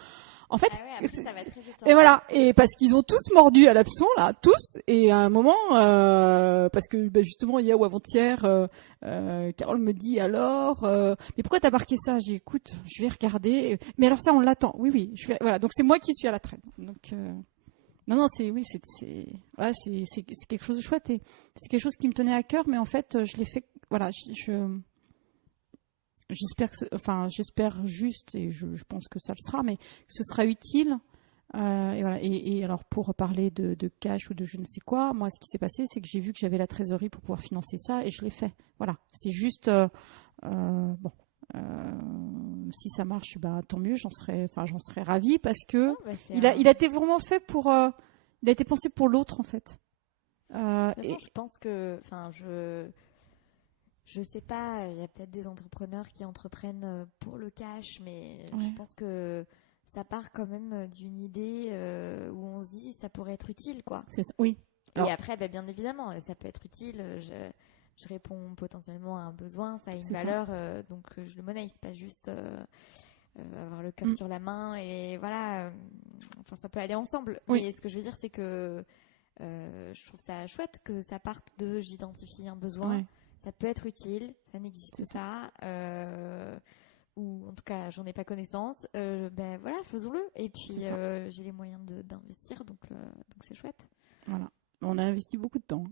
En fait, ça va très vite, hein. Et voilà, et parce qu'ils ont tous mordu à l'hameçon là, tous, et à un moment, parce que justement hier ou avant-hier, Carole me dit alors, mais pourquoi t'as marqué ça ? J'ai dit, écoute, je vais regarder, mais alors ça on l'attend, oui, voilà, donc c'est moi qui suis à la traîne, donc non, c'est quelque chose de chouette et c'est quelque chose qui me tenait à cœur, mais en fait je l'ai fait, voilà, j'espère juste, et je pense que ça le sera, mais que ce sera utile. Et voilà. Et alors, pour parler de cash ou de je ne sais quoi, moi, ce qui s'est passé, c'est que j'ai vu que j'avais la trésorerie pour pouvoir financer ça et je l'ai fait. Voilà. C'est juste, si ça marche, tant mieux, j'en serais ravie parce que il a été vraiment fait il a été pensé pour l'autre, en fait. De toute façon, je pense que, je sais pas, il y a peut-être des entrepreneurs qui entreprennent pour le cash, mais je pense que ça part quand même d'une idée où on se dit ça pourrait être utile, quoi. C'est ça, oui. Et après, bien évidemment, ça peut être utile. Je réponds potentiellement à un besoin, ça a une valeur, donc je le monnaie. C'est pas juste avoir le cœur sur la main et voilà. Enfin, ça peut aller ensemble. Oui. Mais ce que je veux dire, c'est que je trouve ça chouette que ça parte de j'identifie un besoin. Ouais. Ça peut être utile, ça n'existe pas, ou en tout cas j'en ai pas connaissance. Voilà, faisons-le. Et puis j'ai les moyens d'investir, donc c'est chouette. Voilà, on a investi beaucoup de temps.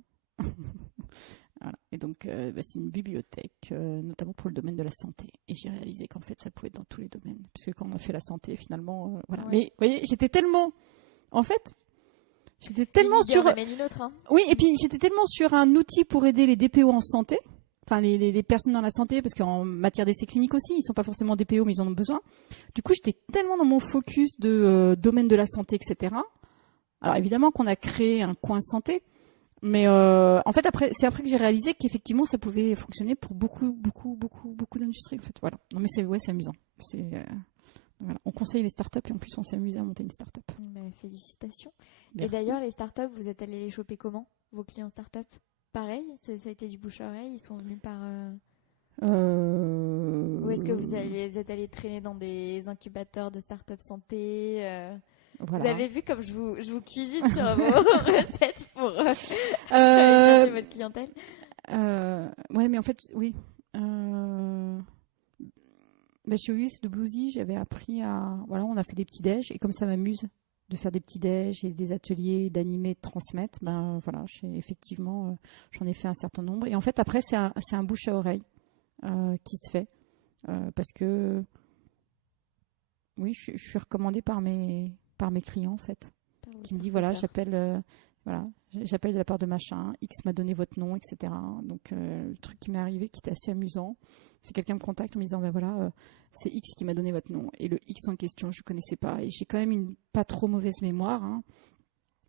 Voilà. Et donc c'est une bibliothèque, notamment pour le domaine de la santé. Et j'ai réalisé qu'en fait ça pouvait être dans tous les domaines, puisque quand on a fait la santé, finalement, voilà. Ouais. Mais vous voyez, j'étais tellement sur. Une autre, hein. Oui, et puis j'étais tellement sur un outil pour aider les DPO en santé, enfin les personnes dans la santé, parce qu'en matière d'essais cliniques aussi, ils sont pas forcément DPO, mais ils en ont besoin. Du coup, j'étais tellement dans mon focus de domaine de la santé, etc. Alors évidemment qu'on a créé un coin santé, mais en fait c'est après que j'ai réalisé qu'effectivement ça pouvait fonctionner pour beaucoup d'industries. En fait, voilà. Non mais c'est amusant. Voilà. On conseille les startups et en plus on s'est amusé à monter une startup. Félicitations. Merci. Et d'ailleurs, les startups, vous êtes allés les choper comment, vos clients startups ? pareil, ça a été du bouche à oreille, ils sont venus par... Ou est-ce que vous êtes allé traîner dans des incubateurs de start-up santé Voilà. Vous avez vu comme je vous cuisine sur vos recettes pour aller chercher votre clientèle. Ouais, mais en fait, oui. Chez Ulysse de Bouzy, j'avais appris voilà, on a fait des petits déj, et comme ça m'amuse de faire des petits déj et des ateliers, d'animer, de transmettre, voilà, effectivement, j'en ai fait un certain nombre. Et en fait, après, c'est un bouche à oreille qui se fait. Parce que, oui, je suis recommandée par mes clients, en fait, qui me disent, voilà, j'appelle de la part de machin, X m'a donné votre nom, etc. Donc, le truc qui m'est arrivé, qui était assez amusant, c'est quelqu'un me contacte en me disant, voilà, c'est X qui m'a donné votre nom. Et le X en question, je ne connaissais pas. Et j'ai quand même une pas trop mauvaise mémoire. Hein.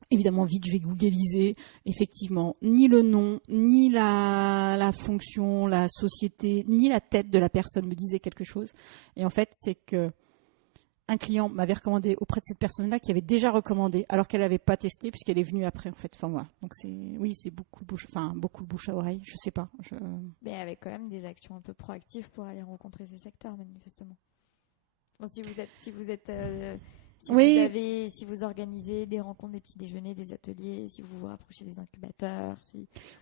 Évidemment, vite, je vais googliser. Effectivement, ni le nom, ni la fonction, la société, ni la tête de la personne me disait quelque chose. Et en fait, c'est que un client m'avait recommandé auprès de cette personne-là qui avait déjà recommandé, alors qu'elle n'avait pas testé puisqu'elle est venue après, en fait. Enfin, voilà. Donc, c'est beaucoup le bouche à oreille. Je sais pas. Mais avec quand même des actions un peu proactives pour aller rencontrer ces secteurs, manifestement. Bon, si vous organisez des rencontres, des petits déjeuners, des ateliers, si vous vous rapprochez des incubateurs,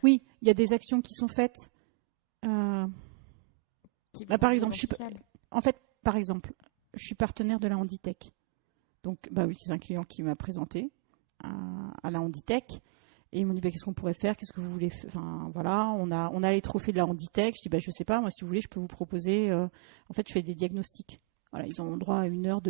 Oui, il y a des actions qui sont faites. Par exemple, je suis partenaire de la Handitech. Donc, oui, c'est un client qui m'a présenté à la Handitech. Et il m'a dit, qu'est-ce qu'on pourrait faire? Qu'est-ce que vous voulez faire? Enfin, voilà, on a les trophées de la Handitech. Je dis, je sais pas, moi, si vous voulez, je peux vous proposer. En fait, je fais des diagnostics. Voilà, ils ont droit à une heure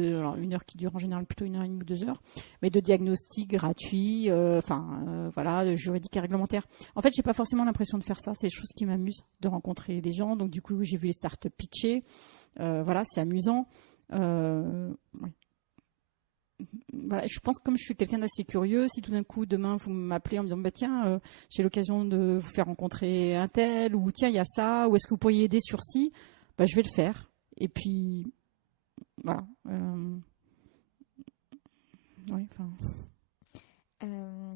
qui dure en général plutôt 1h30 ou 2 heures, mais de diagnostics gratuits, voilà, de juridique et réglementaire. En fait, j'ai pas forcément l'impression de faire ça. C'est des choses qui m'amusent de rencontrer des gens. Donc, du coup, j'ai vu les startups pitcher. Voilà, c'est amusant. Ouais. Voilà, je pense que comme je suis quelqu'un d'assez curieux, si tout d'un coup demain vous m'appelez en me disant tiens, j'ai l'occasion de vous faire rencontrer un tel, ou tiens, il y a ça, ou est-ce que vous pourriez aider sur ci, je vais le faire. Et puis voilà. Ouais,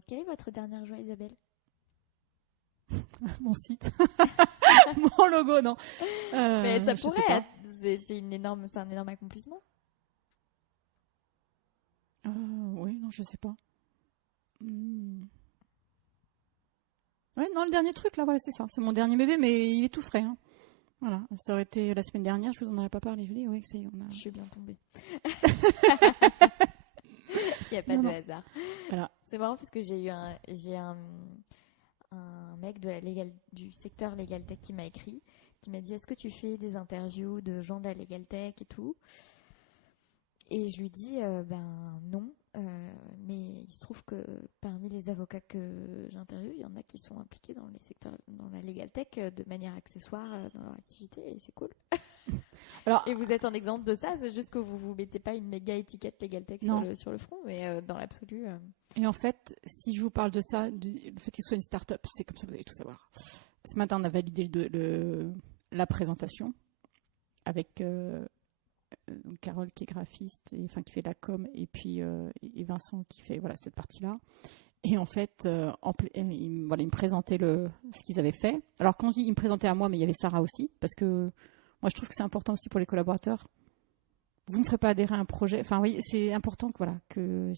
quelle est votre dernière joie, Isabelle? Mon site. Mon logo, non. Mais ça pourrait être. C'est un énorme accomplissement. Oui, non, je sais pas. Ouais, non, le dernier truc, là, voilà, c'est ça. C'est mon dernier bébé, mais il est tout frais. Hein. Voilà, ça aurait été la semaine dernière, je vous en aurais pas parlé. Je dis, ouais, Je suis bien tombée. Il n'y a pas de hasard. Voilà. C'est marrant parce que j'ai un mec du secteur Legal Tech qui m'a écrit, qui m'a dit, est-ce que tu fais des interviews de gens de la Legal Tech et tout? Et je lui dis, non, mais il se trouve que parmi les avocats que j'interviewe, il y en a qui sont impliqués dans la Legal Tech de manière accessoire dans leur activité, et c'est cool. Alors, et vous êtes un exemple de ça, c'est juste que vous mettez pas une méga étiquette Legal Tech sur le front, mais dans l'absolu. Et en fait, si je vous parle de ça, le fait qu'il soit une start-up, c'est comme ça, vous allez tout savoir. Ce matin, on a validé la présentation avec Carole qui est graphiste, qui fait de la com, et puis et Vincent qui fait cette partie-là. Et en fait, il me présentait ce qu'ils avaient fait. Alors quand je dis il me présentait à moi, mais il y avait Sarah aussi, parce que moi je trouve que c'est important aussi pour les collaborateurs. Vous ne me ferez pas adhérer à un projet. Enfin, oui, c'est important que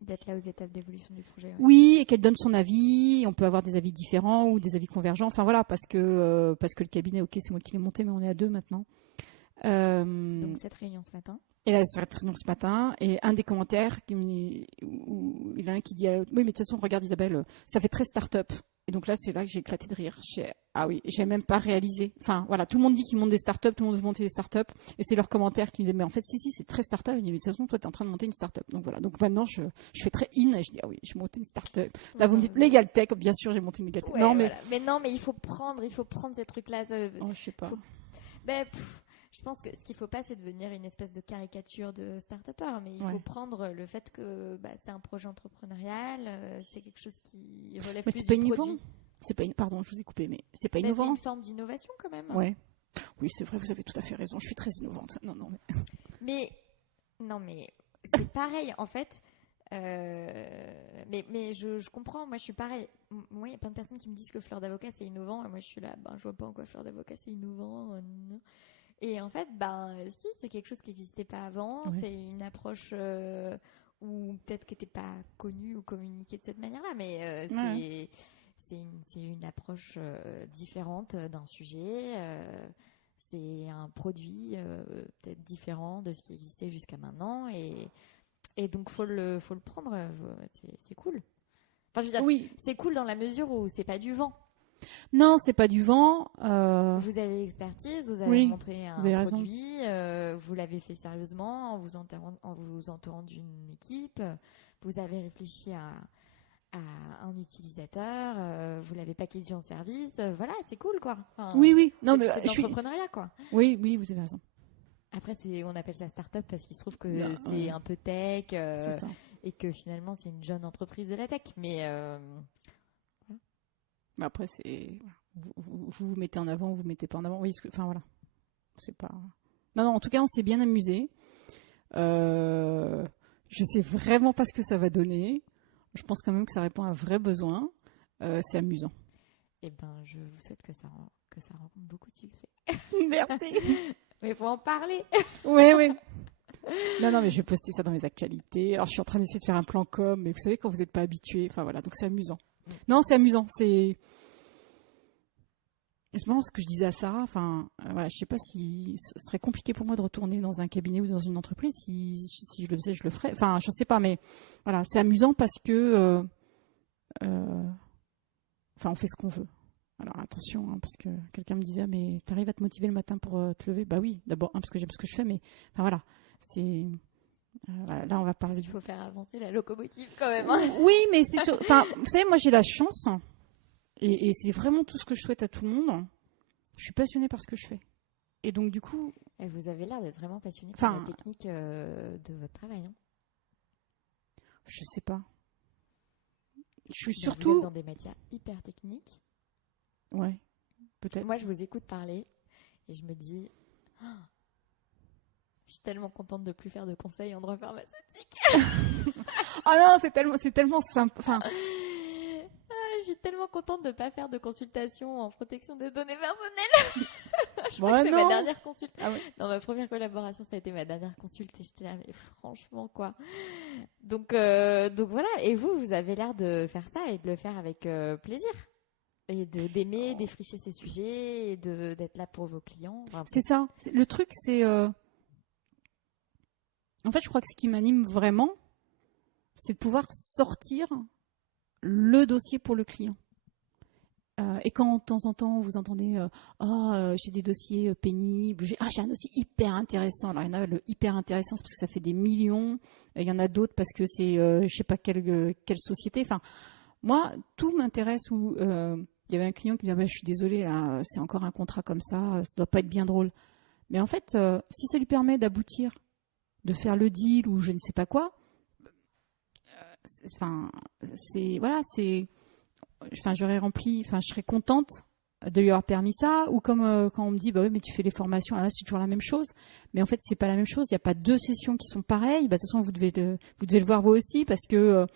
d'être là aux étapes d'évolution du projet. Ouais. Oui, et qu'elle donne son avis. On peut avoir des avis différents ou des avis convergents. Enfin voilà, parce que le cabinet, ok, c'est moi qui l'ai monté, mais on est à 2 maintenant. Donc cette réunion ce matin. Et là, cette réunion ce matin, et un des commentaires où il y en a un qui dit oui, mais de toute façon, regarde Isabelle, ça fait très start-up. Et donc là, c'est là que j'ai éclaté de rire. Ah oui, j'ai même pas réalisé. Enfin voilà, tout le monde dit qu'ils montent des start-up, tout le monde veut monter des start-up, et c'est leurs commentaires qui me disent mais en fait si c'est très start-up. Et de toute façon, toi, t'es en train de monter une start-up. Donc voilà. Donc maintenant, je fais très in et je dis ah oui, j'ai monté une start-up. Là, vous me dites Legal Tech, bien sûr, j'ai monté une Legal Tech. Ouais, non mais voilà. Mais non, mais il faut prendre ces trucs-là. Oh, je sais pas. Je pense que ce qu'il ne faut pas, c'est devenir une espèce de caricature de start-upper, mais il faut prendre le fait que c'est un projet entrepreneurial, c'est quelque chose qui relève plus du produit. Pardon, je vous ai coupé, mais c'est pas innovant. C'est une forme d'innovation quand même. Ouais. Oui, c'est vrai, vous avez tout à fait raison. Je suis très innovante. Non, mais. Mais c'est pareil. En fait, Mais je comprends, moi je suis pareil. Moi, il y a plein de personnes qui me disent que fleur d'avocat c'est innovant, et moi je suis là, je vois pas en quoi fleur d'avocat c'est innovant. Et en fait, si, c'est quelque chose qui n'existait pas avant, Oui. c'est une approche ou peut-être qui n'était pas connue ou communiquée de cette manière-là, mais c'est une approche différente d'un sujet. C'est un produit peut-être différent de ce qui existait jusqu'à maintenant, et donc faut le prendre. C'est cool. Enfin, je veux dire, Oui. c'est cool dans la mesure où c'est pas du vent. Non, c'est pas du vent. Vous avez l'expertise, vous avez montré un vous avez produit, vous l'avez fait sérieusement en vous entourant d'une équipe, vous avez réfléchi à un utilisateur, vous l'avez packagé en service, voilà, c'est cool quoi. Enfin, oui. Non, mais c'est de l'entrepreneuriat quoi. Oui, vous avez raison. Après, on appelle ça start-up parce qu'il se trouve que c'est un peu tech c'est ça. et que finalement c'est une jeune entreprise de la tech, mais après, c'est vous mettez en avant ou vous mettez pas en avant. Oui, enfin voilà. C'est pas. Non, en tout cas, on s'est bien amusé. Je sais vraiment pas ce que ça va donner. Je pense quand même que ça répond à un vrai besoin. C'est amusant. Eh ben, je vous souhaite que ça rencontre beaucoup de succès. Merci. Mais faut en parler. Oui. Non, mais je vais poster ça dans mes actualités. Alors, je suis en train d'essayer de faire un plan com, mais vous savez, quand vous n'êtes pas habitué, enfin voilà, donc c'est amusant. Non, c'est amusant. C'est marrant ce que je disais à Sarah. Enfin, voilà, je sais pas si ce serait compliqué pour moi de retourner dans un cabinet ou dans une entreprise. Si je le faisais, je le ferais. Enfin, je sais pas, mais voilà, c'est amusant parce que, on fait ce qu'on veut. Alors attention, parce que quelqu'un me disait, mais t'arrives à te motiver le matin pour te lever? Bah oui, d'abord parce que j'aime ce que je fais, mais enfin voilà, c'est là on va parler. Il faut faire avancer la locomotive quand même. Hein. Oui, mais c'est sûr. Enfin, vous savez, moi j'ai la chance, et c'est vraiment tout ce que je souhaite à tout le monde. Je suis passionnée par ce que je fais, et donc du coup. Et vous avez l'air d'être vraiment passionnée par la technique de votre travail. Hein. Je sais pas. Je suis surtout. Vous êtes dans des matières hyper techniques. Ouais, peut-être. Moi, je vous écoute parler et je me dis, je suis tellement contente de plus faire de conseils en droit pharmaceutique. Ah non, c'est tellement simple. Enfin, je suis tellement contente de pas faire de consultation en protection des données personnelles. Je crois que c'est ma dernière consulte. Ah ouais. Dans ma première collaboration, ça a été ma dernière consulte et j'étais là, mais franchement quoi. Donc voilà. Et vous avez l'air de faire ça et de le faire avec plaisir. Et d'aimer défricher ces sujets et d'être là pour vos clients. Enfin, c'est ça. Le truc, c'est... En fait, je crois que ce qui m'anime vraiment, c'est de pouvoir sortir le dossier pour le client. Et quand de temps en temps, vous entendez j'ai des dossiers pénibles, j'ai un dossier hyper intéressant. Alors, il y en a le hyper intéressant, c'est parce que ça fait des millions. Il y en a d'autres parce que c'est je sais pas quelle société. Enfin, moi, tout m'intéresse où... il y avait un client qui me disait, je suis désolée, là, c'est encore un contrat comme ça doit pas être bien drôle. Mais en fait, si ça lui permet d'aboutir, de faire le deal ou je ne sais pas quoi, j'aurais rempli, je serais contente de lui avoir permis ça. Ou comme quand on me dit, bah oui, mais tu fais les formations, là, c'est toujours la même chose. Mais en fait, c'est pas la même chose. Il n'y a pas 2 sessions qui sont pareilles. Bah, de toute façon, vous devez le voir vous aussi parce que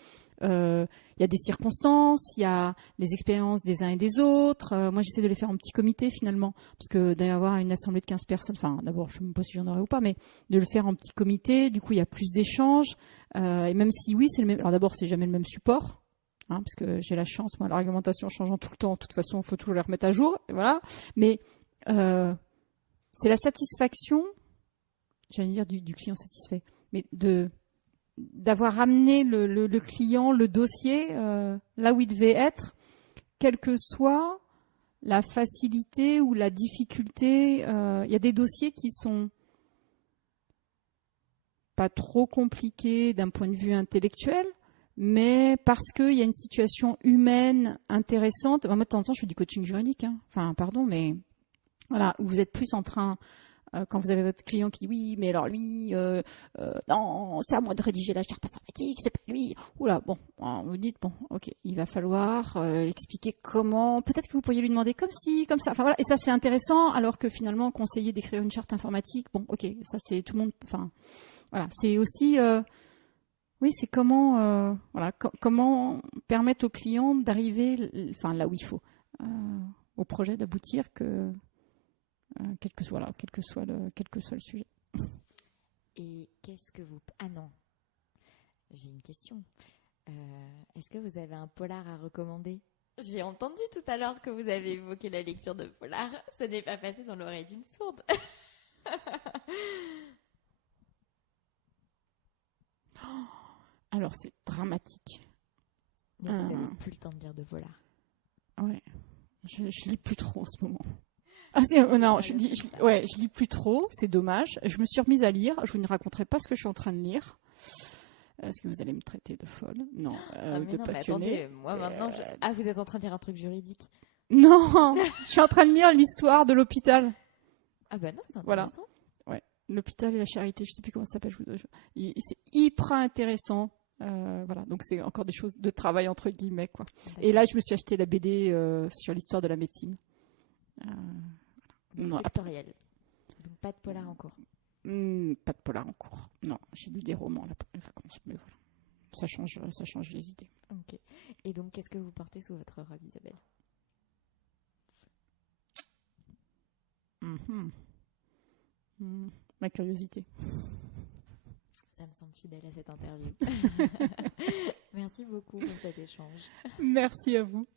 il y a des circonstances, il y a les expériences des uns et des autres. Moi, j'essaie de les faire en petit comité finalement, parce que d'avoir une assemblée de 15 personnes, enfin d'abord, je ne sais même pas si j'en aurais ou pas, mais de le faire en petit comité, du coup, il y a plus d'échanges. Et même si oui, c'est le même. Alors d'abord, c'est jamais le même support, parce que j'ai la chance, moi, la réglementation changeant tout le temps. De toute façon, il faut toujours les remettre à jour, et voilà. Mais c'est la satisfaction, j'allais dire du client satisfait, mais d'avoir amené le client, le dossier, là où il devait être, quelle que soit la facilité ou la difficulté. Il y a des dossiers qui sont pas trop compliqués d'un point de vue intellectuel, mais parce qu'il y a une situation humaine intéressante. Moi, de temps en temps, je fais du coaching juridique. Enfin, pardon, mais voilà, où vous êtes plus en train... Quand vous avez votre client qui dit oui, mais alors lui, non, c'est à moi de rédiger la charte informatique, c'est pas lui. Oula, bon, vous dites bon, ok, il va falloir expliquer comment. Peut-être que vous pourriez lui demander comme ci, comme ça. Enfin voilà, et ça c'est intéressant, alors que finalement conseiller d'écrire une charte informatique, bon, ok, ça c'est tout le monde. Enfin voilà, c'est aussi Oui, c'est comment, comment permettre au client d'arriver, là où il faut, au projet d'aboutir, quel que soit le sujet. Et qu'est-ce que vous... Ah non, j'ai une question. Est-ce que vous avez un polar à recommander? J'ai entendu tout à l'heure que vous avez évoqué la lecture de polar. Ce n'est pas passé dans l'oreille d'une sourde. Alors, c'est dramatique. Mais vous n'avez plus le temps de lire de polar. Ouais, je lis plus trop en ce moment. Non, je lis plus trop, c'est dommage. Je me suis remise à lire, je vous ne raconterai pas ce que je suis en train de lire. Est-ce que vous allez me traiter de folle? Non, de passionnée. Attendez, moi maintenant, Ah, vous êtes en train de lire un truc juridique? Non, je suis en train de lire l'histoire de l'hôpital. Ah bah non, c'est intéressant. Voilà. Ouais, l'hôpital et la charité, je sais plus comment ça s'appelle. C'est hyper intéressant. Voilà, donc c'est encore des choses de travail entre guillemets, quoi. D'accord. Et là, je me suis acheté la BD sur l'histoire de la médecine. Sectoriel. Donc pas de polar en cours. Pas de polar en cours. Non, j'ai lu des romans là pour les vacances, mais voilà. Ça change les idées. Ok. Et donc, qu'est-ce que vous portez sous votre robe, Isabelle? Ma curiosité. Ça me semble fidèle à cette interview. Merci beaucoup pour cet échange. Merci à vous.